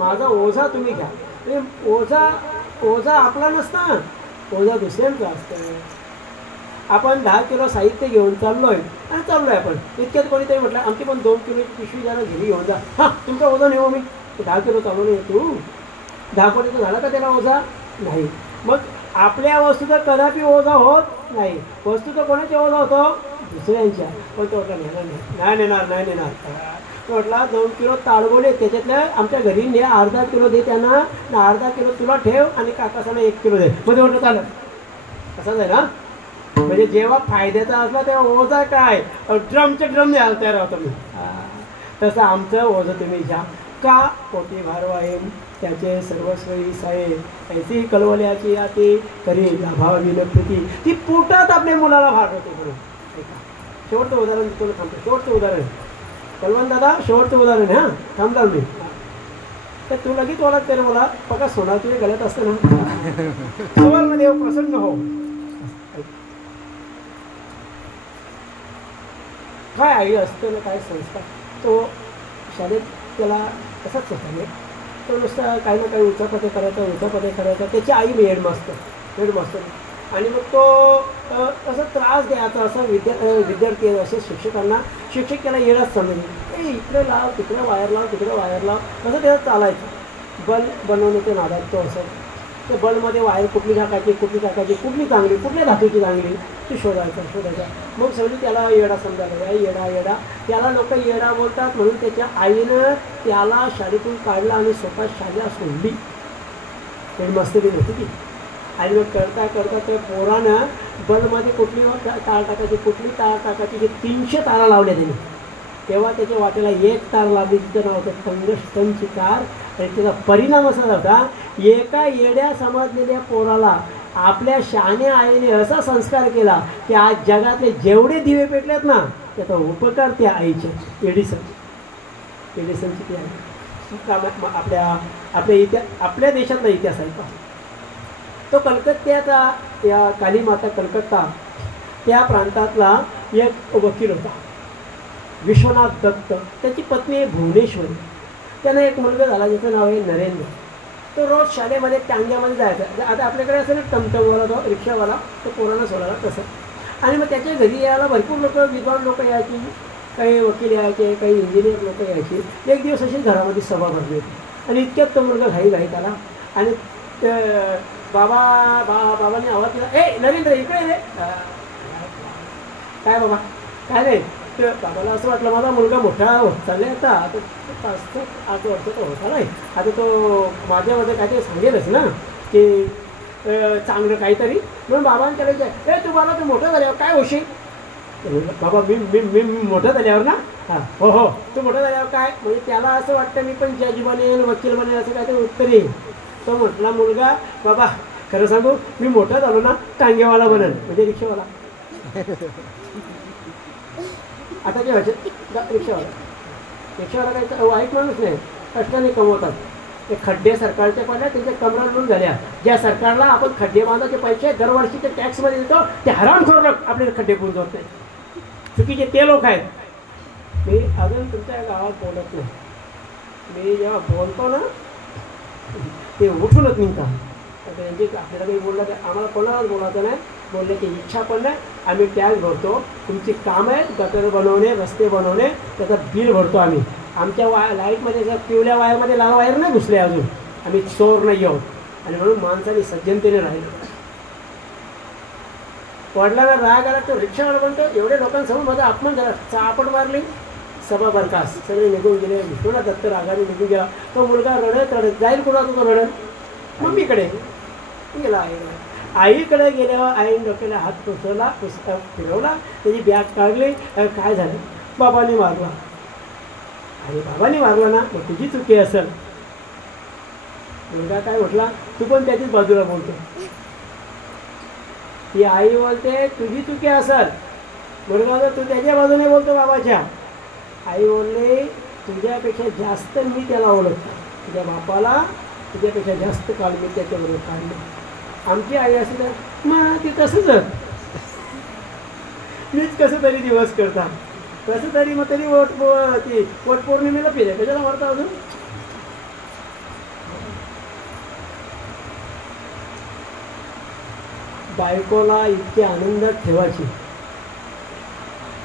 माझा ओझा तुम्ही घ्या. म्हणजे ओझा आपला नसता, ओझा दुसऱ्यांचा असतं. आपण 10 किलो साहित्य घेऊन चाललोय आणि चाललोय आपण. इतक्यात कोणीतरी म्हटलं आमची पण 2 किलो पिशवी जरा घरी घेऊन जा. हां तुमचा ओझा नेऊ मी. 10 किलो चालवलं तू 10 कोटीचं झाला का त्याला ओझा नाही. मग आपल्या वस्तूचा कदापि ओझा होत नाही. वस्तूचा कोणाचा ओझा होतो? दुसऱ्यांच्या. पण तो म्हटला नाही नेणार. म्हटला 2 किलो ताडगोले त्याच्यातल्या आमच्या घरी ने, अर्धा किलो दे त्यांना, अर्धा किलो तुला ठेव आणि काकासाला 1 किलो दे. मध्ये म्हटलं चालेल. असंच आहे ना. म्हणजे जेव्हा फायद्याचा असला तेव्हा ओझा काय ड्रमचे ड्रम द्यायला तयार होतो मी. तसं आमचं ओझं तुम्ही घ्या. का? पोटी भारवाये त्याचे सर्वस्वी साये ऐसी कळवल्याची आती करी लाभावी प्रीती. ती पोटात आपल्या मुलाला भार होते म्हणून. शेवटचं उदाहरण तुला थांबतो. शेवटचं उदाहरण कलवण दादा, शेवटचं उदाहरण आहे. हां थांबणार मी. तर तू लगेच ओळख तर मला बघा सोना तुझ्या गळ्यात असतं ना. सुवर्णदेव प्रसन्न हो. काय आई असतं ना, काय संस्कार. तो शाळेत त्याला तसाच होता नाही. तो नुसता काही ना काही उचापते करायचा. त्याची आई मी हेडमास्टर. आणि मग तो असं त्रास द्यायचा. असं विद्यार्थी असे शिक्षक त्याला येणंच समजले. इकडे लाव तिकडे वायर लाव असं त्याचं चालायचं. बल बनवण्याच्या नादात तो असं त्या बलमध्ये वायर कुठली टाकायची, कुठली चांगली, कुठल्या धातूची चांगली ती शोधायचा. मग सगळी त्याला येडा समजायला येडा. त्याला लोक येडा बोलतात म्हणून त्याच्या आईनं त्याला शाळेतून काढला आणि स्वतः शाळा सोडली. हेडमास्टरी होती ती. आणि मग करता त्या पोरानं बलमध्ये कुठली तार टाकायची जे 300 तारा लावल्या त्याने. तेव्हा त्याच्या वाटेला 1 तार लावली. तिचं नाव होतं टंगस्टनची तार. आणि त्याचा परिणाम असा होता, एका येड्या समजलेल्या पोराला आपल्या शहाण्या आईने असा संस्कार केला की आज जगातले जेवढे दिवे पेटलेत ना त्याचा उपकार त्या आईच्या एडिसनची ती आई. आपल्या देशातला इतिहास आहे. तो कलकत्त्याचा या कालीमाता कलकत्ता त्या प्रांतातला एक वकील होता विश्वनाथ दत्त. त्याची पत्नी भुवनेश्वरी. त्यांना एक मुलगा झाला ज्याचं नाव आहे नरेंद्र. तो रोज शाळेमध्ये टांग्यामध्ये जायचा. आता आपल्याकडे असं ना टमटमवाला तो रिक्षावाला तो पोरांना सोडायला तसं. आणि मग त्याच्या घरी यायला भरपूर लोक विद्वान लोक यायची. काही वकील यायचे, काही इंजिनियर लोक यायचे. एक दिवस अशी घरामध्ये सभा भरली होती. आणि इतक्यात तो मुलगा घाई आला. आणि बाबांनी आवाज दिला, ए नरेंद्र इकडे रे. काय बाबा काय नाही. तर बाबाला असं वाटलं माझा मुलगा मोठा होत चालला. आता 5-8 वर्षाचा होता नाही. आता तो माझ्यामध्ये काहीतरी सांगेलच ना की चांगलं काहीतरी. म्हणून बाबांनी त्याला विचार, ए तू मोठं झाल्यावर काय होशील? बाबा मी मोठं झाल्यावर ना. हां हो तू मोठं झाल्यावर काय? म्हणजे त्याला असं वाटतं मी पण जज बनेल, वकील बनेल, असं काहीतरी उत्तर येईल. तो म्हटला मुलगा, बाबा खरं सांगू मी मोठा झालो ना टांगेवाला बनेल, म्हणजे रिक्षावाला. आता जे रिक्षावाला काही वाईट माणूस नाही, कष्टाने कमवतात. ते खड्डे सरकारच्या पडल्या, त्यांच्या कमरावरून झाल्या. ज्या सरकारला आपण खड्डे बांधायचे पैसे दरवर्षीचे टॅक्समध्ये देतो, ते हरामखोर लोक आपल्याला खड्डे बुंजवत नाही. चुकीचे ते लोक आहेत. मी अजून तुमच्या गावात बोलत नाही. मी जेव्हा बोलतो ना ते उठूनच निघतात. त्यांची आपल्याला काही बोललं तर आम्हाला कोणालाच बोलायचं नाही, बोलण्याची इच्छा पण नाही. आम्ही टॅक्स भरतो. तुमची कामं आहेत गटर बनवणे, रस्ते बनवणे, त्याचं बिल भरतो आम्ही. आमच्या लाईटमध्ये जर पिवळ्या वायरमध्ये लाल वायर नाही घुसले अजून. आम्ही चोर नाही आहोत. आणि म्हणून माणसाने सज्जनतेने राहिलं. वडिलांना राग आला तो रिक्षावाला म्हणतो, एवढे लोकांसमोर माझा अपमान झाला, चापट मारली, सभा बरखास्त, सगळे निघून गेले. विष्णूला दत्त रागाने निघून गेला. तो मुलगा रडत रडत जाईल. कुणाचा तो रडत मम्मीकडे गेला. आईकडे गेल्यावर आईने डोक्याला हात पुसवला, फिरवला, त्याची बॅग काढली. काय झालं? बाबांनी मारला. आणि बाबांनी मारला ना, मग तुझी चुकी असेल. मुलगा काय म्हटला, तू पण त्याचीच बाजूला बोलतो. ती आई बोलते तुझी चुकी असेल. मुलगा तर तू त्याच्या बाजूने बोलतो बाबाच्या. आई बोलले तुझ्यापेक्षा जास्त मी त्याला ओळखतो. तुझ्या बापाला तुझ्यापेक्षा जास्त काळ मी त्याच्याबरोबर काढले. आमची आई असेल तर मग ती तसंच मीच कसं तरी दिवस करता, कसं तरी मग तरी ती वटपौर्णिमेला फिरे कशाला मारता अजून. बायकोला इतकी आनंदात ठेवायची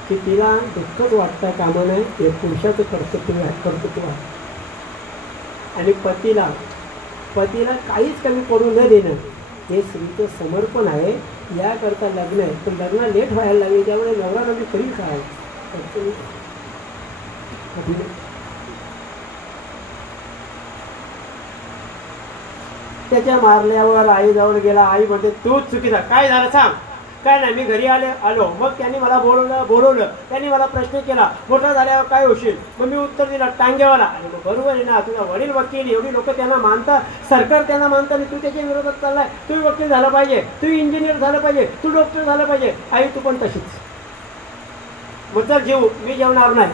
की तिला दुःखच वाटता कामा नये. हे पुरुषाचं कर्तृत्व आहे. आणि पतीला काहीच कमी पडू न देणं हे स्त्रीचं समर्पण आहे. याकरता लग्न आहे. पण लग्न लेट व्हायला लागले, त्यामुळे नवरा नवरी करील काय. त्याच्या मारल्यावर आई जवळ गेला. आई म्हणते तूच चुकीचा. काय झालं सांग. काय नाही, मी घरी आलो. मग त्यांनी मला बोलवलं. त्यांनी मला प्रश्न केला, मोठा झाल्यावर काय होशील. मग मी उत्तर दिलं टांगेवाला. आणि मग बरोबर आहे ना, तुझा वडील वकील, एवढी लोक त्यांना मानतात, सरकार त्यांना मानतं, आणि तू त्याच्या विरोधात चाललाय. तू वकील झाला पाहिजे, तू इंजिनियर झालं पाहिजे, तू डॉक्टर झालं पाहिजे. आई तू पण तशीच. मग चल जेवू. मी जेवणार नाही.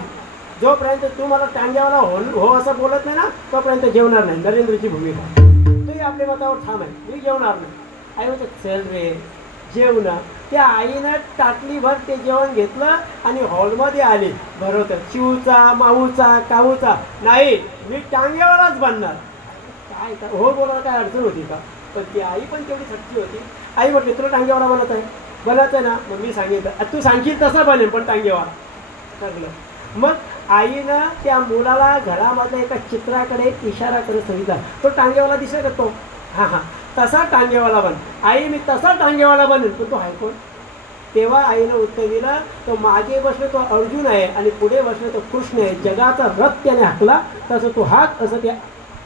जोपर्यंत तू मला टांगेवाला हो असं बोलत नाही ना, तोपर्यंत जेवणार नाही. नरेंद्रची भूमिका. तूही आपल्या मतावर ठाम आहे. मी जेवणार नाही. आई म्हणतो चल रे जेवण. त्या आईनं टाटलीभर ते जेवण घेतलं आणि हॉलमध्ये आली. बरोबर चिवचा, माऊचा, काऊचा नाही, मी टांगेवालाच बांधणार. काय हो बोलायला काय अडचण होती का. पण ती आई पण तेवढी सच्ची होती. आई म्हटली तुला टांगेवाला बनायचं ना. मग मी सांगितलं तू सांगशील तसं बनेल, पण टांगेवाला ठरलं. मग आईनं त्या मुलाला घरामधल्या एका चित्राकडे इशारा करत सांगितला, तो टांगेवाला दिसला का तो. हां तसा टांगेवाला बन. आई मी तसा टांगेवाला बनेल, पण तो आहे कोण. तेव्हा आईनं उत्तर दिलं, तो मागे बसले तो अर्जुन आहे आणि पुढे बसले तो कृष्ण आहे. जगाचा रथ त्याने हाकला तसं तो हाक, असं त्या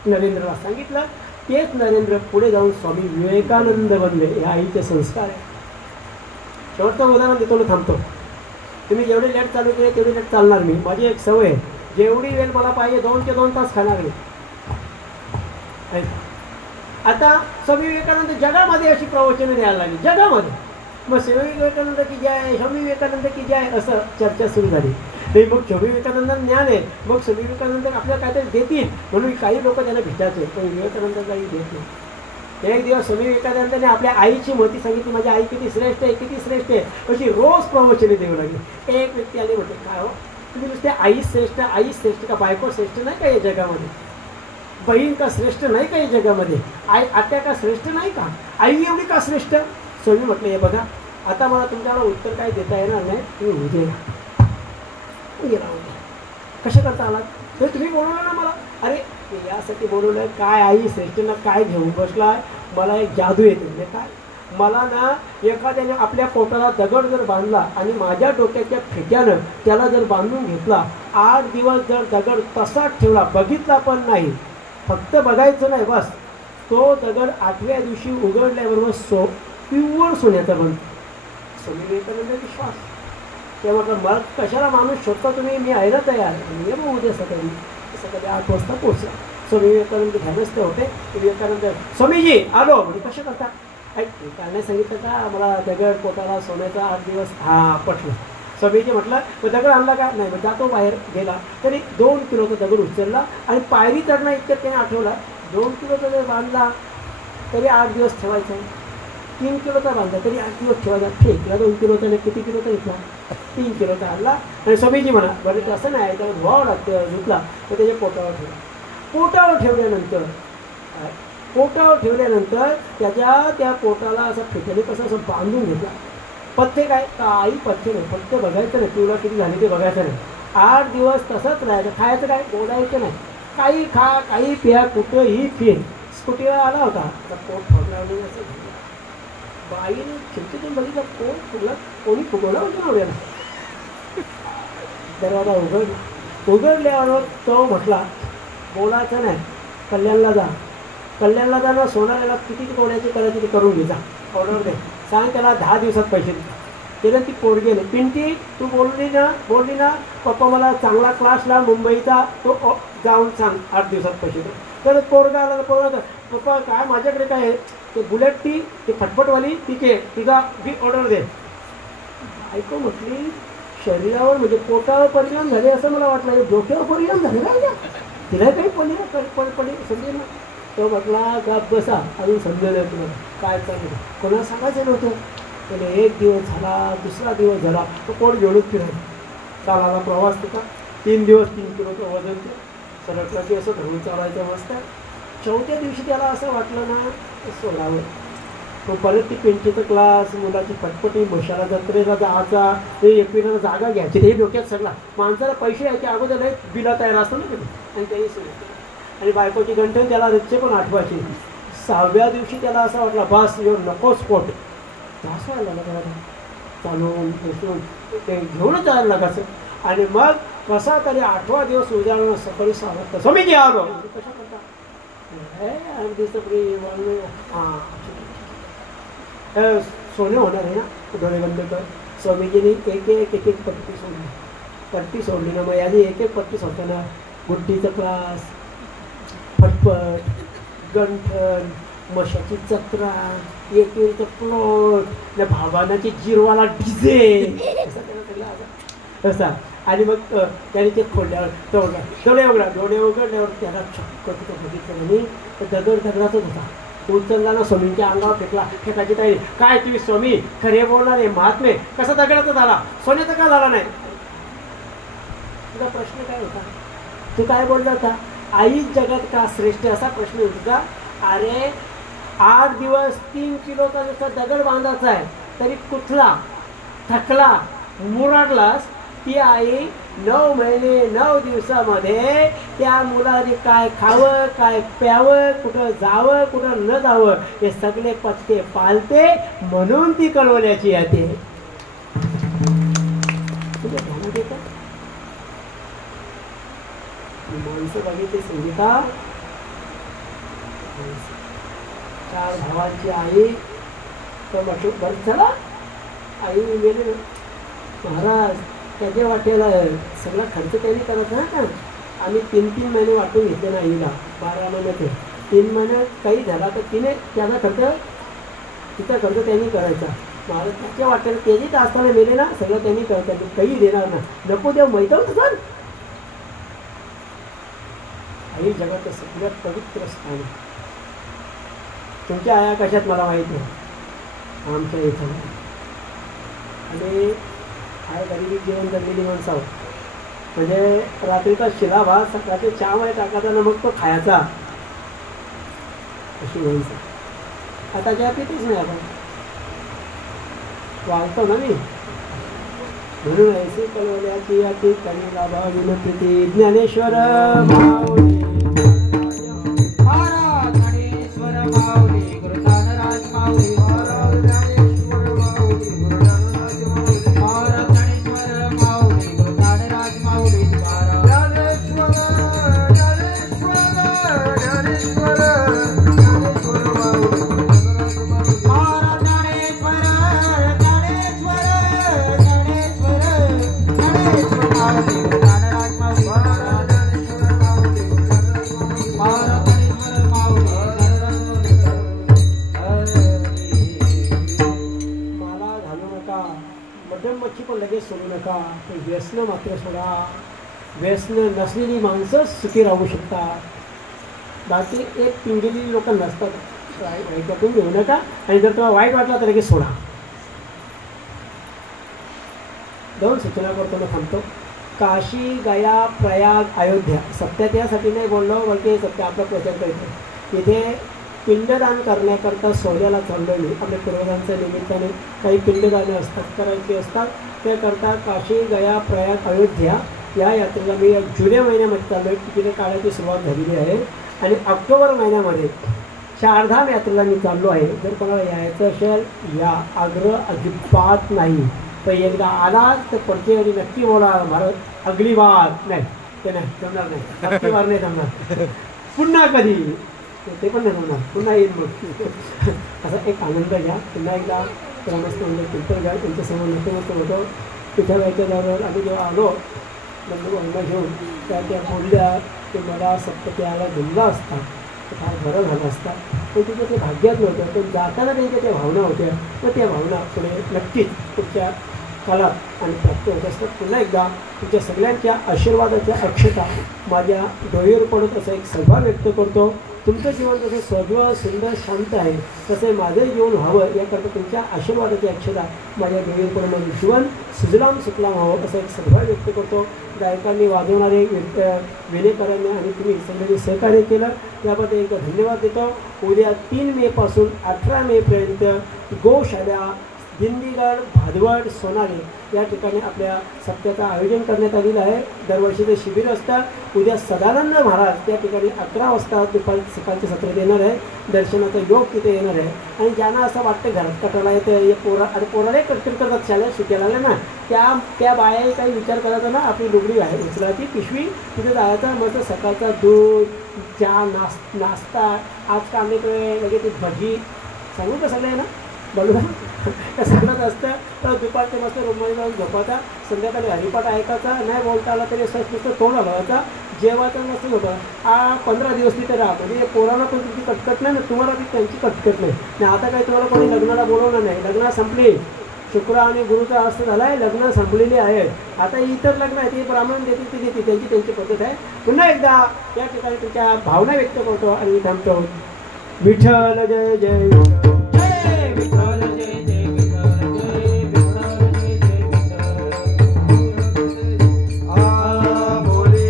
नरेंद्रला सांगितलं. तेच नरेंद्र पुढे जाऊन स्वामी विवेकानंद बनले. हे आईचे संस्कार आहे. शेवटचं उदाहरण देतो ना, थांबतो. तुम्ही जेवढे लेट चालू केले तेवढी लेट चालणार मी. माझी एक सवय आहे, जेवढी वेळ मला पाहिजे 2 ते 2 तास खाणार नाही. आता स्वामी विवेकानंद जगामध्ये अशी प्रवचनं द्यायला लागली जगामध्ये. मग स्वामी विवेकानंद की जय, स्वामी विवेकानंद की जय असं चर्चा सुरू झाली. नाही मग स्वामी विवेकानंद ज्ञान आहे, मग स्वामी विवेकानंद आपल्याला काहीतरी देतील म्हणून काही लोक त्यांना भेटायचे, पण विवेकानंद काही देत नाही. एक दिवस स्वामी विवेकानंदाने आपल्या आईची महती सांगितली, माझी आई किती श्रेष्ठ आहे, किती श्रेष्ठ आहे. अशी रोज प्रवचने देऊ लागली. एक व्यक्ती आली म्हटले, काय हो तुम्ही नुसते आई श्रेष्ठ का, बायको श्रेष्ठ नाही का या जगामध्ये, बहीण का श्रेष्ठ नाही का या जगामध्ये, आई आत्या का श्रेष्ठ नाही का, आई एवढी का श्रेष्ठ. स्वामी म्हटलं हे बघा आता मला तुमच्याला उत्तर काय देता येणार नाही, तुम्ही उद्या गेला कशा करता आलात, तर तुम्ही बोलवलं ना मला. अरे यासाठी बोलवलं काय, आई श्रेष्ठना काय घेऊन बसला, मला एक जादू येते. म्हणजे काय, मला ना एखाद्याने आपल्या पोटाला दगड जर बांधला आणि माझ्या डोक्याच्या फेट्यानं त्याला जर बांधून घेतला, 8 दिवस जर दगड तसाच ठेवला, बघितला पण नाही, फक्त बघायचं नाही बस, तो दगड 8व्या दिवशी उघडल्याबरोबर प्युअर सोन्याचा बनतो. स्वामी विवेकानंद विश्वास. तेव्हा म्हटलं मला कशाला माणूस शोधता तुम्ही, मी आहे ना तयार. ये मग उद्या सकाळी 8 वाजता पोचला. स्वामी विवेकानंद ध्यानस्थ होते. विवेकानंद स्वामीजी आलो. म्हणजे कशा करता, काय नाही सांगितलं का मला दगड पोटाला सोन्याचा 8 दिवस. हां पटलं. स्वामीजी म्हटलं मग दगड आणला का नाही, मग जातो बाहेर गेला तरी 2 किलोचा दगड उचलला आणि पायरी चढणं इतकं त्याने आठवला. 2 किलोचा जर बांधला तरी 8 दिवस ठेवायचा आहे. 3 किलोचा बांधला तरी 8 दिवस ठेवायचा. फेकला 2 किलोचा नाही, किती किलोचा घेतला? 3 किलोचा आणला. आणि स्वामीजी म्हणा बरं ते असं नाही, त्याला धुवावं लागतं. धुतला तर त्याच्या पोटावर ठेवला. पोटावर ठेवल्यानंतर त्या पोटाला असं फेट्याने कसं असं बांधून घेतला. पथ्य काय? काही पथ्य नाही, फक्त बघायचं नाही पिवळा किती झाली ते बघायचं नाही. 8 दिवस तसंच राहायचं. खायचं काय? बोलायचं नाही. काही खा, काही प्या, कुठंही फिर. स्कूटीवर आला होता, आता पोट फुगला नाही असं झालं. बाईने खिडकीतून बघितलं पोट फुगला. कोणी फुगवला होतं नवऱ्याला. दरवाजा उघडल्यावर तो म्हटला बोलायचं नाही, कल्याणला जा ना, सोनाऱ्याला किती कोणाची करायची ते करून घे, जा ऑर्डर दे, सांग त्याला 10 दिवसात पैसे दे. त्याला ती पोरगी नाही. पिंटी तू बोलली ना पप्पा मला चांगला क्लासला मुंबईचा तो जाऊन सांग 8 दिवसात पैसे दे. तर पोरगा आला, पोरगा पप्पा काय माझ्याकडे काय आहे ते बुलेट टी, ते फटफटवाली तिघा ऑर्डर दे. ऐकू म्हटली शरीरावर म्हणजे पोटावर परिणाम झाले असं मला वाटलं, डोक्यावर परिणाम झाले ना, तिला काही पडली समजेल ना. तो म्हटला गप बसा, अजून समजेल तुम्हाला काय चाललं, कोणाला सांगायचं नव्हतं. त्याला 1 दिवस झाला, दुसरा दिवस झाला, तो पोट घेऊनच फिरायला. चालायला प्रवास होता. 3 दिवस 3 किलोचं वजन सरकलं की असं धरून चालायचं मस्त. 4थ्या दिवशी त्याला असं वाटलं ना सोडावं. तो परत ती पेंटीचा क्लास, मुलाची पटपटी, मशाला जत्रेला जायचा, ते एकमेकांना जागा घ्यायची, हे डोक्यात सगळा. माणसाला पैसे यायचे अगोदर नाही बिला तयार असतं ना कधी, आणि त्यांनी सुरू केलं. आणि बायकोची गंठण त्याला रोजचे पण आठवायचे. 6व्या दिवशी त्याला असं वाटलं बस नको स्पॉट. त्रास व्हायला लागला त्याला, चालून बसून ते घेऊनच जायला लागायचं. आणि मग कसा तरी 8वा दिवस उजाडून सकाळी 6 वाजता स्वामीजी आलो. कशा करता सोने होणार आहे ना, डोळे बंद कर. स्वामीजींनी एक पट्टी सोडली ना, मग यादी एक पट्टी सोडताना गुड्डीचा क्लास, फटफट, गंठन, मशाची जत्रा, एकेरीचं प्लॉट, त्या भावानाची जिरवाला डिझे असा. आणि मग त्याने ते खोलल्यावर डोळे उघडल्यावर त्याला चक्क तिथं बघितलं नाही तर दगडातच होता. उचलला ना स्वामींच्या अंगावर फेकायची तयारी. काय तुम्ही स्वामी खरे बोलणारे महात्मे, कसा दगडाचा झाला, सोन्याचा का झाला नाही? तुझा प्रश्न काय होता? तू काय बोलला होता? आई जगात का श्रेष्ठ असा प्रश्न होता. अरे 8 दिवस 3 किलोचा जसा दगड बांधायचा आहे तरी कुठला थकला मुराडलास. ती आई 9 महिने 9 दिवसामध्ये त्या मुलाने काय खावं, काय प्यावं, कुठं जावं, कुठं न जावं हे सगळे पत्ते पालते, म्हणून ती कळवल्याची येते. तुझ्या ध्यानात येतं? माणसं बघितली संगीता, 4 भावांची आई. तर म्हटलं बरं चला आई गेले महाराज, त्याच्या वाटेला सगळा खर्च त्यांनी करायचा ना का. आम्ही 3 महिने वाटून घेतले ना आईला, 12 महिन्याचे 3 महिने काही झाला तर त्याचा तिचा खर्च त्यांनी करायचा. महाराज त्याच्या वाटेला त्याची असताना मेले ना, सगळं त्यांनी करायचं, काही देणार ना, नको देव मैदान सर. आई जगाचं सगळ्यात पवित्र स्थान. तुमच्या आया कशात मला माहिती आहे, आमच्या इथं. आणि काय गरिबी जीवन जगलेली माणसं आहोत. म्हणजे रात्रीचा शिला भात सकाळचे चहामध्ये टाकायचा ना, मग तो खायचा, अशी माणसं. आता ज्या पितीच नाही आपण, वागतो ना मी. म्हणून ऐसे कळवल्याची अति कमी लाभा विनती. ज्ञानेश्वर माऊली, ज्ञानेश्वर माऊली, गुरुनानराज माऊली, नका, पण व्यसनं मात्र सोडा. व्यसनं नसलेली माणसं सुखी राहू शकतात. बाकी एक पिंजलेली लोक नसतात. वाईटातून घेऊ नका आणि जर तुम्हाला वाईट वाटला तर लगेच सोडा. 2 सूचना करतो मी थांबतो. काशी, गया, प्रयाग, अयोध्या सत्यात यासाठी नाही बोललो, बल्कि सत्य आपला प्रचार करतो. इथे पिंडदान करण्याकरता सोहळ्याला चाललो मी. आपल्या पूर्वजांच्या निमित्ताने काही पिंडदाने असतात, करायची असतात. त्याकरता काशी, गया, प्रयाग, अयोध्या या यात्रेला मी जुलै महिन्यामध्ये चाललो आहे. तिथे काळाची सुरुवात झालेली आहे आणि ऑक्टोबर महिन्यामध्ये चारधाम यात्रेला मी चाललो आहे. जर कोणाला यायचं असेल या, आग्रह अजिबात नाही. तर एकदा आला तर पुढच्या वेळी नक्की बोला, भारत अगली बार नाही, ते नाही जमणार, नाही नक्की बार नाही जमणार, पुन्हा कधी ते पण नाही जमणार, पुन्हा येईल मग. असा एक आनंद घ्या. पुन्हा एकदा ग्रामस्थ म्हणजे कीर्तन घ्या. त्यांच्यासमोर नतमस्त होतो. पिठाबाईच्या जवळ आम्ही जेव्हा आलो बंधू भावना घेऊन त्या बोलल्या की मला सप्तपदी यायला जमला असता तर फार बरं झालं असता, पण तिथे ते भाग्यात नव्हतं. पण जाताना त्यांच्या त्या भावना होत्या. मग त्या भावना पुढे नक्कीच पुढच्या काळात आणि प्राप्त होत असतात. पुन्हा एकदा तुमच्या सगळ्यांच्या आशीर्वादाच्या अक्षता माझ्या डोळ्यावर पडत असं एक सहभाग व्यक्त करतो. तुमचं जीवन जसं सज्वळ, सुंदर, शांत आहे तसे माझं जीवन व्हावं याकरता तुमच्या आशीर्वादाची अक्षता माझ्या डोळ्यावर पडून माझं जीवन सुजलाम सुफलाम व्हावं असं एक सहभाग व्यक्त करतो. गायकांनी, वाजवणारे, विनेकरांनी आणि तुम्ही सगळ्यांनी सहकार्य केलं याबद्दल एक धन्यवाद देतो. उद्या 3 मेपासून 18 मेपर्यंत गोशाला, दिंडीगड, भादवड, सोनाली या ठिकाणी आपल्या सप्त्याचं आयोजन करण्यात आलेलं आहे. दरवर्षीचे शिबिर असतं. उद्या सदानंद महाराज त्या ठिकाणी 11 वाजता सकाळचे सत्रात येणार आहे. दर्शनाचा योग तिथे येणार आहे. आणि ज्यांना असं वाटतं घरात कटाला येतं, हे पोराला कटकट करतात शाळेत सुट्या लागल्या ना, त्या बायाही काही विचार करायचा ना, आपली लुगडी आहे उचलाची पिशवी तिथे जायचा, मस्त सकाळचा दूध, चहा, नाश्ता, आज कांदे लगेच ती भजी सांगू का सगळे ना बघा त्या सगळंच असतं. तर दुपारचे मस्त रूममध्ये जाऊन झोपायचा, संध्याकाळी हरिपाठ ऐकायचा, नाही बोलता आला तरी असं नुसतं तोंड हलवायचा, जेवायचं मस्त झोपा. 15 दिवस तिथे राहा, म्हणजे पोराला पण तुमची कटकट नाही ना, तुम्हाला बी त्यांची कटकट नाही. आणि आता काही तुम्हाला कोणी लग्नाला बोलवणार नाही, लग्न संपली. शुक्र आणि गुरुचा असं झाला आहे, लग्न संपलेली आहेत. आता इतर लग्न आहे ते ब्राह्मण देतील, ते देतील, त्यांची पद्धत आहे. पुन्हा एकदा या ठिकाणी तुमच्या भावना व्यक्त करतो आणि थांबतो. विठ्ठल जय जय जय विठ्ठल जय जय विठ्ठल जय विठ्ठल जय जय विठ्ठल. आ बोले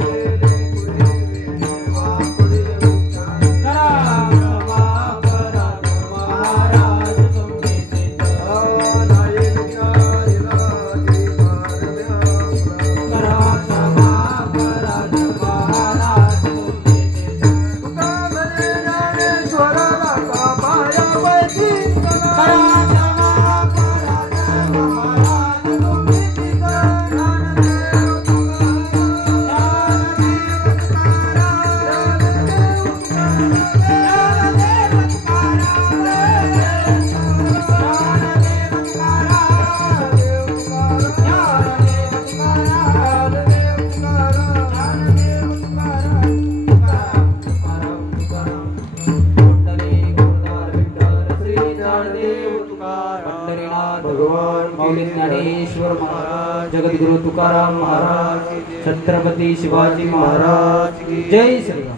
ज्ञानेश्वर महाराज, जगद्गुरु तुकाराम महाराज, छत्रपती शिवाजी महाराज, जय श्री राम.